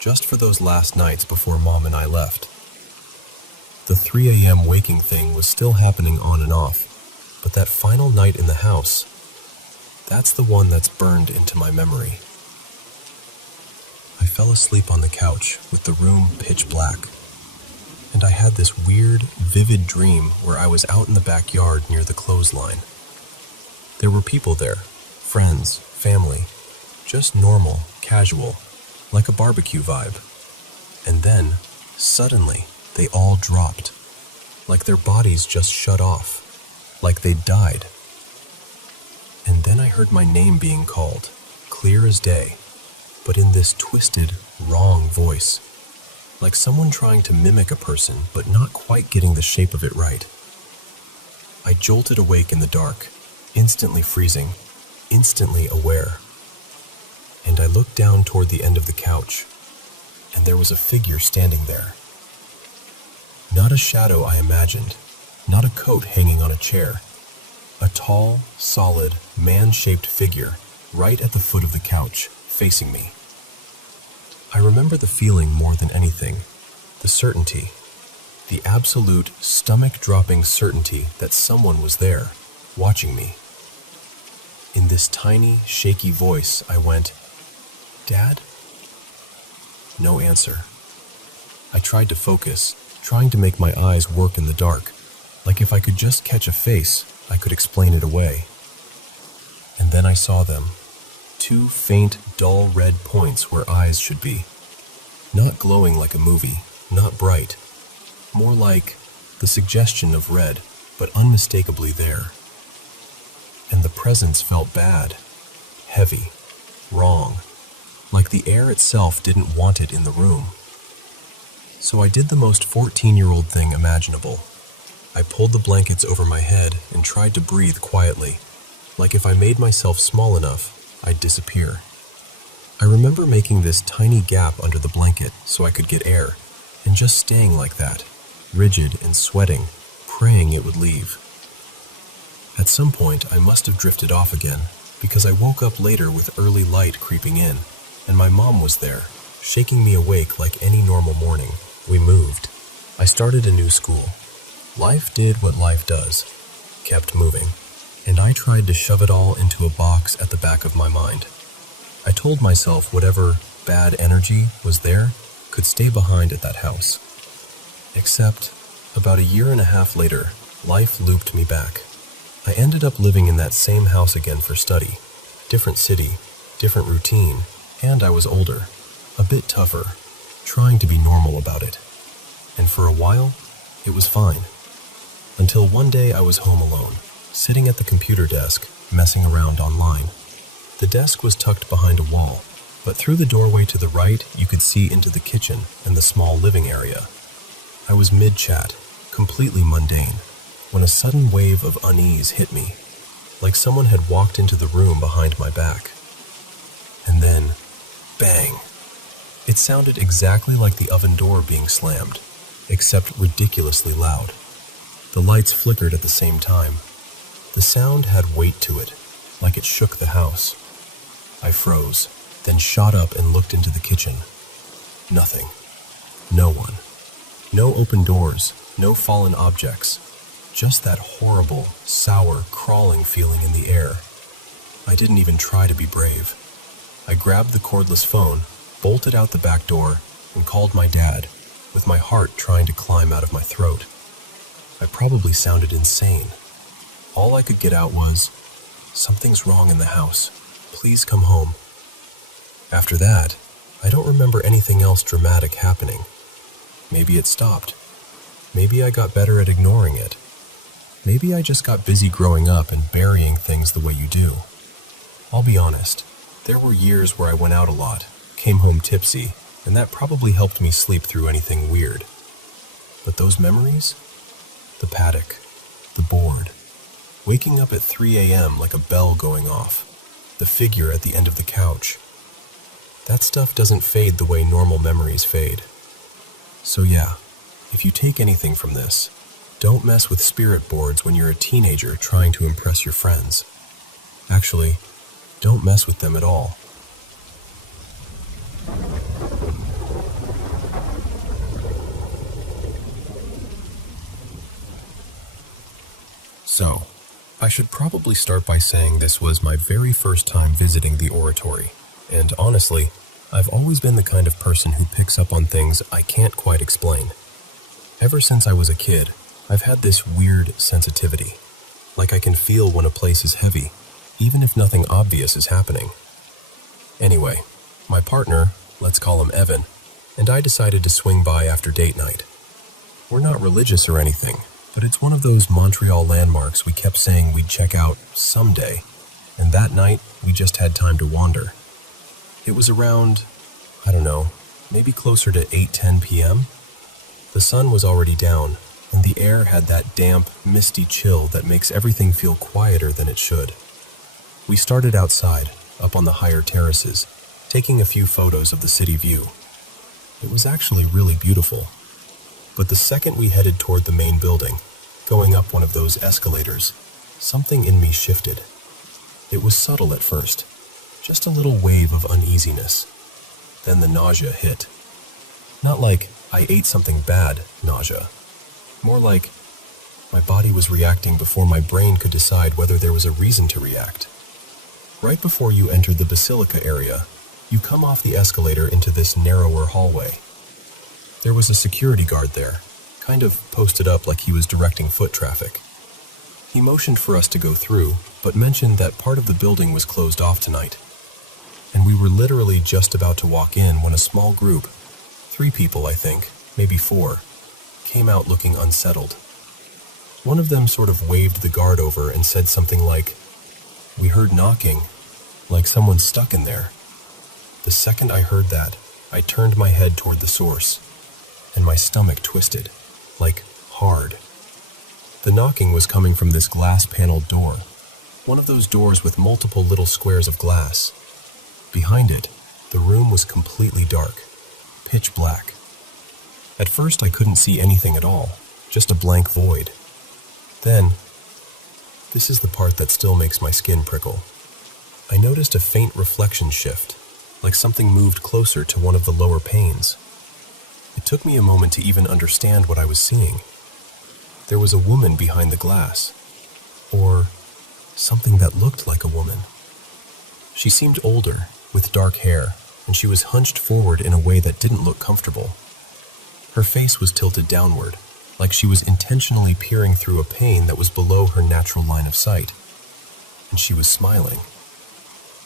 just for those last nights before Mom and I left. The 3 a.m. waking thing was still happening on and off, but that final night in the house, that's the one that's burned into my memory. I fell asleep on the couch with the room pitch black, and I had this weird, vivid dream where I was out in the backyard near the clothesline. There were people there, friends, family, just normal, casual, like a barbecue vibe. And then, suddenly, they all dropped, like their bodies just shut off, like they'd died. And then I heard my name being called, clear as day, but in this twisted, wrong voice, like someone trying to mimic a person but not quite getting the shape of it right. I jolted awake in the dark, instantly freezing, instantly aware. And I looked down toward the end of the couch, and there was a figure standing there. Not a shadow I imagined, not a coat hanging on a chair. A tall, solid, man-shaped figure right at the foot of the couch, facing me. I remember the feeling more than anything, the certainty, the absolute stomach-dropping certainty that someone was there, watching me. In this tiny, shaky voice, I went, "Dad?" No answer. I tried to focus, trying to make my eyes work in the dark, like if I could just catch a face, I could explain it away. And then I saw them. 2 faint, dull red points where eyes should be. Not glowing like a movie, not bright. More like the suggestion of red, but unmistakably there. And the presence felt bad, heavy, wrong, like the air itself didn't want it in the room. So I did the most 14-year-old thing imaginable. I pulled the blankets over my head and tried to breathe quietly, like if I made myself small enough, I'd disappear. I remember making this tiny gap under the blanket so I could get air, and just staying like that, rigid and sweating, praying it would leave. At some point, I must have drifted off again, because I woke up later with early light creeping in, and my mom was there, shaking me awake like any normal morning. We moved. I started a new school. Life did what life does, kept moving, and I tried to shove it all into a box at the back of my mind. I told myself whatever bad energy was there could stay behind at that house. Except, about 1.5 years later, life looped me back. I ended up living in that same house again for study. Different city, different routine, and I was older, a bit tougher, trying to be normal about it. And for a while, it was fine. Until one day I was home alone, sitting at the computer desk, messing around online. The desk was tucked behind a wall, but through the doorway to the right, you could see into the kitchen and the small living area. I was mid-chat, completely mundane, when a sudden wave of unease hit me, like someone had walked into the room behind my back. And then, bang! It sounded exactly like the oven door being slammed, except ridiculously loud. The lights flickered at the same time. The sound had weight to it, like it shook the house. I froze, then shot up and looked into the kitchen. Nothing. No one. No open doors, no fallen objects. Just that horrible, sour, crawling feeling in the air. I didn't even try to be brave. I grabbed the cordless phone, bolted out the back door, and called my dad, with my heart trying to climb out of my throat. I probably sounded insane. All I could get out was, "Something's wrong in the house. Please come home." After that, I don't remember anything else dramatic happening. Maybe it stopped. Maybe I got better at ignoring it. Maybe I just got busy growing up and burying things the way you do. I'll be honest, there were years where I went out a lot, came home tipsy, and that probably helped me sleep through anything weird. But those memories? The paddock, the board, waking up at 3 a.m. like a bell going off, the figure at the end of the couch. That stuff doesn't fade the way normal memories fade. So yeah, if you take anything from this, don't mess with spirit boards when you're a teenager trying to impress your friends. Actually, don't mess with them at all. So, I should probably start by saying this was my very first time visiting the oratory, and honestly, I've always been the kind of person who picks up on things I can't quite explain. Ever since I was a kid, I've had this weird sensitivity, like I can feel when a place is heavy, even if nothing obvious is happening. Anyway, my partner, let's call him Evan, and I decided to swing by after date night. We're not religious or anything, but it's one of those Montreal landmarks we kept saying we'd check out someday, and that night we just had time to wander. It was around, I don't know, maybe closer to 8:10 p.m. The sun was already down, and the air had that damp, misty chill that makes everything feel quieter than it should. We started outside, up on the higher terraces, taking a few photos of the city view. It was actually really beautiful. But the second we headed toward the main building, going up one of those escalators, something in me shifted. It was subtle at first, just a little wave of uneasiness. Then the nausea hit. Not like I ate something bad nausea. More like my body was reacting before my brain could decide whether there was a reason to react. Right before you enter the basilica area, you come off the escalator into this narrower hallway. There was a security guard there, kind of posted up like he was directing foot traffic. He motioned for us to go through, but mentioned that part of the building was closed off tonight. And we were literally just about to walk in when a small group, 3 people I think, maybe 4, came out looking unsettled. One of them sort of waved the guard over and said something like, "We heard knocking, like someone stuck in there." The second I heard that, I turned my head toward the source, and my stomach twisted, like hard. The knocking was coming from this glass-paneled door, one of those doors with multiple little squares of glass. Behind it, the room was completely dark, pitch black. At first I couldn't see anything at all, just a blank void. Then, this is the part that still makes my skin prickle. I noticed a faint reflection shift, like something moved closer to one of the lower panes. It took me a moment to even understand what I was seeing. There was a woman behind the glass, or something that looked like a woman. She seemed older, with dark hair, and she was hunched forward in a way that didn't look comfortable. Her face was tilted downward, like she was intentionally peering through a pane that was below her natural line of sight. And she was smiling.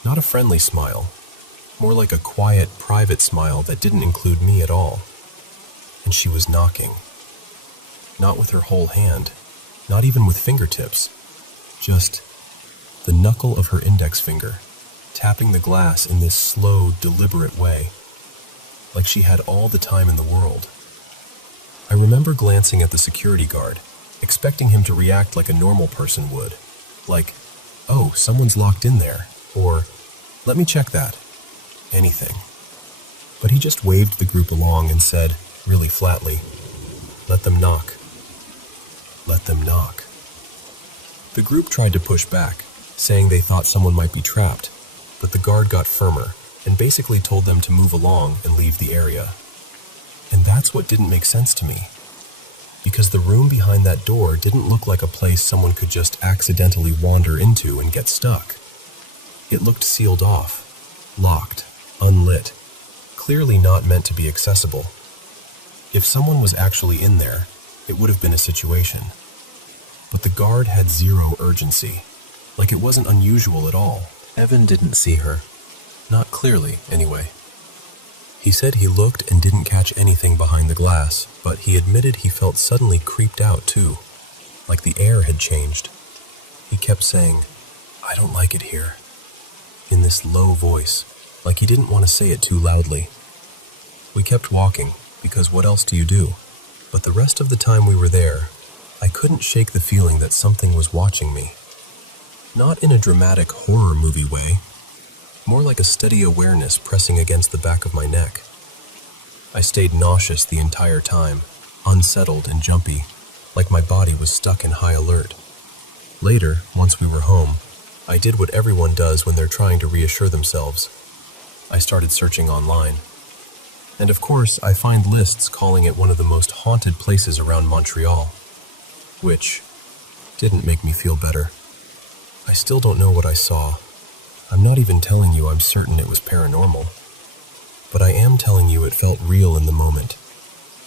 Not a friendly smile, more like a quiet, private smile that didn't include me at all. And she was knocking. Not with her whole hand, not even with fingertips, just the knuckle of her index finger, tapping the glass in this slow, deliberate way, like she had all the time in the world. I remember glancing at the security guard, expecting him to react like a normal person would, like, "Oh, someone's locked in there," or, "Let me check that," anything. But he just waved the group along and said, really flatly, "Let them knock. Let them knock." The group tried to push back, saying they thought someone might be trapped, but the guard got firmer and basically told them to move along and leave the area. And that's what didn't make sense to me, because the room behind that door didn't look like a place someone could just accidentally wander into and get stuck. It looked sealed off, locked, unlit, clearly not meant to be accessible. If someone was actually in there, it would have been a situation. But the guard had zero urgency, like it wasn't unusual at all. Evan didn't see her. Not clearly, anyway. He said he looked and didn't catch anything behind the glass, but he admitted he felt suddenly creeped out too, like the air had changed. He kept saying, "I don't like it here," in this low voice, like he didn't want to say it too loudly. We kept walking, because what else do you do? But the rest of the time we were there, I couldn't shake the feeling that something was watching me. Not in a dramatic horror movie way, more like a steady awareness pressing against the back of my neck. I stayed nauseous the entire time, unsettled and jumpy, like my body was stuck in high alert. Later, once we were home, I did what everyone does when they're trying to reassure themselves. I started searching online. And of course, I find lists calling it one of the most haunted places around Montreal, which didn't make me feel better. I still don't know what I saw. I'm not even telling you I'm certain it was paranormal. But I am telling you it felt real in the moment.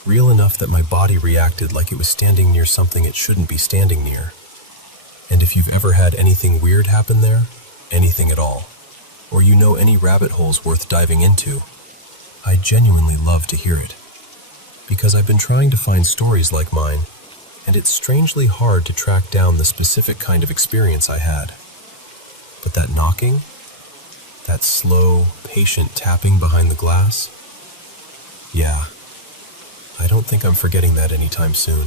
Real enough that my body reacted like it was standing near something it shouldn't be standing near. And if you've ever had anything weird happen there, anything at all, or you know any rabbit holes worth diving into, I genuinely love to hear it. Because I've been trying to find stories like mine, and it's strangely hard to track down the specific kind of experience I had. But that knocking, that slow, patient tapping behind the glass, yeah, I don't think I'm forgetting that anytime soon.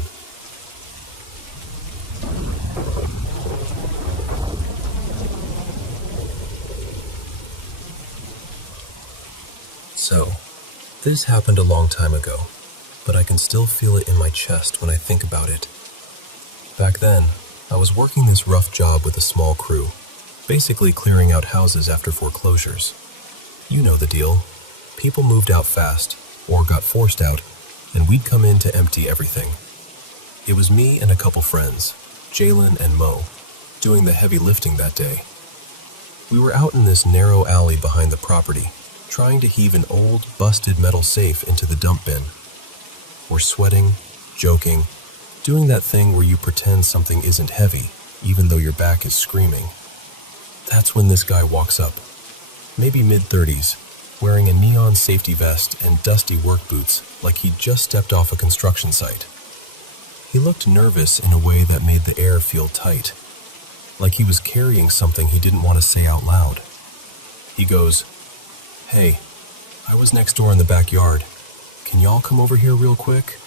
So, this happened a long time ago, but I can still feel it in my chest when I think about it. Back then, I was working this rough job with a small crew, basically clearing out houses after foreclosures. You know the deal. People moved out fast, or got forced out, and we'd come in to empty everything. It was me and a couple friends, Jalen and Mo, doing the heavy lifting that day. We were out in this narrow alley behind the property, trying to heave an old, busted metal safe into the dump bin. We're sweating, joking, doing that thing where you pretend something isn't heavy, even though your back is screaming. That's when this guy walks up, maybe mid-30s, wearing a neon safety vest and dusty work boots like he'd just stepped off a construction site. He looked nervous in a way that made the air feel tight, like he was carrying something he didn't want to say out loud. He goes, "Hey, I was next door in the backyard. Can y'all come over here real quick?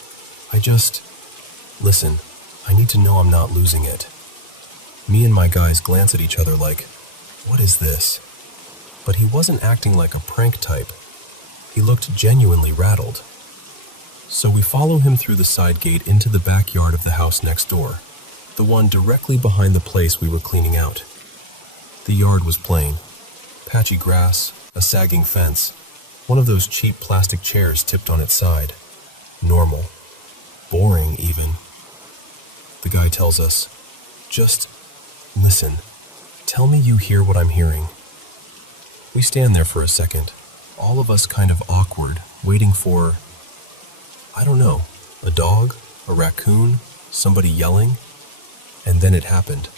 Listen, I need to know I'm not losing it." Me and my guys glance at each other like, what is this? But he wasn't acting like a prank type. He looked genuinely rattled. So we follow him through the side gate into the backyard of the house next door, the one directly behind the place we were cleaning out. The yard was plain. Patchy grass, a sagging fence, one of those cheap plastic chairs tipped on its side. Normal. Boring, even. The guy tells us, "Just listen. Tell me you hear what I'm hearing." We stand there for a second, all of us kind of awkward, waiting for, I don't know, a dog, a raccoon, somebody yelling. And then it happened.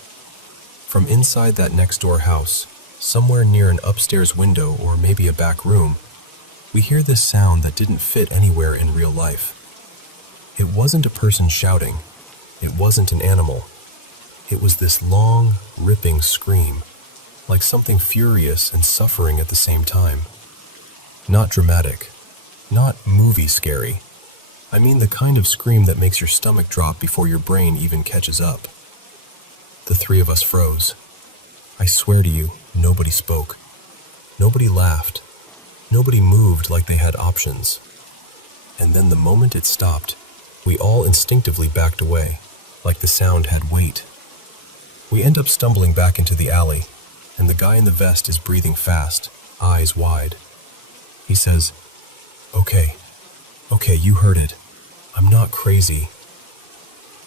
From inside that next door house, somewhere near an upstairs window or maybe a back room, we hear this sound that didn't fit anywhere in real life. It wasn't a person shouting. It wasn't an animal. It was this long, ripping scream, like something furious and suffering at the same time. Not dramatic, not movie scary. I mean the kind of scream that makes your stomach drop before your brain even catches up. The three of us froze. I swear to you, nobody spoke. Nobody laughed. Nobody moved like they had options. And then the moment it stopped, we all instinctively backed away, like the sound had weight. We end up stumbling back into the alley, and the guy in the vest is breathing fast, eyes wide. He says, Okay, you heard it. I'm not crazy."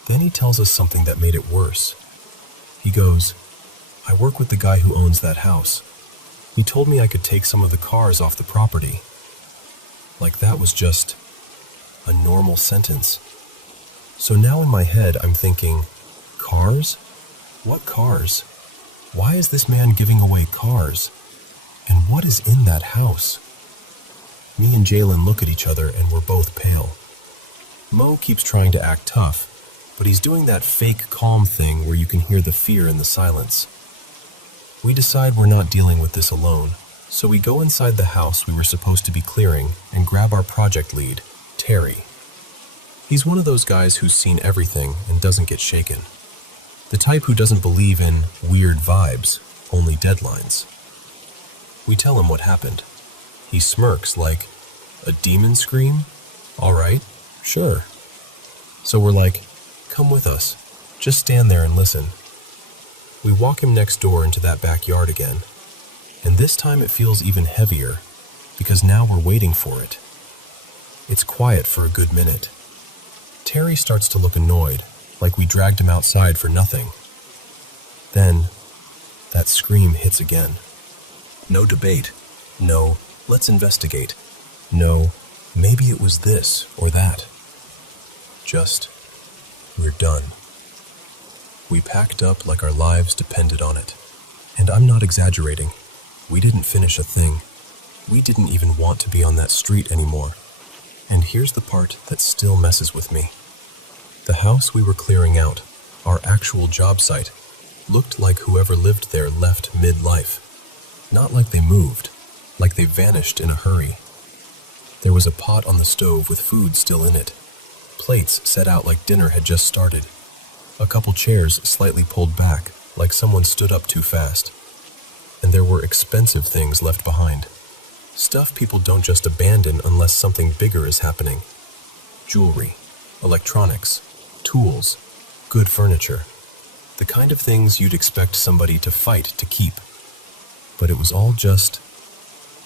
Then he tells us something that made it worse. He goes, "I work with the guy who owns that house. He told me I could take some of the cars off the property. Like that was just a normal sentence. So now in my head I'm thinking, cars? What cars? Why is this man giving away cars? And what is in that house? Me and Jalen look at each other and we're both pale. Mo keeps trying to act tough, but he's doing that fake calm thing where you can hear the fear in the silence. We decide we're not dealing with this alone, so we go inside the house we were supposed to be clearing and grab our project lead, Terry. He's one of those guys who's seen everything and doesn't get shaken. The type who doesn't believe in weird vibes, only deadlines. We tell him what happened. He smirks like, a demon scream? All right, sure. So we're like, come with us. Just stand there and listen. We walk him next door into that backyard again, and this time it feels even heavier because now we're waiting for it. It's quiet for a good minute. Terry starts to look annoyed, like we dragged him outside for nothing. Then, that scream hits again. No debate. No, let's investigate. No, maybe it was this or that. Just, we're done. We packed up like our lives depended on it. And I'm not exaggerating. We didn't finish a thing. We didn't even want to be on that street anymore. And here's the part that still messes with me. The house we were clearing out, our actual job site, looked like whoever lived there left mid-life. Not like they moved, like they vanished in a hurry. There was a pot on the stove with food still in it. Plates set out like dinner had just started. A couple chairs slightly pulled back, like someone stood up too fast. And there were expensive things left behind. Stuff people don't just abandon unless something bigger is happening. Jewelry, electronics, tools, good furniture. The kind of things you'd expect somebody to fight to keep. But it was all just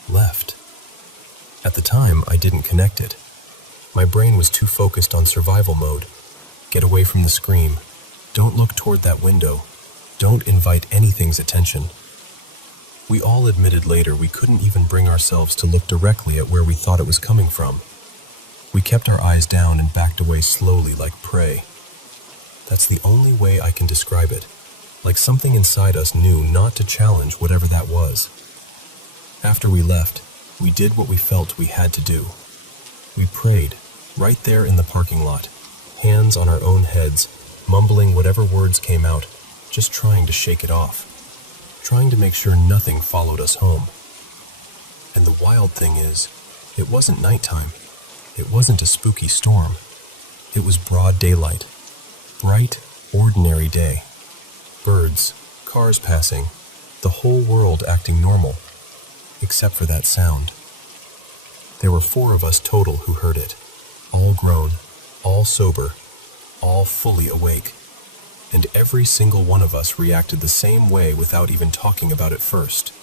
left. At the time, I didn't connect it. My brain was too focused on survival mode. Get away from the scream. Don't look toward that window. Don't invite anything's attention. We all admitted later we couldn't even bring ourselves to look directly at where we thought it was coming from. We kept our eyes down and backed away slowly like prey. That's the only way I can describe it. Like something inside us knew not to challenge whatever that was. After we left, we did what we felt we had to do. We prayed, right there in the parking lot, hands on our own heads, mumbling whatever words came out, just trying to shake it off. Trying to make sure nothing followed us home. And the wild thing is, it wasn't nighttime. It wasn't a spooky storm. It was broad daylight. Bright, ordinary day. Birds, cars passing, the whole world acting normal, except for that sound. There were 4 of us total who heard it, all grown, all sober, all fully awake. And every single one of us reacted the same way without even talking about it first.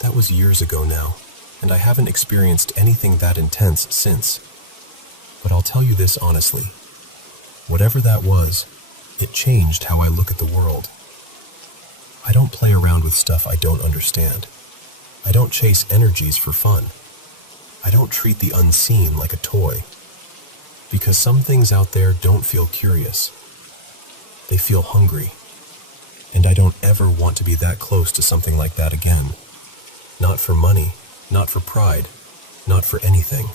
That was years ago now, and I haven't experienced anything that intense since. But I'll tell you this honestly. Whatever that was, it changed how I look at the world. I don't play around with stuff I don't understand. I don't chase energies for fun. I don't treat the unseen like a toy. Because some things out there don't feel curious. They feel hungry. And I don't ever want to be that close to something like that again. Not for money, not for pride, not for anything.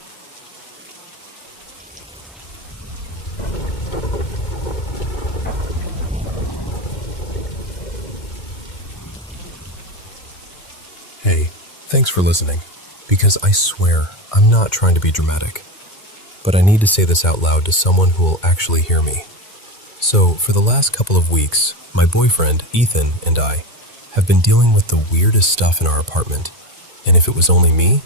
Hey, thanks for listening. Because I swear, I'm not trying to be dramatic. But I need to say this out loud to someone who will actually hear me. So, for the last couple of weeks, my boyfriend, Ethan, and I have been dealing with the weirdest stuff in our apartment. And if it was only me,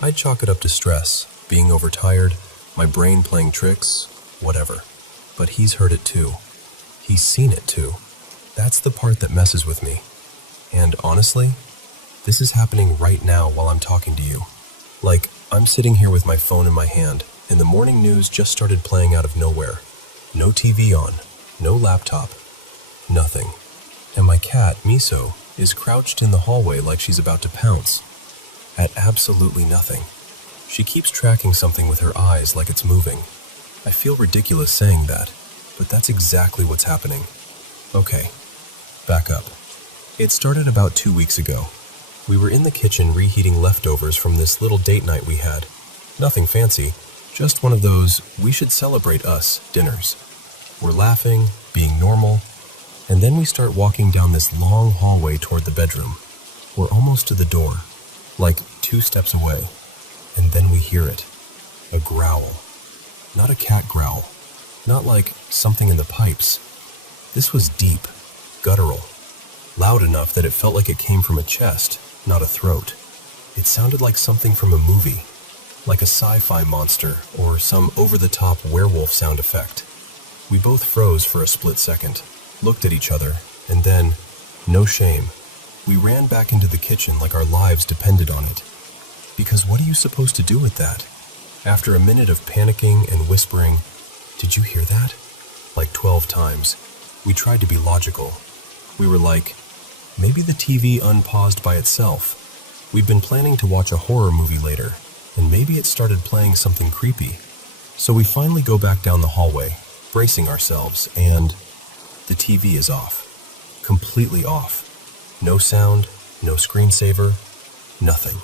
I'd chalk it up to stress, being overtired, my brain playing tricks, whatever. But he's heard it too. He's seen it too. That's the part that messes with me. And honestly, this is happening right now while I'm talking to you. Like, I'm sitting here with my phone in my hand, and the morning news just started playing out of nowhere. No TV on, no laptop, nothing. And my cat, Miso, is crouched in the hallway like she's about to pounce. At absolutely nothing. She keeps tracking something with her eyes like it's moving. I feel ridiculous saying that, but that's exactly what's happening. Okay, back up. It started about 2 weeks ago. We were in the kitchen reheating leftovers from this little date night we had. Nothing fancy, just one of those we should celebrate us dinners. We're laughing, being normal, and then we start walking down this long hallway toward the bedroom. We're almost to the door, like 2 steps away, and then we hear it. A growl. Not a cat growl. Not like something in the pipes. This was deep, guttural, loud enough that it felt like it came from a chest, not a throat. It sounded like something from a movie, like a sci-fi monster or some over-the-top werewolf sound effect. We both froze for a split second, looked at each other, and then, no shame, we ran back into the kitchen like our lives depended on it. Because what are you supposed to do with that? After a minute of panicking and whispering, "Did you hear that?" like 12 times, we tried to be logical. We were like, maybe the TV unpaused by itself. We'd been planning to watch a horror movie later, and maybe it started playing something creepy. So we finally go back down the hallway, bracing ourselves, and the TV is off. Completely off. No sound, no screensaver, nothing.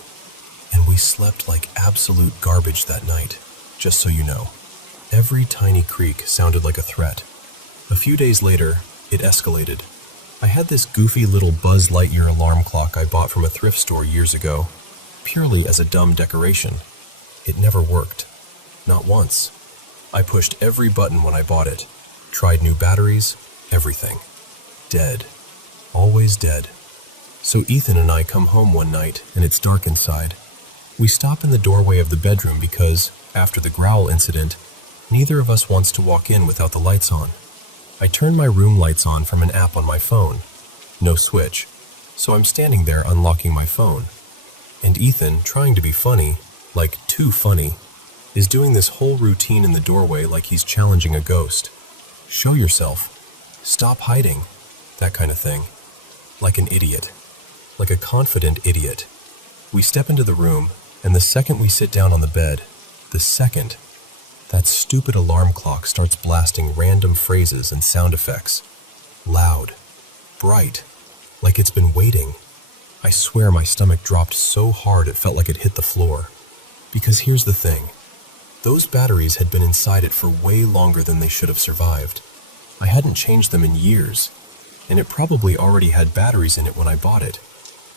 And we slept like absolute garbage that night, just so you know. Every tiny creak sounded like a threat. A few days later, it escalated. I had this goofy little Buzz Lightyear alarm clock I bought from a thrift store years ago, purely as a dumb decoration. It never worked. Not once. I pushed every button when I bought it, tried new batteries, everything. Dead. Always dead. So Ethan and I come home one night, and it's dark inside. We stop in the doorway of the bedroom because, after the growl incident, neither of us wants to walk in without the lights on. I turn my room lights on from an app on my phone. No switch. So I'm standing there unlocking my phone. And Ethan, trying to be funny, like too funny, is doing this whole routine in the doorway like he's challenging a ghost. Show yourself. Stop hiding. That kind of thing. Like an idiot. Like a confident idiot. We step into the room, and the second we sit down on the bed, that stupid alarm clock starts blasting random phrases and sound effects. Loud. Bright. Like it's been waiting. I swear my stomach dropped so hard it felt like it hit the floor. Because here's the thing. Those batteries had been inside it for way longer than they should have survived. I hadn't changed them in years, and it probably already had batteries in it when I bought it.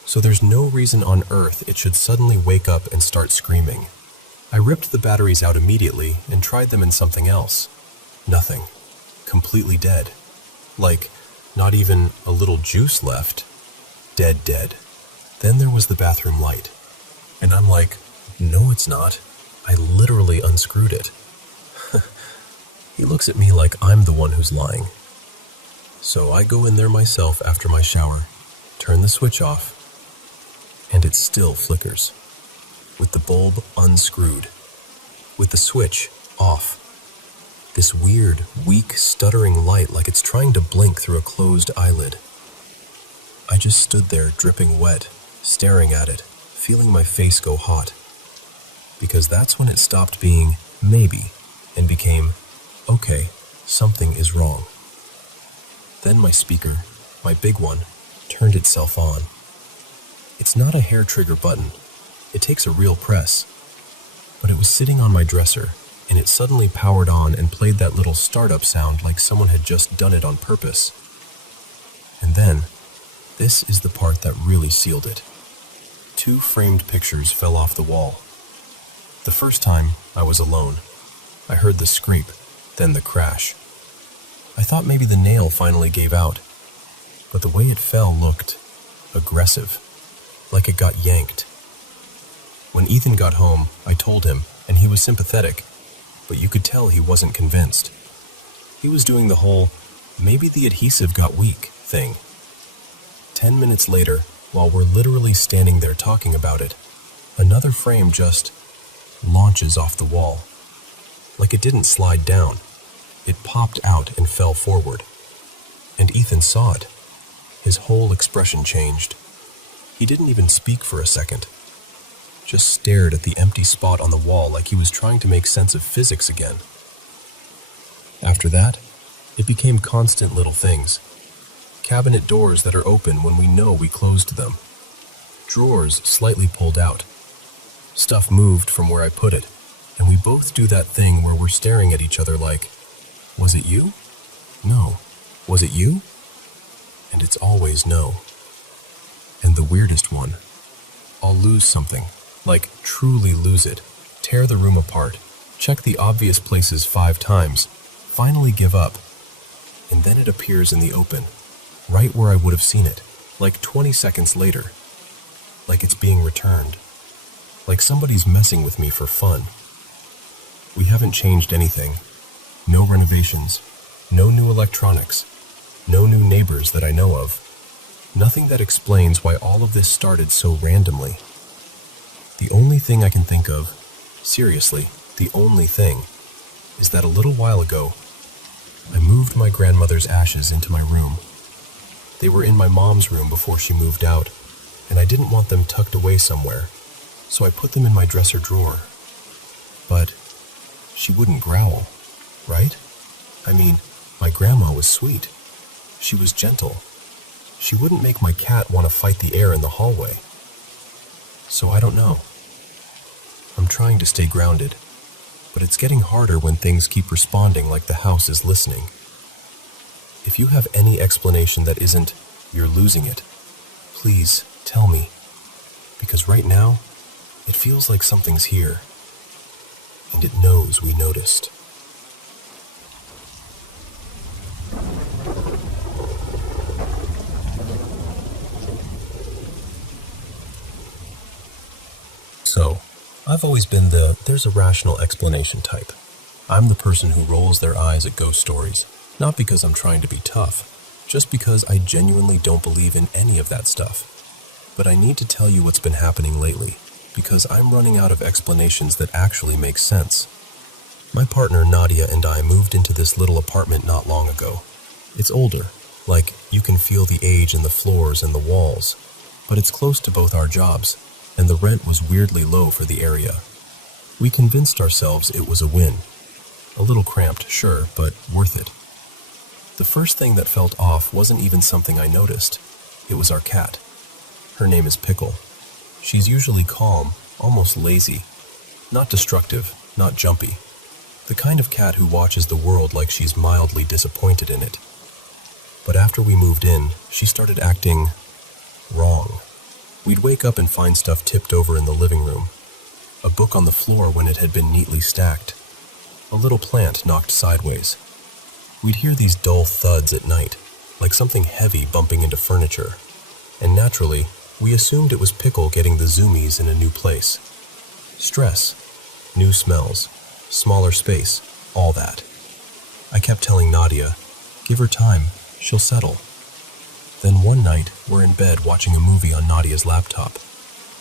So there's no reason on earth it should suddenly wake up and start screaming. I ripped the batteries out immediately and tried them in something else. Nothing. Completely dead. Like, not even a little juice left. Dead. Then there was the bathroom light. And I'm like, no it's not. I literally unscrewed it. He looks at me like I'm the one who's lying. So I go in there myself after my shower, turn the switch off, and it still flickers. With the bulb unscrewed. With the switch off. This weird, weak, stuttering light like it's trying to blink through a closed eyelid. I just stood there dripping wet, staring at it, feeling my face go hot. Because that's when it stopped being maybe and became, okay, something is wrong. Then my speaker, my big one, turned itself on. It's not a hair trigger button. It takes a real press. But it was sitting on my dresser, and it suddenly powered on and played that little startup sound like someone had just done it on purpose. And then, this is the part that really sealed it. 2 framed pictures fell off the wall. The first time, I was alone. I heard the scrape, then the crash. I thought maybe the nail finally gave out, but the way it fell looked aggressive, like it got yanked. When Ethan got home, I told him, and he was sympathetic, but you could tell he wasn't convinced. He was doing the whole, maybe the adhesive got weak thing. 10 minutes later, while we're literally standing there talking about it, another frame just launches off the wall. Like it didn't slide down. It popped out and fell forward. And Ethan saw it. his whole expression changed. He didn't even speak for a second, just stared at the empty spot on the wall like he was trying to make sense of physics again. After that, it became constant little things. Cabinet doors that are open when we know we closed them. Drawers slightly pulled out. Stuff moved from where I put it, and we both do that thing where we're staring at each other like, was it you? No. Was it you? And it's always no. And the weirdest one, I'll lose something, like truly lose it, tear the room apart, check the obvious places 5 times, finally give up, and then it appears in the open, right where I would have seen it, like 20 seconds later, like it's being returned, like somebody's messing with me for fun. We haven't changed anything. No renovations, no new electronics, no new neighbors that I know of. Nothing that explains why all of this started so randomly. The only thing I can think of, seriously, the only thing, is that a little while ago, I moved my grandmother's ashes into my room. They were in my mom's room before she moved out, and I didn't want them tucked away somewhere, so I put them in my dresser drawer. But she wouldn't growl, right? I mean, my grandma was sweet. She was gentle. She wouldn't make my cat want to fight the air in the hallway. So I don't know. I'm trying to stay grounded, but it's getting harder when things keep responding like the house is listening. If you have any explanation that isn't, you're losing it, please tell me. Because right now, it feels like something's here, and it knows we noticed. So, I've always been there's a rational explanation type. I'm the person who rolls their eyes at ghost stories, not because I'm trying to be tough, just because I genuinely don't believe in any of that stuff. But I need to tell you what's been happening lately, because I'm running out of explanations that actually make sense. My partner Nadia and I moved into this little apartment not long ago. It's older, like you can feel the age in the floors and the walls, but it's close to both our jobs, and the rent was weirdly low for the area. We convinced ourselves it was a win. A little cramped, sure, but worth it. The first thing that felt off wasn't even something I noticed. It was our cat. Her name is Pickle. She's usually calm, almost lazy. Not destructive, not jumpy. The kind of cat who watches the world like she's mildly disappointed in it. But after we moved in, she started acting wrong. We'd wake up and find stuff tipped over in the living room. A book on the floor when it had been neatly stacked. A little plant knocked sideways. We'd hear these dull thuds at night, like something heavy bumping into furniture. And naturally, we assumed it was Pickle getting the zoomies in a new place. Stress, new smells, smaller space, all that. I kept telling Nadia, give her time, she'll settle. Then one night, we're in bed watching a movie on Nadia's laptop.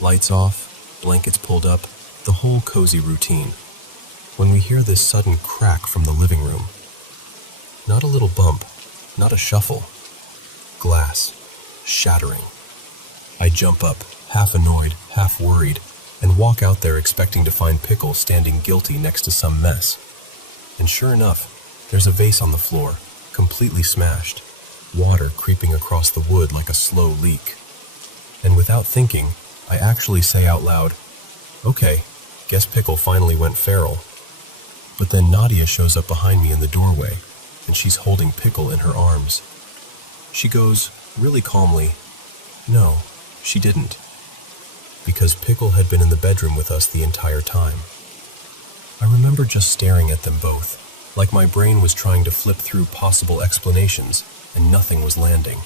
Lights off, blankets pulled up, the whole cozy routine. When we hear this sudden crack from the living room. Not a little bump, not a shuffle. Glass, shattering. I jump up, half annoyed, half worried, and walk out there expecting to find Pickle standing guilty next to some mess. And sure enough, there's a vase on the floor, completely smashed. Water creeping across the wood like a slow leak. And without thinking, I actually say out loud, okay, guess Pickle finally went feral. But then Nadia shows up behind me in the doorway, and she's holding Pickle in her arms. She goes, really calmly, no, she didn't. Because Pickle had been in the bedroom with us the entire time. I remember just staring at them both, like my brain was trying to flip through possible explanations, and nothing was landing.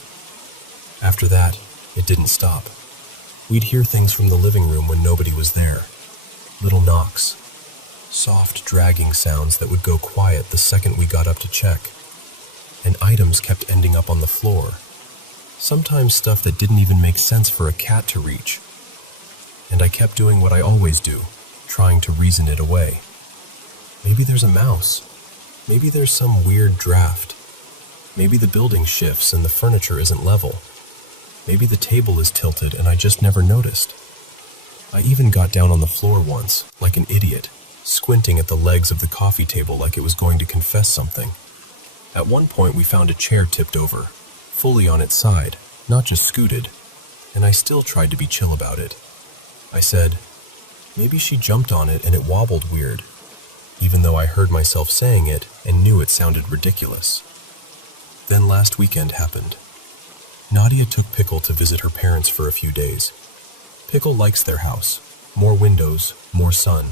After that, it didn't stop. We'd hear things from the living room when nobody was there. Little knocks. Soft, dragging sounds that would go quiet the second we got up to check. And items kept ending up on the floor. Sometimes stuff that didn't even make sense for a cat to reach. And I kept doing what I always do, trying to reason it away. Maybe there's a mouse. Maybe there's some weird draft. Maybe the building shifts and the furniture isn't level. Maybe the table is tilted and I just never noticed. I even got down on the floor once, like an idiot, squinting at the legs of the coffee table like it was going to confess something. At one point we found a chair tipped over, fully on its side, not just scooted, and I still tried to be chill about it. I said, maybe she jumped on it and it wobbled weird, even though I heard myself saying it and knew it sounded ridiculous. Then last weekend happened. Nadia took Pickle to visit her parents for a few days. Pickle likes their house. More windows, more sun.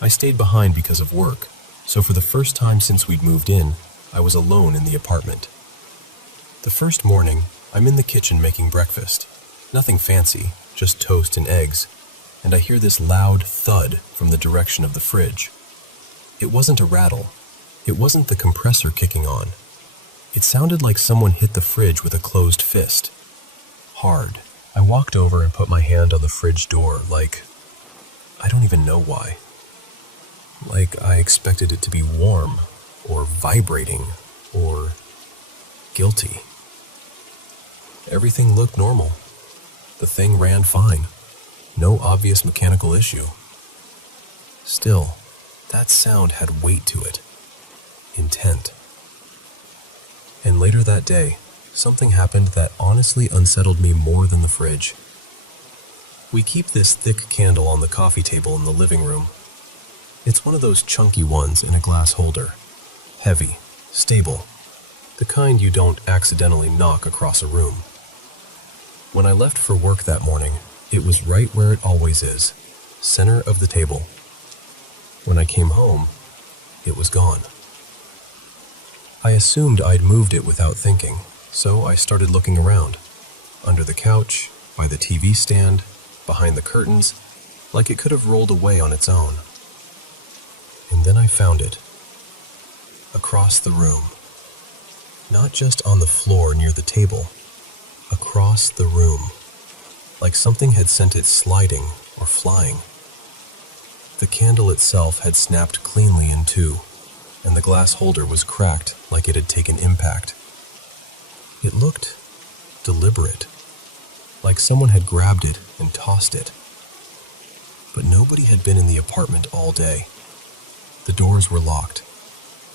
I stayed behind because of work, so for the first time since we'd moved in, I was alone in the apartment. The first morning, I'm in the kitchen making breakfast. Nothing fancy, just toast and eggs, and I hear this loud thud from the direction of the fridge. It wasn't a rattle. It wasn't the compressor kicking on. It sounded like someone hit the fridge with a closed fist. Hard. I walked over and put my hand on the fridge door like, I don't even know why. Like I expected it to be warm, or vibrating, or guilty. Everything looked normal. The thing ran fine. No obvious mechanical issue. Still, that sound had weight to it. Intent. And later that day, something happened that honestly unsettled me more than the fridge. We keep this thick candle on the coffee table in the living room. It's one of those chunky ones in a glass holder. Heavy, stable, the kind you don't accidentally knock across a room. When I left for work that morning, it was right where it always is, center of the table. When I came home, it was gone. I assumed I'd moved it without thinking, so I started looking around. Under the couch, by the TV stand, behind the curtains, like it could have rolled away on its own. And then I found it. Across the room. Not just on the floor near the table. Across the room. Like something had sent it sliding or flying. The candle itself had snapped cleanly in two, and the glass holder was cracked like it had taken impact. It looked deliberate, like someone had grabbed it and tossed it. But nobody had been in the apartment all day. The doors were locked.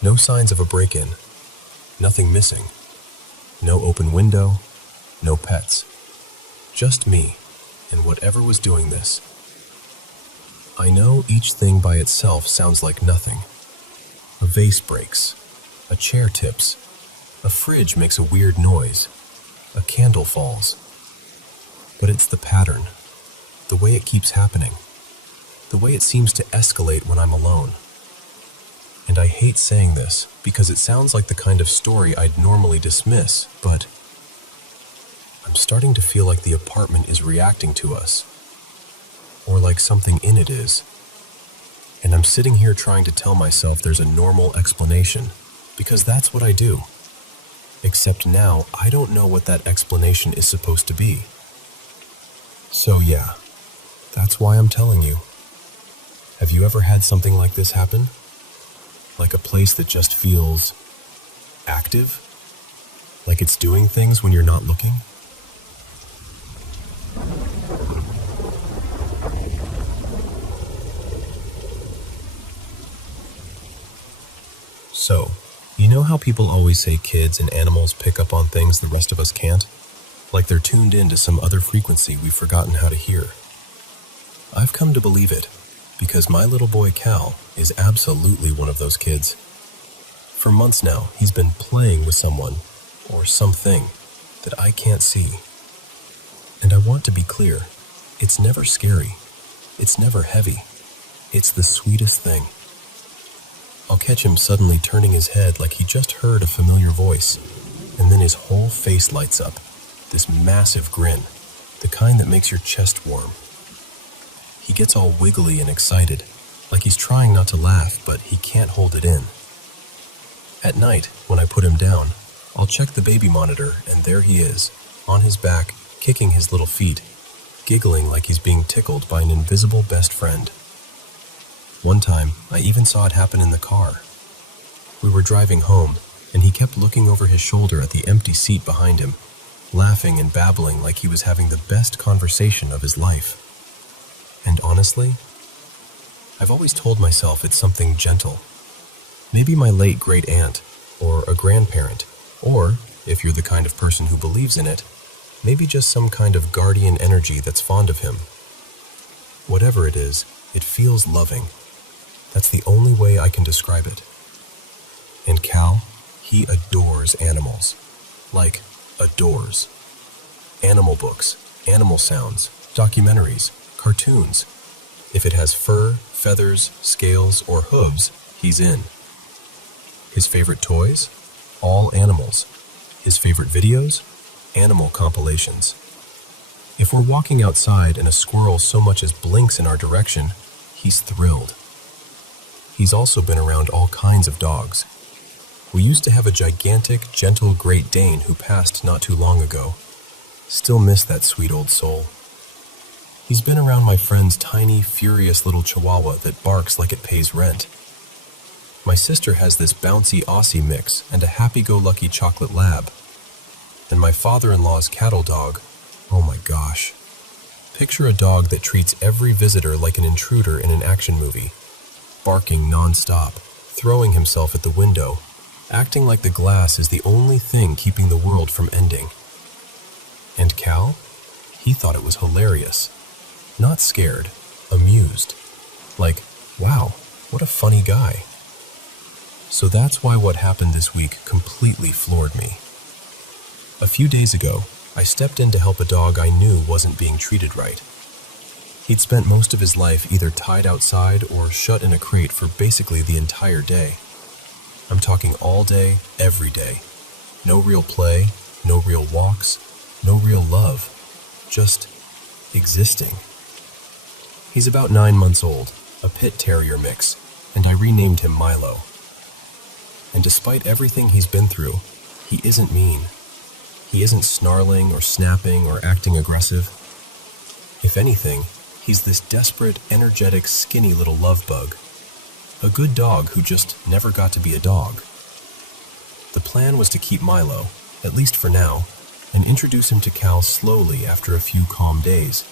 No signs of a break-in. Nothing missing. No open window. No pets. Just me and whatever was doing this. I know each thing by itself sounds like nothing. A vase breaks. A chair tips. A fridge makes a weird noise. A candle falls. But it's the pattern. The way it keeps happening. The way it seems to escalate when I'm alone. And I hate saying this because it sounds like the kind of story I'd normally dismiss, but I'm starting to feel like the apartment is reacting to us. Or like something in it is. And I'm sitting here trying to tell myself there's a normal explanation, because that's what I do. Except now, I don't know what that explanation is supposed to be. So yeah, that's why I'm telling you. Have you ever had something like this happen? Like a place that just feels active? Like it's doing things when you're not looking? So, you know how people always say kids and animals pick up on things the rest of us can't? Like they're tuned in to some other frequency we've forgotten how to hear. I've come to believe it, because my little boy Cal is absolutely one of those kids. For months now, he's been playing with someone, or something, that I can't see. And I want to be clear, it's never scary. It's never heavy. It's the sweetest thing. I'll catch him suddenly turning his head like he just heard a familiar voice, and then his whole face lights up, this massive grin, the kind that makes your chest warm. He gets all wiggly and excited, like he's trying not to laugh, but he can't hold it in. At night, when I put him down, I'll check the baby monitor, and there he is, on his back, kicking his little feet, giggling like he's being tickled by an invisible best friend. One time, I even saw it happen in the car. We were driving home, and he kept looking over his shoulder at the empty seat behind him, laughing and babbling like he was having the best conversation of his life. And honestly, I've always told myself it's something gentle. Maybe my late great-aunt, or a grandparent, or, if you're the kind of person who believes in it, maybe just some kind of guardian energy that's fond of him. Whatever it is, it feels loving. That's the only way I can describe it. And Cal, he adores animals. Like, adores. Animal books, animal sounds, documentaries, cartoons. If it has fur, feathers, scales, or hooves, he's in. His favorite toys? All animals. His favorite videos? Animal compilations. If we're walking outside and a squirrel so much as blinks in our direction, he's thrilled. He's also been around all kinds of dogs. We used to have a gigantic, gentle Great Dane who passed not too long ago. Still miss that sweet old soul. He's been around my friend's tiny, furious little Chihuahua that barks like it pays rent. My sister has this bouncy Aussie mix and a happy-go-lucky chocolate lab. And my father-in-law's cattle dog, oh my gosh. Picture a dog that treats every visitor like an intruder in an action movie, barking non-stop, throwing himself at the window, acting like the glass is the only thing keeping the world from ending. And Cal? He thought it was hilarious. Not scared, amused. Like, wow, what a funny guy. So that's why what happened this week completely floored me. A few days ago, I stepped in to help a dog I knew wasn't being treated right. He'd spent most of his life either tied outside or shut in a crate for basically the entire day. I'm talking all day, every day. No real play, no real walks, no real love. Just existing. He's about 9 months old, a pit terrier mix, and I renamed him Milo. And despite everything he's been through, he isn't mean. He isn't snarling or snapping or acting aggressive. If anything, he's this desperate, energetic, skinny little love bug. A good dog who just never got to be a dog. The plan was to keep Milo, at least for now, and introduce him to Cal slowly after a few calm days,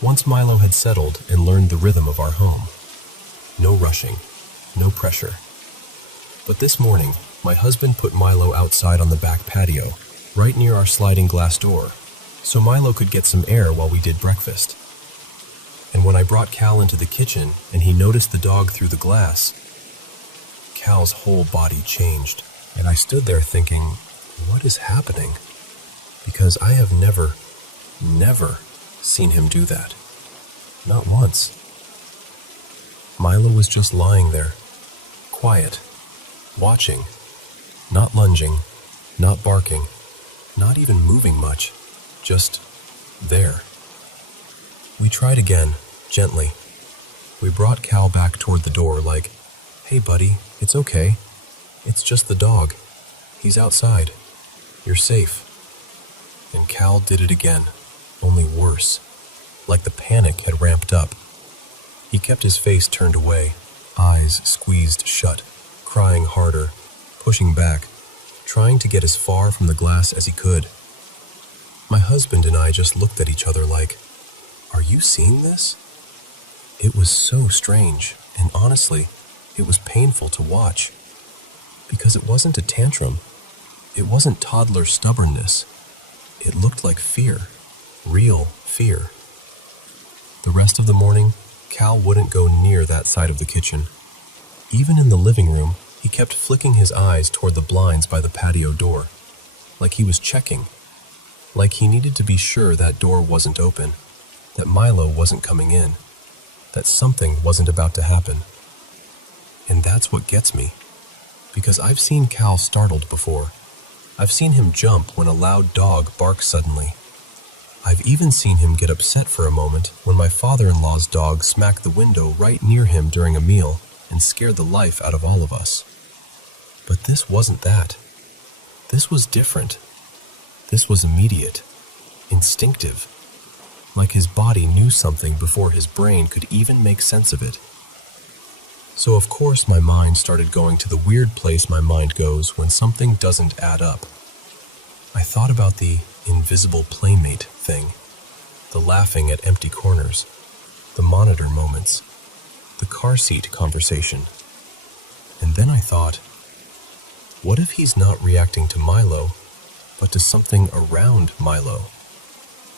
once Milo had settled and learned the rhythm of our home. No rushing, no pressure. But this morning, my husband put Milo outside on the back patio, right near our sliding glass door, so Milo could get some air while we did breakfast. And when I brought Cal into the kitchen and he noticed the dog through the glass, Cal's whole body changed, and I stood there thinking, what is happening? Because I have never seen him do that. Not once. Milo was just lying there, quiet, watching, not lunging, not barking, not even moving much, just there. We tried again, gently. We brought Cal back toward the door like, hey buddy, it's okay. It's just the dog. He's outside. You're safe. And Cal did it again, only worse. Like the panic had ramped up. He kept his face turned away, eyes squeezed shut, crying harder, pushing back, trying to get as far from the glass as he could. My husband and I just looked at each other like, are you seeing this? It was so strange, and honestly, it was painful to watch. Because it wasn't a tantrum. It wasn't toddler stubbornness. It looked like fear, real fear. The rest of the morning, Cal wouldn't go near that side of the kitchen. Even in the living room, he kept flicking his eyes toward the blinds by the patio door, like he was checking, like he needed to be sure that door wasn't open, that Milo wasn't coming in, that something wasn't about to happen. And that's what gets me, because I've seen Cal startled before. I've seen him jump when a loud dog barks suddenly. I've even seen him get upset for a moment when my father-in-law's dog smacked the window right near him during a meal and scared the life out of all of us. But this wasn't that. This was different. This was immediate, instinctive, like his body knew something before his brain could even make sense of it. So of course my mind started going to the weird place my mind goes when something doesn't add up. I thought about the invisible playmate thing, the laughing at empty corners, the monitor moments, the car seat conversation. And then I thought, what if he's not reacting to Milo, but to something around Milo?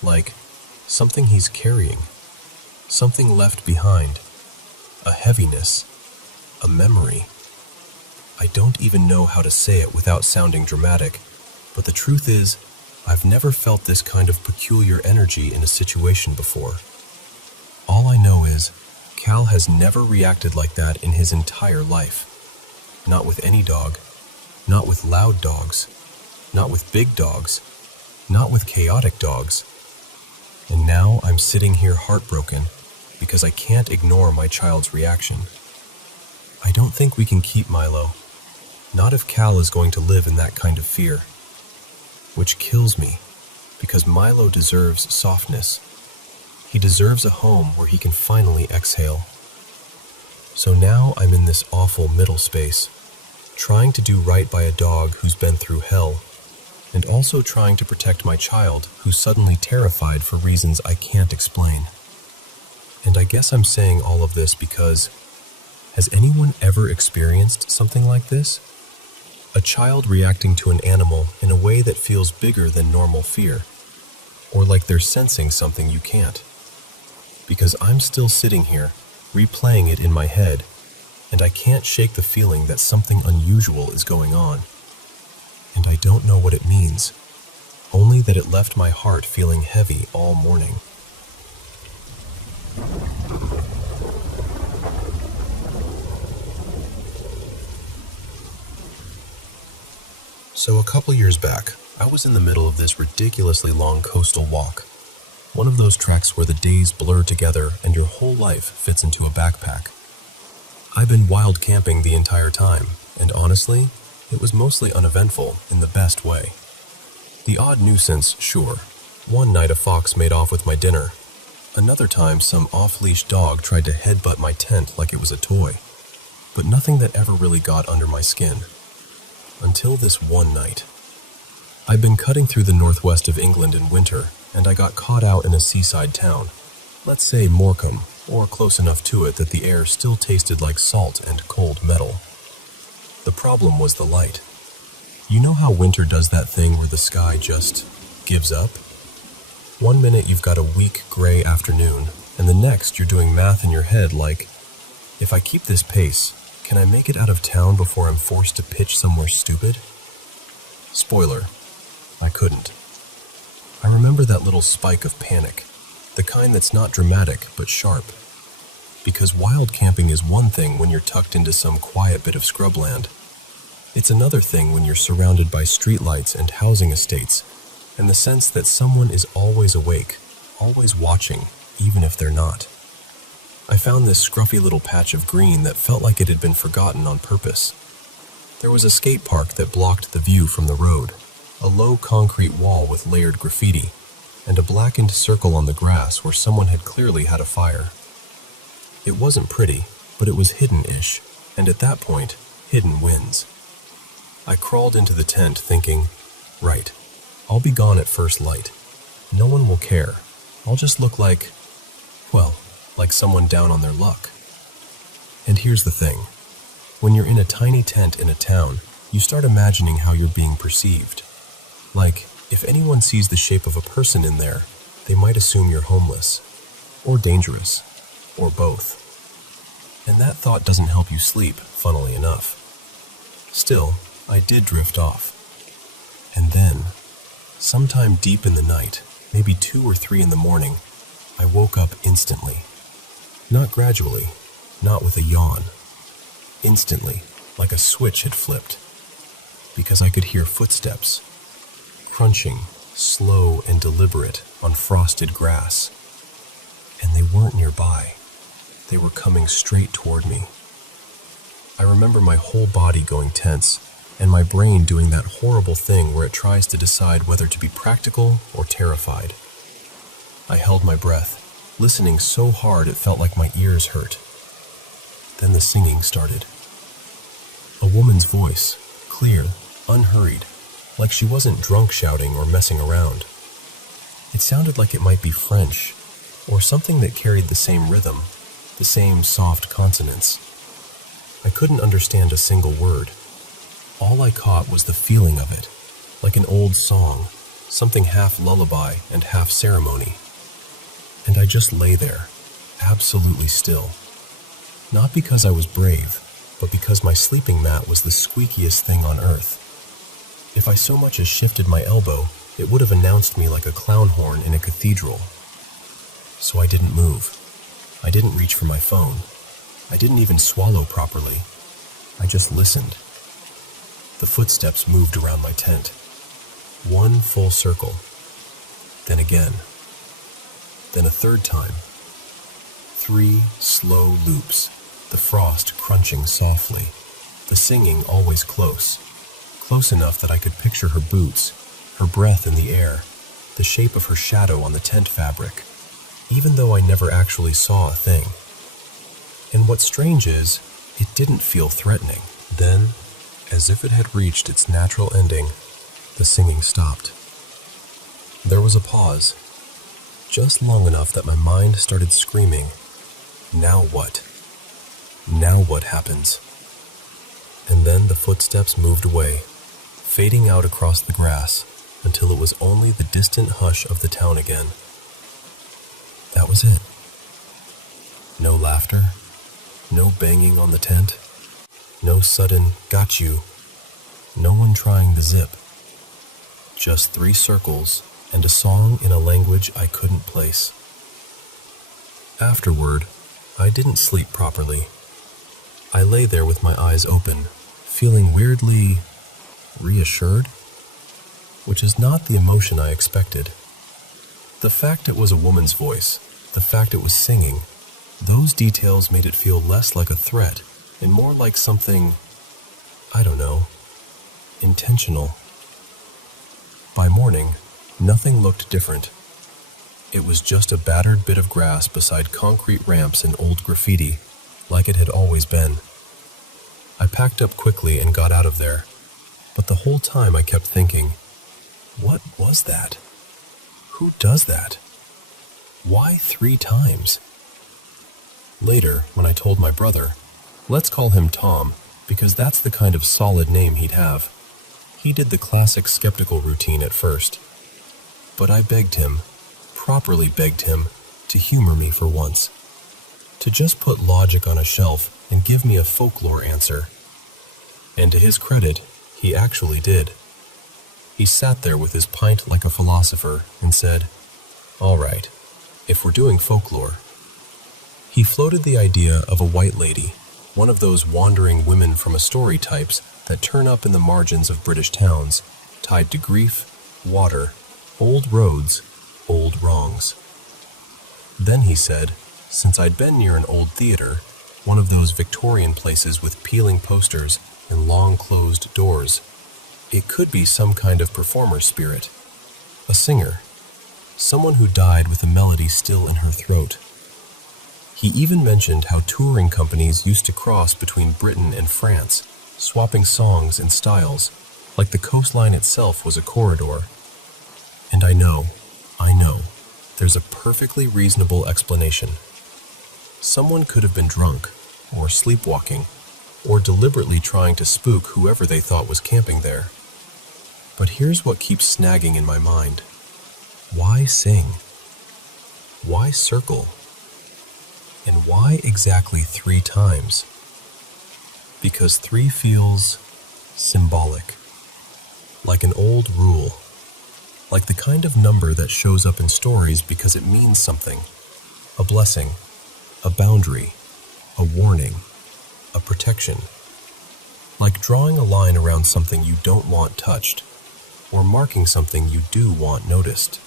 Like something he's carrying, something left behind, a heaviness, a memory. I don't even know how to say it without sounding dramatic, but the truth is, I've never felt this kind of peculiar energy in a situation before. All I know is, Cal has never reacted like that in his entire life. Not with any dog, not with loud dogs, not with big dogs, not with chaotic dogs. And now I'm sitting here heartbroken because I can't ignore my child's reaction. I don't think we can keep Milo, not if Cal is going to live in that kind of fear. Which kills me, because Milo deserves softness. He deserves a home where he can finally exhale. So now I'm in this awful middle space, trying to do right by a dog who's been through hell, and also trying to protect my child who's suddenly terrified for reasons I can't explain. And I guess I'm saying all of this because, has anyone ever experienced something like this? A child reacting to an animal in a way that feels bigger than normal fear, or like they're sensing something you can't. Because I'm still sitting here, replaying it in my head, and I can't shake the feeling that something unusual is going on. And I don't know what it means, only that it left my heart feeling heavy all morning. So a couple years back, I was in the middle of this ridiculously long coastal walk. One of those treks where the days blur together and your whole life fits into a backpack. I've been wild camping the entire time, and honestly, it was mostly uneventful in the best way. The odd nuisance, sure. One night a fox made off with my dinner. Another time some off-leash dog tried to headbutt my tent like it was a toy. But nothing that ever really got under my skin. Until this one night. I'd been cutting through the northwest of England in winter, and I got caught out in a seaside town. Let's say Morecambe, or close enough to it that the air still tasted like salt and cold metal. The problem was the light. You know how winter does that thing where the sky just gives up? One minute you've got a weak gray afternoon, and the next you're doing math in your head like, if I keep this pace, can I make it out of town before I'm forced to pitch somewhere stupid? Spoiler, I couldn't. I remember that little spike of panic, the kind that's not dramatic but sharp. Because wild camping is one thing when you're tucked into some quiet bit of scrubland. It's another thing when you're surrounded by streetlights and housing estates, and the sense that someone is always awake, always watching, even if they're not. I found this scruffy little patch of green that felt like it had been forgotten on purpose. There was a skate park that blocked the view from the road, a low concrete wall with layered graffiti, and a blackened circle on the grass where someone had clearly had a fire. It wasn't pretty, but it was hidden-ish, and at that point, hidden wins. I crawled into the tent thinking, right, I'll be gone at first light. No one will care. I'll just look like, well, like someone down on their luck. And here's the thing. When you're in a tiny tent in a town, you start imagining how you're being perceived. Like, if anyone sees the shape of a person in there, they might assume you're homeless, or dangerous, or both. And that thought doesn't help you sleep, funnily enough. Still, I did drift off. And then, sometime deep in the night, maybe 2 or 3 in the morning, I woke up instantly. Not gradually, not with a yawn. Instantly, like a switch had flipped. Because I could hear footsteps, crunching, slow and deliberate on frosted grass. And they weren't nearby. They were coming straight toward me. I remember my whole body going tense, and my brain doing that horrible thing where it tries to decide whether to be practical or terrified. I held my breath, listening so hard it felt like my ears hurt. Then the singing started. A woman's voice, clear, unhurried, like she wasn't drunk shouting or messing around, It sounded like it might be French, or something that carried the same rhythm, the same soft consonants. I couldn't understand a single word. All I caught was the feeling of it, like an old song, something half lullaby and half ceremony. And I just lay there, absolutely still. Not because I was brave, but because my sleeping mat was the squeakiest thing on earth. If I so much as shifted my elbow, it would have announced me like a clown horn in a cathedral. So I didn't move. I didn't reach for my phone. I didn't even swallow properly. I just listened. The footsteps moved around my tent. One full circle. Then again. Then a third time. 3 slow loops, the frost crunching softly, the singing always close enough that I could picture her boots, her breath in the air, the shape of her shadow on the tent fabric, even though I never actually saw a thing. And what's strange is, it didn't feel threatening. Then, as if it had reached its natural ending, the singing stopped. There was a pause, just long enough that my mind started screaming, "Now what? Now what happens?" And then the footsteps moved away, fading out across the grass until it was only the distant hush of the town again. That was it. No laughter, no banging on the tent, no sudden "got you," no one trying the zip. Just 3 circles and a song in a language I couldn't place. Afterward, I didn't sleep properly. I lay there with my eyes open, feeling weirdly reassured, which is not the emotion I expected. The fact it was a woman's voice, the fact it was singing, those details made it feel less like a threat and more like something, I don't know, intentional. By morning, nothing looked different. It was just a battered bit of grass beside concrete ramps and old graffiti, like it had always been. I packed up quickly and got out of there, but the whole time I kept thinking, what was that? Who does that? Why 3 times? Later, when I told my brother, let's call him Tom, because that's the kind of solid name he'd have. He did the classic skeptical routine at first. But I begged him, properly begged him, to humor me for once. To just put logic on a shelf and give me a folklore answer. And to his credit, he actually did. He sat there with his pint like a philosopher and said, "All right, if we're doing folklore." He floated the idea of a white lady, one of those wandering women from a story types that turn up in the margins of British towns, tied to grief, water, old roads, old wrongs. Then he said, since I'd been near an old theater, one of those Victorian places with peeling posters and long closed doors, it could be some kind of performer spirit, a singer, someone who died with a melody still in her throat. He even mentioned how touring companies used to cross between Britain and France, swapping songs and styles, like the coastline itself was a corridor. And I know, there's a perfectly reasonable explanation. Someone could have been drunk, or sleepwalking, or deliberately trying to spook whoever they thought was camping there. But here's what keeps snagging in my mind. Why sing? Why circle? And why exactly 3 times? Because 3 feels symbolic, like an old rule, like the kind of number that shows up in stories because it means something, a blessing, a boundary, a warning, a protection, like drawing a line around something you don't want touched, or marking something you do want noticed.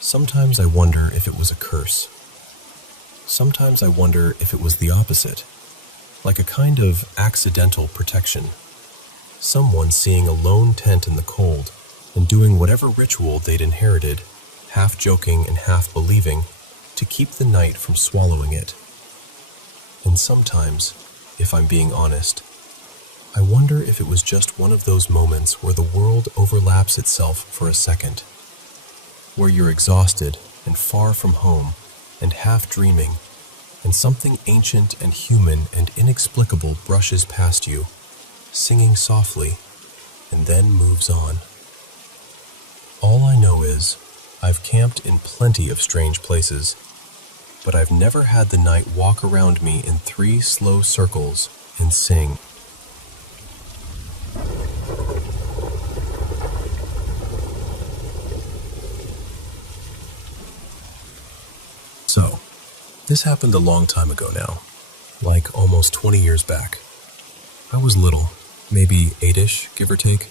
Sometimes I wonder if it was a curse. Sometimes I wonder if it was the opposite, like a kind of accidental protection. Someone seeing a lone tent in the cold and doing whatever ritual they'd inherited, half joking and half believing, to keep the night from swallowing it. And sometimes, if I'm being honest, I wonder if it was just one of those moments where the world overlaps itself for a second. where you're exhausted and far from home and half dreaming, and something ancient and human and inexplicable brushes past you, singing softly, and then moves on. All I know is I've camped in plenty of strange places, but I've never had the night walk around me in 3 slow circles and sing. So, this happened a long time ago now, like almost 20 years back. I was little, maybe 8-ish, give or take,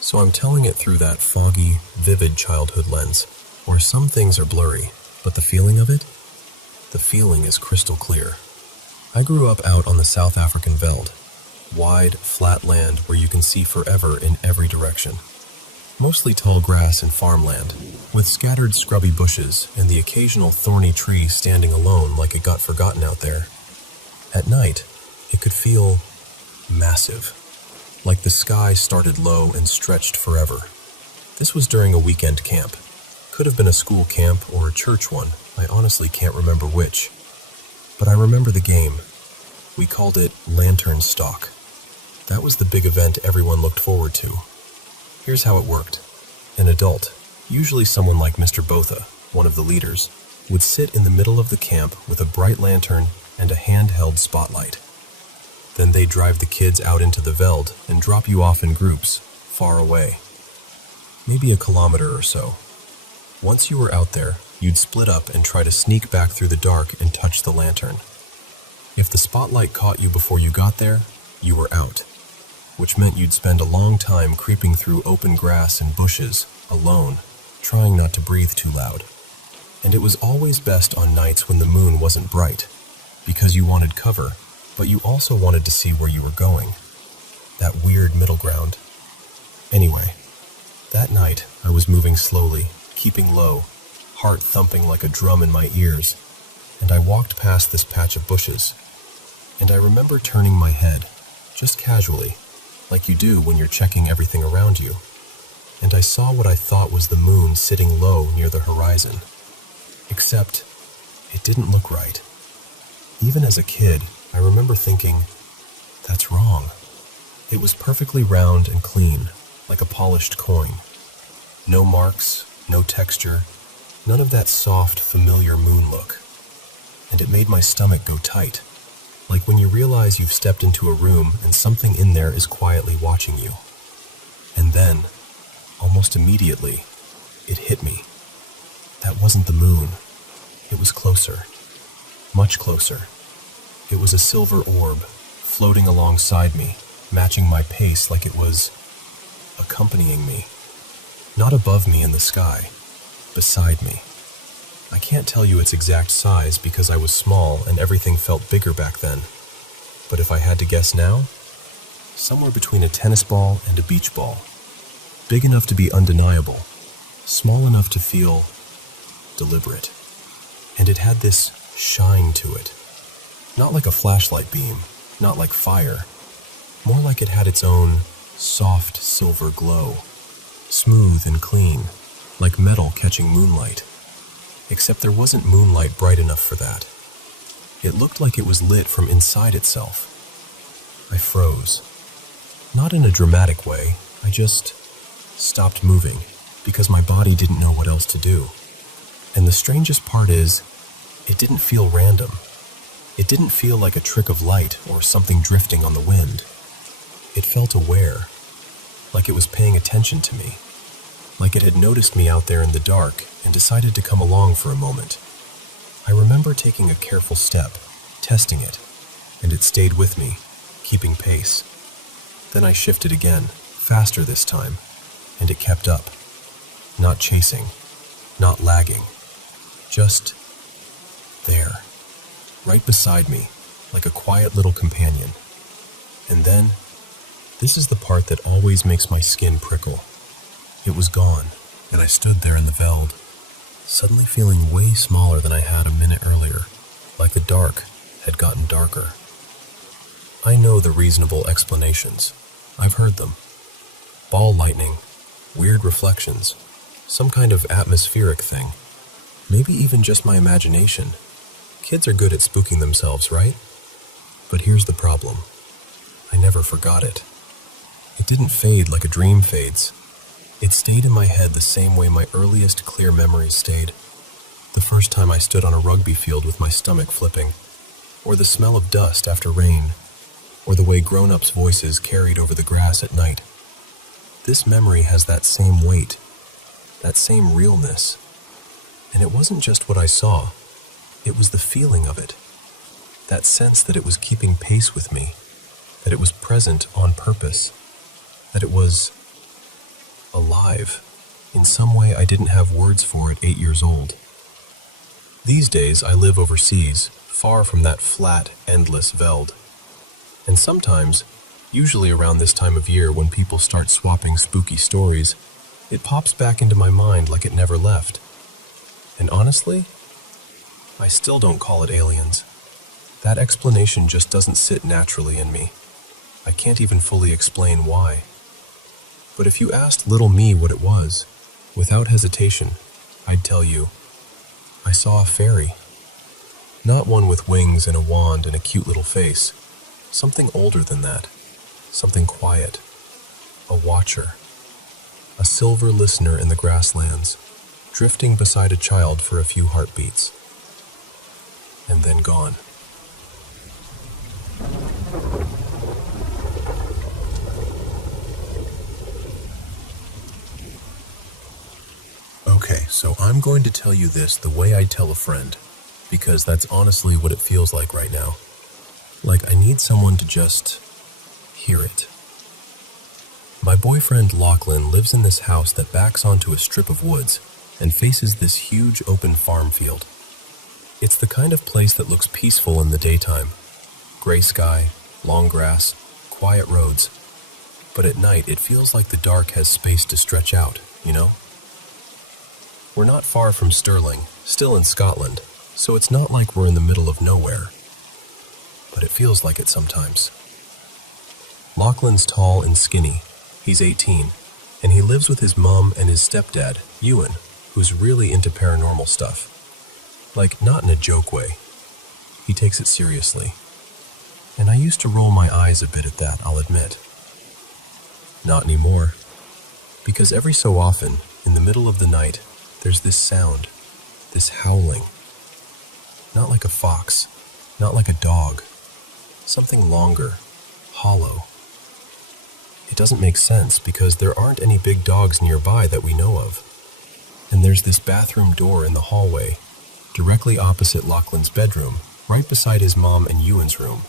so I'm telling it through that foggy, vivid childhood lens, where some things are blurry, but the feeling of it? The feeling is crystal clear. I grew up out on the South African veld, wide, flat land where you can see forever in every direction. Mostly tall grass and farmland, with scattered scrubby bushes and the occasional thorny tree standing alone like it got forgotten out there. At night, it could feel massive, like the sky started low and stretched forever. This was during a weekend camp. Could have been a school camp or a church one. I honestly can't remember which. But I remember the game. We called it Lantern Stalk. That was the big event everyone looked forward to. Here's how it worked. An adult, usually someone like Mr. Botha, one of the leaders, would sit in the middle of the camp with a bright lantern and a handheld spotlight. Then they'd drive the kids out into the veld and drop you off in groups, far away. Maybe a kilometer or so. Once you were out there, you'd split up and try to sneak back through the dark and touch the lantern. If the spotlight caught you before you got there, you were out, which meant you'd spend a long time creeping through open grass and bushes, alone, trying not to breathe too loud. And it was always best on nights when the moon wasn't bright, because you wanted cover, but you also wanted to see where you were going. That weird middle ground. Anyway, that night I was moving slowly, keeping low, heart thumping like a drum in my ears, and I walked past this patch of bushes. And I remember turning my head, just casually, like you do when you're checking everything around you, and I saw what I thought was the moon sitting low near the horizon. Except, it didn't look right. Even as a kid, I remember thinking, that's wrong. It was perfectly round and clean, like a polished coin. No marks, no texture, none of that soft, familiar moon look. And it made my stomach go tight, like when you realize you've stepped into a room and something in there is quietly watching you. And then, almost immediately, it hit me. That wasn't the moon. It was closer. Much closer. It was a silver orb, floating alongside me, matching my pace like it was accompanying me. Not above me in the sky, beside me. I can't tell you its exact size because I was small and everything felt bigger back then. But if I had to guess now, somewhere between a tennis ball and a beach ball. Big enough to be undeniable, small enough to feel deliberate. And it had this shine to it. Not like a flashlight beam, not like fire. More like it had its own soft silver glow. Smooth and clean, like metal catching moonlight. Except there wasn't moonlight bright enough for that. It looked like it was lit from inside itself. I froze. Not in a dramatic way, I just stopped moving because my body didn't know what else to do. And the strangest part is, it didn't feel random. It didn't feel like a trick of light or something drifting on the wind. It felt aware, like it was paying attention to me, like it had noticed me out there in the dark and decided to come along for a moment. I remember taking a careful step, testing it, and it stayed with me, keeping pace. Then I shifted again, faster this time, and it kept up. Not chasing, not lagging, just there, right beside me, like a quiet little companion. And then, this is the part that always makes my skin prickle. It was gone, and I stood there in the veld, suddenly feeling way smaller than I had a minute earlier, like the dark had gotten darker. I know the reasonable explanations. I've heard them. Ball lightning, weird reflections, Some kind of atmospheric thing. Maybe even just my imagination. Kids are good at spooking themselves, right? But here's the problem. I never forgot it. It didn't fade like a dream fades. It stayed in my head the same way my earliest clear memories stayed. The first time I stood on a rugby field with my stomach flipping, or the smell of dust after rain, or the way grown-ups' voices carried over the grass at night. This memory has that same weight, that same realness. And it wasn't just what I saw, it was the feeling of it. That sense that it was keeping pace with me, that it was present on purpose, that it was alive. In some way I didn't have words for at 8 years old. These days I live overseas, far from that flat, endless veld. And sometimes, usually around this time of year when people start swapping spooky stories, it pops back into my mind like it never left. And honestly, I still don't call it aliens. That explanation just doesn't sit naturally in me. I can't even fully explain why. But if you asked little me what it was, without hesitation, I'd tell you, I saw a fairy. Not one with wings and a wand and a cute little face. Something older than that. Something quiet. A watcher. A silver listener in the grasslands, drifting beside a child for a few heartbeats. And then gone. Okay, so I'm going to tell you this the way I'd tell a friend, because that's honestly what it feels like right now. Like I need someone to just hear it. My boyfriend Lachlan lives in this house that backs onto a strip of woods and faces this huge open farm field. It's the kind of place that looks peaceful in the daytime. Gray sky, long grass, quiet roads. But at night it feels like the dark has space to stretch out, you know? We're not far from Stirling, still in Scotland, so it's not like we're in the middle of nowhere. But it feels like it sometimes. Lachlan's tall and skinny. He's 18, and he lives with his mom and his stepdad, Ewan, who's really into paranormal stuff. Like, not in a joke way. He takes it seriously. And I used to roll my eyes a bit at that, I'll admit. Not anymore. Because every so often, in the middle of the night, there's this sound, this howling. Not like a fox, not like a dog. Something longer, hollow. It doesn't make sense because there aren't any big dogs nearby that we know of. And there's this bathroom door in the hallway, directly opposite Lachlan's bedroom, right beside his mom and Ewan's room.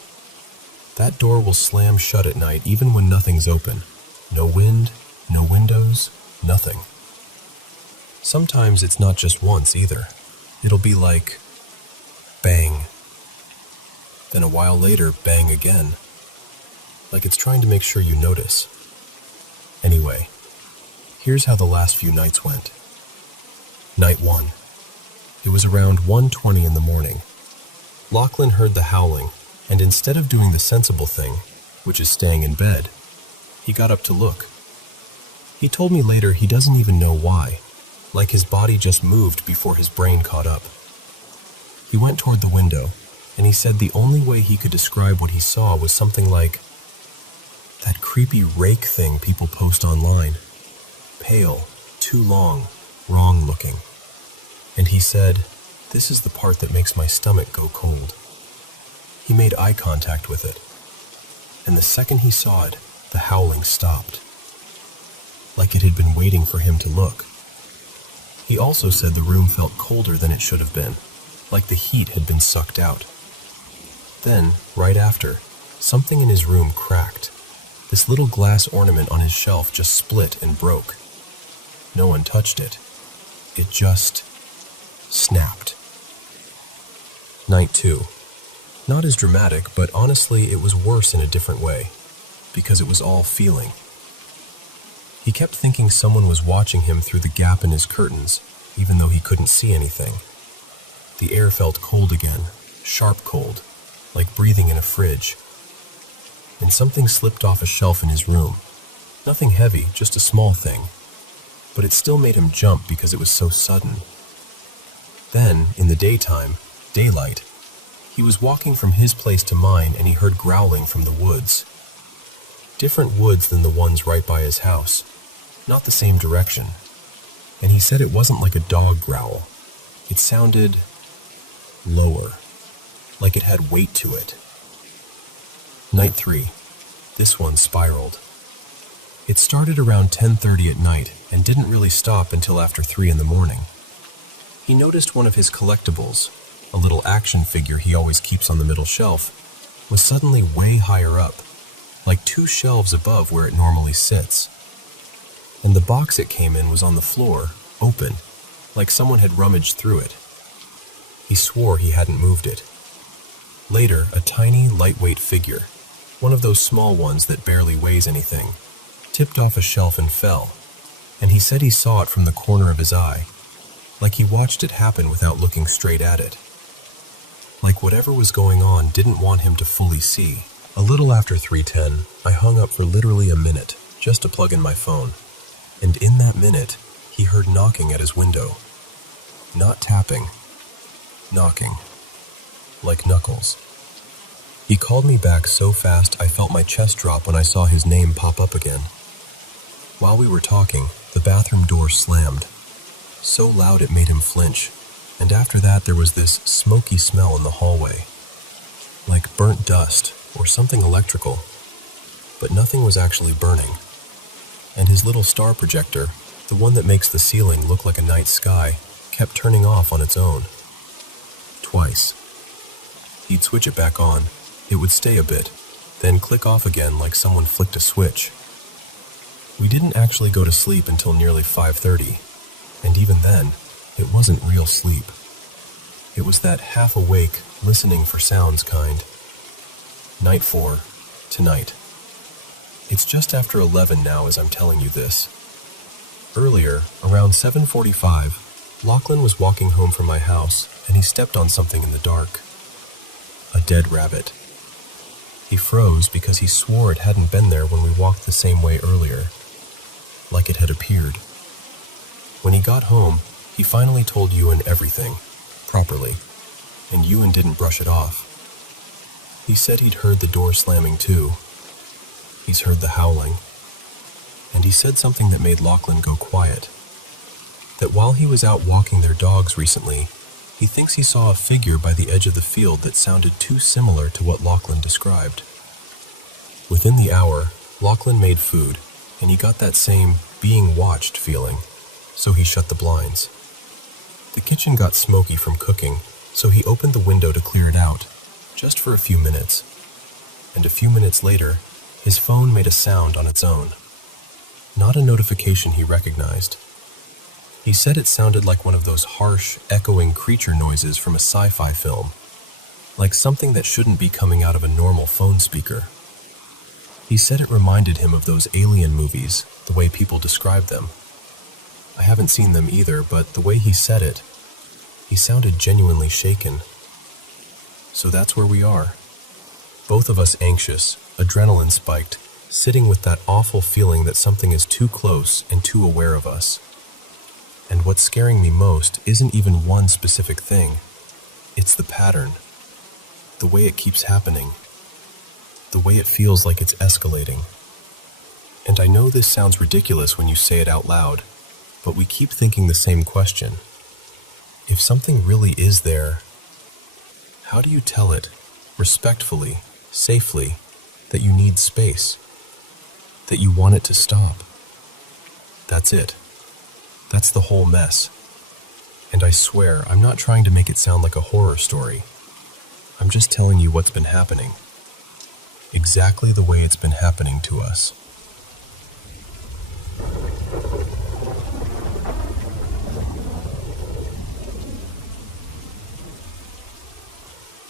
That door will slam shut at night even when nothing's open. No wind, no windows, nothing. Sometimes it's not just once either. It'll be like, bang. Then a while later, bang again. Like it's trying to make sure you notice. Anyway, here's how the last few nights went. Night 1. It was around 1:20 in the morning. Lachlan heard the howling, and instead of doing the sensible thing, which is staying in bed, he got up to look. He told me later he doesn't even know why, like his body just moved before his brain caught up. He went toward the window, and he said the only way he could describe what he saw was something like that creepy rake thing people post online. Pale, too long, wrong looking. And he said, "This is the part that makes my stomach go cold." He made eye contact with it, and the second he saw it, the howling stopped. Like it had been waiting for him to look. He also said the room felt colder than it should have been, like the heat had been sucked out. Then, right after, something in his room cracked. This little glass ornament on his shelf just split and broke. No one touched it. It just snapped. Night 2. Not as dramatic, but honestly it was worse in a different way, because it was all feeling. He kept thinking someone was watching him through the gap in his curtains, even though he couldn't see anything. The air felt cold again, sharp cold, like breathing in a fridge. And something slipped off a shelf in his room. Nothing heavy, just a small thing. but it still made him jump because it was so sudden. Then, in the daytime, daylight, he was walking from his place to mine and he heard growling from the woods. Different woods than the ones right by his house, not the same direction. And he said it wasn't like a dog growl. It sounded lower, like it had weight to it. Night 3. This one spiraled. It started around 10:30 at night and didn't really stop until after 3 in the morning. He noticed one of his collectibles, a little action figure he always keeps on the middle shelf, was suddenly way higher up, like 2 shelves above where it normally sits. And the box it came in was on the floor, open, like someone had rummaged through it. He swore he hadn't moved it. Later, a tiny, lightweight figure, one of those small ones that barely weighs anything, tipped off a shelf and fell, and he said he saw it from the corner of his eye, like he watched it happen without looking straight at it. Like whatever was going on didn't want him to fully see. A little after 3:10, I hung up for literally a minute, just to plug in my phone, and in that minute, he heard knocking at his window. Not tapping, knocking, like knuckles. He called me back so fast I felt my chest drop when I saw his name pop up again. While we were talking, the bathroom door slammed, so loud it made him flinch, and after that there was this smoky smell in the hallway, like burnt dust or something electrical, but nothing was actually burning. And his little star projector, the one that makes the ceiling look like a night sky, kept turning off on its own. Twice. He'd switch it back on, it would stay a bit, then click off again like someone flicked a switch. We didn't actually go to sleep until nearly 5:30, and even then, it wasn't real sleep. It was that half-awake, listening for sounds kind. Night 4, tonight. It's just after 11 now as I'm telling you this. Earlier, around 7:45, Lachlan was walking home from my house, and he stepped on something in the dark. A dead rabbit. He froze because he swore it hadn't been there when we walked the same way earlier, like it had appeared. When he got home, he finally told Ewan everything, properly, and Ewan didn't brush it off. He said he'd heard the door slamming too. He's heard the howling. And he said something that made Lachlan go quiet. That while he was out walking their dogs recently, he thinks he saw a figure by the edge of the field that sounded too similar to what Lachlan described. Within the hour, Lachlan made food, and he got that same being watched feeling, so he shut the blinds. The kitchen got smoky from cooking, so he opened the window to clear it out, just for a few minutes. And a few minutes later, his phone made a sound on its own. Not a notification he recognized. He said it sounded like one of those harsh, echoing creature noises from a sci-fi film, like something that shouldn't be coming out of a normal phone speaker. He said it reminded him of those alien movies, the way people describe them. I haven't seen them either, but the way he said it, he sounded genuinely shaken. So that's where we are. Both of us anxious, adrenaline spiked, sitting with that awful feeling that something is too close and too aware of us. And what's scaring me most isn't even one specific thing. It's the pattern. The way it keeps happening. The way it feels like it's escalating. And I know this sounds ridiculous when you say it out loud, but we keep thinking the same question. If something really is there, how do you tell it, respectfully, safely, that you need space? That you want it to stop? That's it. That's the whole mess. And I swear, I'm not trying to make it sound like a horror story. I'm just telling you what's been happening. Exactly the way it's been happening to us.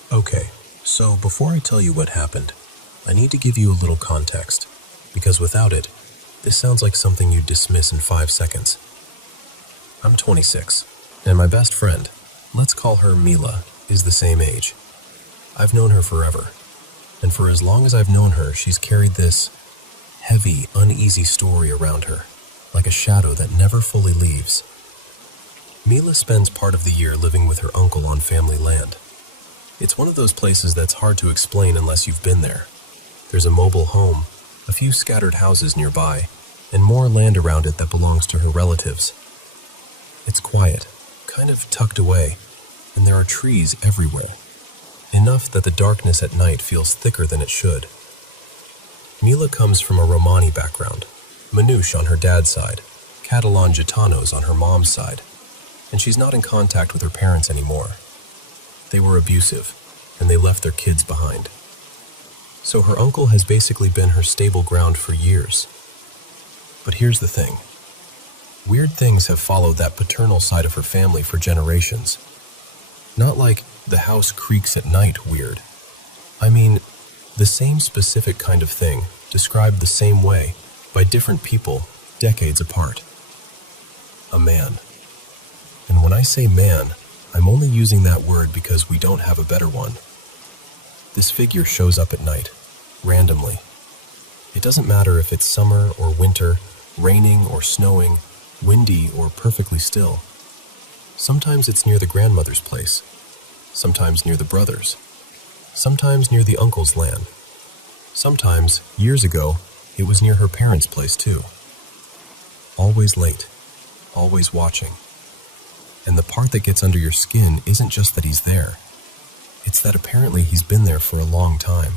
Okay, so before I tell you what happened, I need to give you a little context, because without it, this sounds like something you'd dismiss in 5 seconds. I'm 26, and my best friend, let's call her Mila, is the same age. I've known her forever, and for as long as I've known her, she's carried this heavy, uneasy story around her. like a shadow that never fully leaves. Mila spends part of the year living with her uncle on family land. It's one of those places that's hard to explain unless you've been there. There's a mobile home, a few scattered houses nearby, and more land around it that belongs to her relatives. It's quiet, kind of tucked away, and there are trees everywhere, enough that the darkness at night feels thicker than it should. Mila comes from a Romani background, Manouche on her dad's side, Catalan Gitanos on her mom's side, and she's not in contact with her parents anymore. They were abusive, and they left their kids behind. So her uncle has basically been her stable ground for years. But here's the thing. Weird things have followed that paternal side of her family for generations. Not like the house creaks at night weird. I mean, the same specific kind of thing, described the same way, by different people, decades apart. A man. And when I say man, I'm only using that word because we don't have a better one. This figure shows up at night, randomly. It doesn't matter if it's summer or winter, raining or snowing, windy or perfectly still. Sometimes it's near the grandmother's place, sometimes near the brothers, sometimes near the uncle's land. Sometimes, years ago, it was near her parents' place too. Always late, always watching. And the part that gets under your skin isn't just that he's there. It's that apparently he's been there for a long time.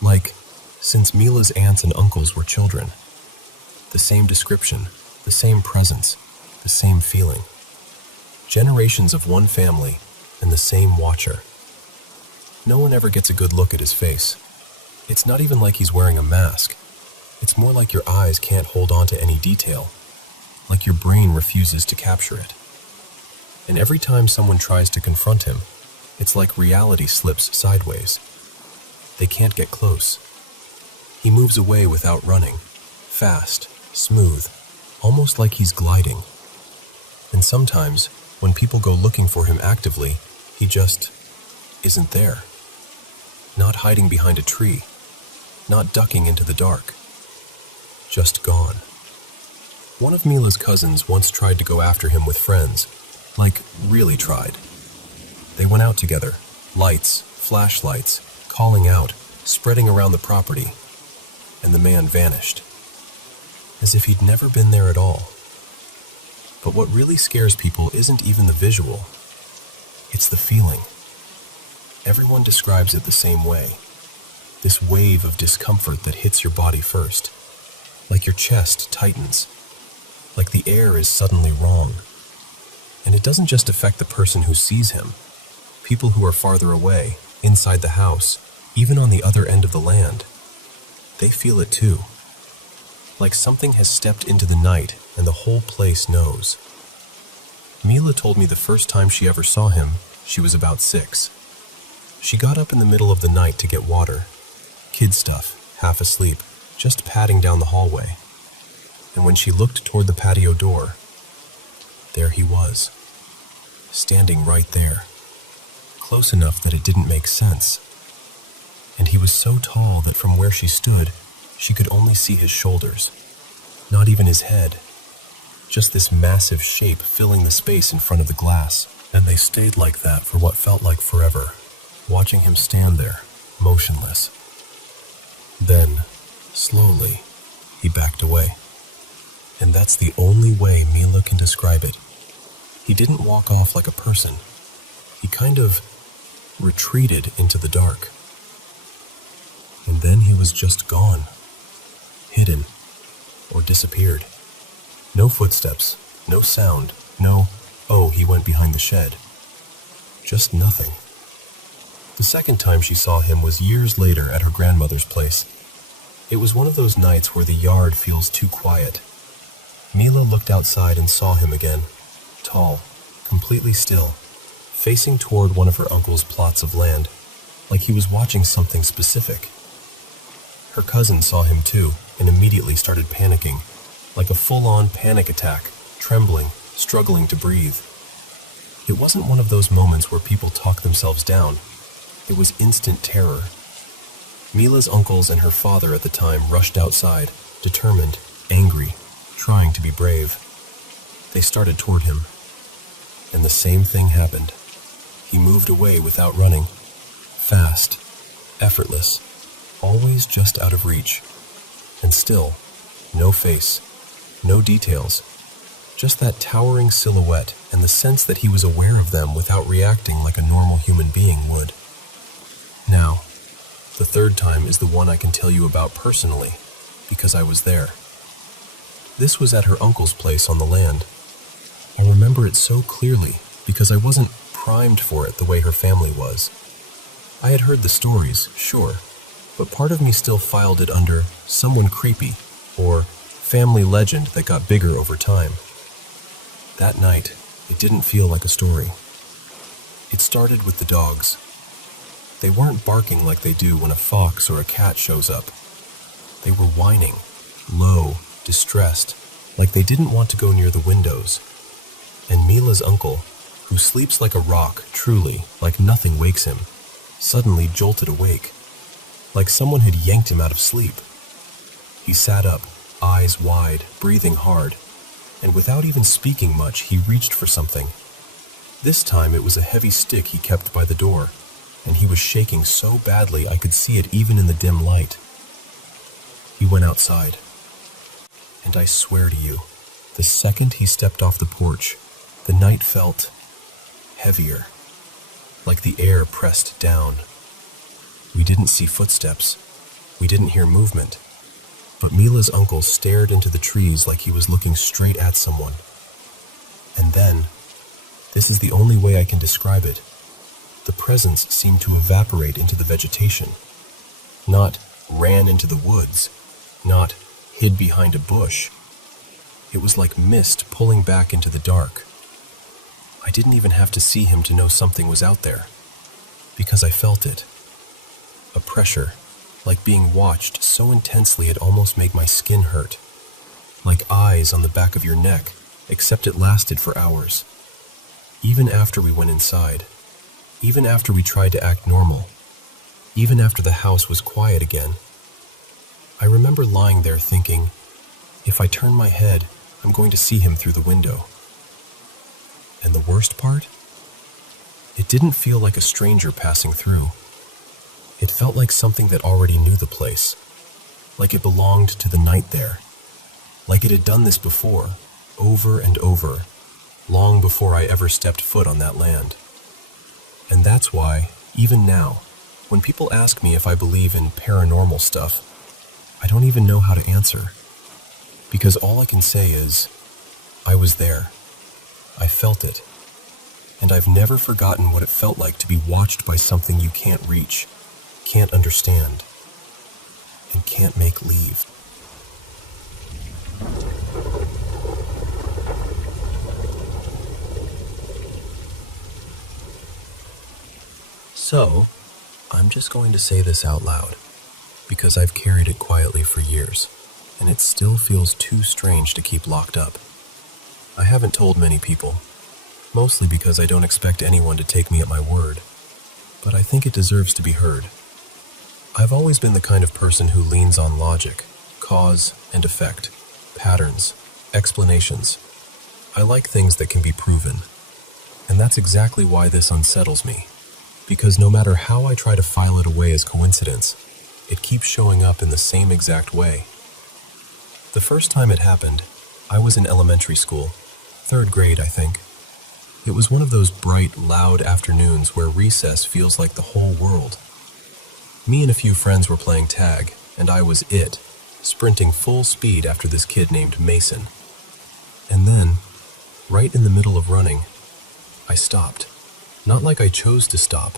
Like, since Mila's aunts and uncles were children. The same description, the same presence, the same feeling. Generations of one family and the same watcher. No one ever gets a good look at his face. It's not even like he's wearing a mask. It's more like your eyes can't hold on to any detail, like your brain refuses to capture it. And every time someone tries to confront him, it's like reality slips sideways. They can't get close. He moves away without running, fast, smooth, almost like he's gliding. And sometimes, when people go looking for him actively, he just isn't there. Not hiding behind a tree, not ducking into the dark. Just gone. One of Mila's cousins once tried to go after him with friends, like really tried. They went out together, lights, flashlights, calling out, spreading around the property, and the man vanished, as if he'd never been there at all. But what really scares people isn't even the visual, it's the feeling. Everyone describes it the same way. This wave of discomfort that hits your body first, like your chest tightens, like the air is suddenly wrong. And it doesn't just affect the person who sees him. People who are farther away, inside the house, even on the other end of the land, they feel it too. Like something has stepped into the night and the whole place knows. Mila told me the first time she ever saw him, she was about 6. She got up in the middle of the night to get water. Kid stuff, half asleep, just padding down the hallway. And when she looked toward the patio door, there he was, standing right there, close enough that it didn't make sense. And he was so tall that from where she stood, she could only see his shoulders, not even his head, just this massive shape filling the space in front of the glass. And they stayed like that for what felt like forever, watching him stand there, motionless. Then, slowly, he backed away. And that's the only way Mila can describe it. He didn't walk off like a person. He kind of retreated into the dark. And then he was just gone. Hidden. Or disappeared. No footsteps. No sound. No, oh, he went behind the shed. Just nothing. The second time she saw him was years later at her grandmother's place. It was one of those nights where the yard feels too quiet. Mila looked outside and saw him again, tall, completely still, facing toward one of her uncle's plots of land, like he was watching something specific. Her cousin saw him too, and immediately started panicking, like a full-on panic attack, trembling, struggling to breathe. It wasn't one of those moments where people talk themselves down. It was instant terror. Mila's uncles and her father at the time rushed outside, determined, angry, trying to be brave. They started toward him, and the same thing happened. He moved away without running. Fast, effortless, always just out of reach. And still, no face, no details, just that towering silhouette and the sense that he was aware of them without reacting like a normal human being would. Now, the third time is the one I can tell you about personally, because I was there. This was at her uncle's place on the land. I remember it so clearly because I wasn't primed for it the way her family was. I had heard the stories, sure, but part of me still filed it under someone creepy or family legend that got bigger over time. That night, it didn't feel like a story. It started with the dogs. They weren't barking like they do when a fox or a cat shows up. They were whining, low, distressed, like they didn't want to go near the windows. And Mila's uncle, who sleeps like a rock, truly, like nothing wakes him, suddenly jolted awake, like someone had yanked him out of sleep. He sat up, eyes wide, breathing hard, and without even speaking much, he reached for something. This time it was a heavy stick he kept by the door, and he was shaking so badly I could see it even in the dim light. He went outside, and I swear to you, the second he stepped off the porch, the night felt heavier, like the air pressed down. We didn't see footsteps. We didn't hear movement. But Mila's uncle stared into the trees like he was looking straight at someone. And then, this is the only way I can describe it, the presence seemed to evaporate into the vegetation. Not ran into the woods, not hid behind a bush. It was like mist pulling back into the dark. I didn't even have to see him to know something was out there, because I felt it. A pressure, like being watched so intensely it almost made my skin hurt. Like eyes on the back of your neck, except it lasted for hours. Even after we went inside, even after we tried to act normal, even after the house was quiet again, I remember lying there thinking, if I turn my head, I'm going to see him through the window. And the worst part? It didn't feel like a stranger passing through. It felt like something that already knew the place, like it belonged to the night there, like it had done this before, over and over, long before I ever stepped foot on that land. And that's why, even now, when people ask me if I believe in paranormal stuff, I don't even know how to answer. Because all I can say is, I was there. I felt it. And I've never forgotten what it felt like to be watched by something you can't reach, can't understand, and can't make leave. So, I'm just going to say this out loud, because I've carried it quietly for years, and it still feels too strange to keep locked up. I haven't told many people, mostly because I don't expect anyone to take me at my word, but I think it deserves to be heard. I've always been the kind of person who leans on logic, cause and effect, patterns, explanations. I like things that can be proven, and that's exactly why this unsettles me, because no matter how I try to file it away as coincidence, it keeps showing up in the same exact way. The first time it happened, I was in elementary school, 3rd grade, I think. It was one of those bright, loud afternoons where recess feels like the whole world. Me and a few friends were playing tag, and I was it, sprinting full speed after this kid named Mason. And then, right in the middle of running, I stopped. Not like I chose to stop,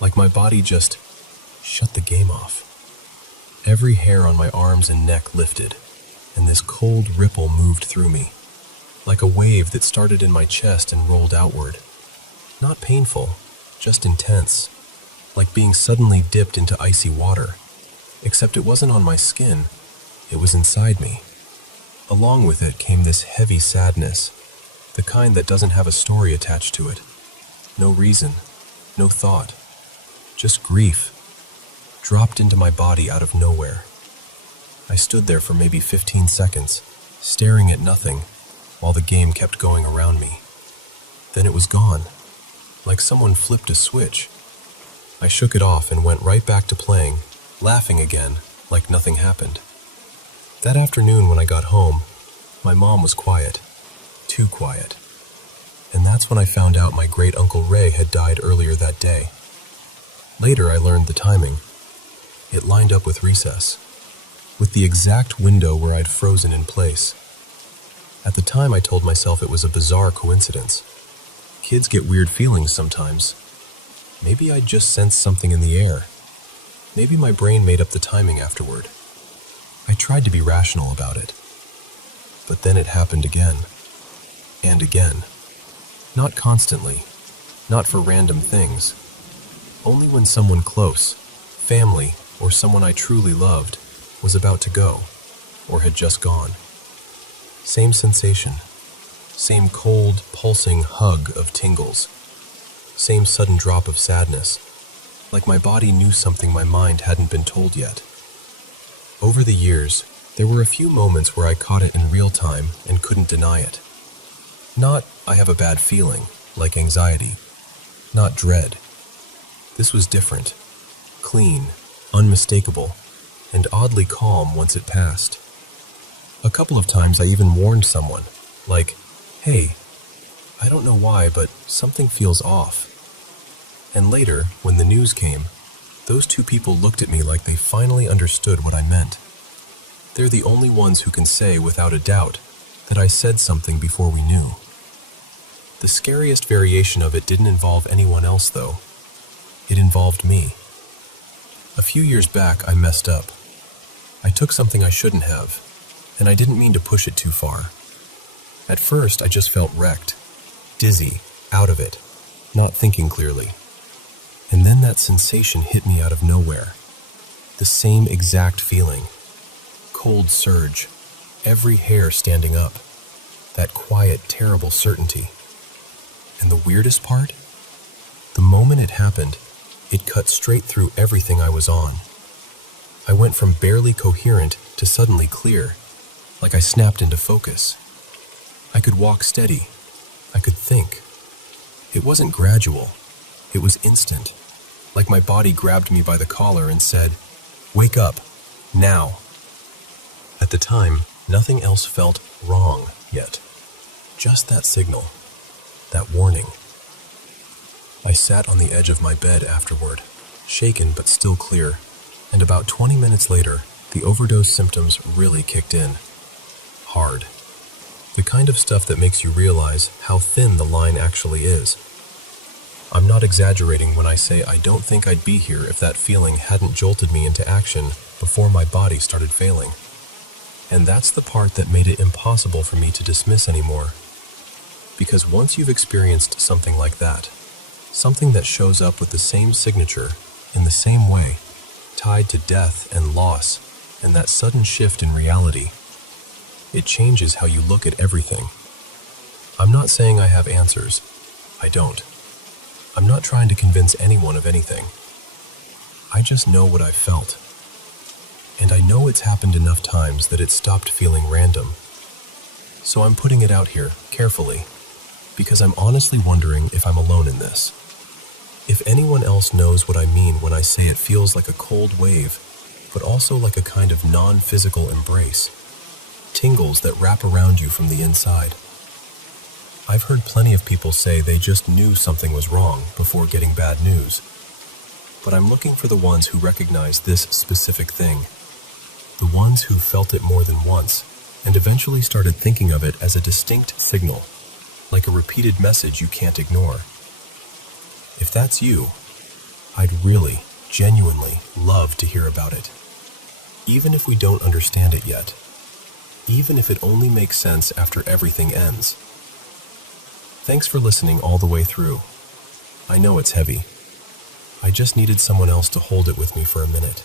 like my body just shut the game off. Every hair on my arms and neck lifted, and this cold ripple moved through me, like a wave that started in my chest and rolled outward. Not painful, just intense, like being suddenly dipped into icy water, except it wasn't on my skin, it was inside me. Along with it came this heavy sadness, the kind that doesn't have a story attached to it. No reason, no thought, just grief, dropped into my body out of nowhere. I stood there for maybe 15 seconds, staring at nothing while the game kept going around me. Then it was gone, like someone flipped a switch. I shook it off and went right back to playing, laughing again, like nothing happened. That afternoon when I got home, my mom was quiet, too quiet. And that's when I found out my great-uncle Ray had died earlier that day. Later I learned the timing. It lined up with recess, with the exact window where I'd frozen in place. At the time I told myself it was a bizarre coincidence. Kids get weird feelings sometimes. Maybe I'd just sensed something in the air. Maybe my brain made up the timing afterward. I tried to be rational about it. But then it happened again. And again. Not constantly. Not for random things. Only when someone close, family, or someone I truly loved, was about to go, or had just gone. Same sensation. Same cold, pulsing hug of tingles. Same sudden drop of sadness. Like my body knew something my mind hadn't been told yet. Over the years, there were a few moments where I caught it in real time and couldn't deny it. Not, I have a bad feeling, like anxiety. Not dread. This was different. Clean, unmistakable, and oddly calm once it passed. A couple of times I even warned someone, like, hey, I don't know why, but something feels off. And later, when the news came, those two people looked at me like they finally understood what I meant. They're the only ones who can say without a doubt that I said something before we knew. The scariest variation of it didn't involve anyone else, though. It involved me. A few years back, I messed up. I took something I shouldn't have, and I didn't mean to push it too far. At first, I just felt wrecked, dizzy, out of it, not thinking clearly. And then that sensation hit me out of nowhere. The same exact feeling. Cold surge, every hair standing up. That quiet, terrible certainty. And the weirdest part? The moment it happened, it cut straight through everything I was on. I went from barely coherent to suddenly clear, like I snapped into focus. I could walk steady. I could think. It wasn't gradual. It was instant, like my body grabbed me by the collar and said, "Wake up, now." At the time, nothing else felt wrong yet. Just that signal, that warning. I sat on the edge of my bed afterward, shaken but still clear, and about 20 minutes later, the overdose symptoms really kicked in. Hard. The kind of stuff that makes you realize how thin the line actually is. I'm not exaggerating when I say I don't think I'd be here if that feeling hadn't jolted me into action before my body started failing. And that's the part that made it impossible for me to dismiss anymore. Because once you've experienced something like that, something that shows up with the same signature, in the same way, tied to death and loss, and that sudden shift in reality, it changes how you look at everything. I'm not saying I have answers. I don't. I'm not trying to convince anyone of anything. I just know what I've felt. And I know it's happened enough times that it stopped feeling random. So I'm putting it out here, carefully, because I'm honestly wondering if I'm alone in this. If anyone else knows what I mean when I say it feels like a cold wave, but also like a kind of non-physical embrace. Tingles that wrap around you from the inside. I've heard plenty of people say they just knew something was wrong before getting bad news. But I'm looking for the ones who recognize this specific thing. The ones who felt it more than once, and eventually started thinking of it as a distinct signal, like a repeated message you can't ignore. If that's you, I'd really, genuinely love to hear about it. Even if we don't understand it yet. Even if it only makes sense after everything ends. Thanks for listening all the way through. I know it's heavy. I just needed someone else to hold it with me for a minute.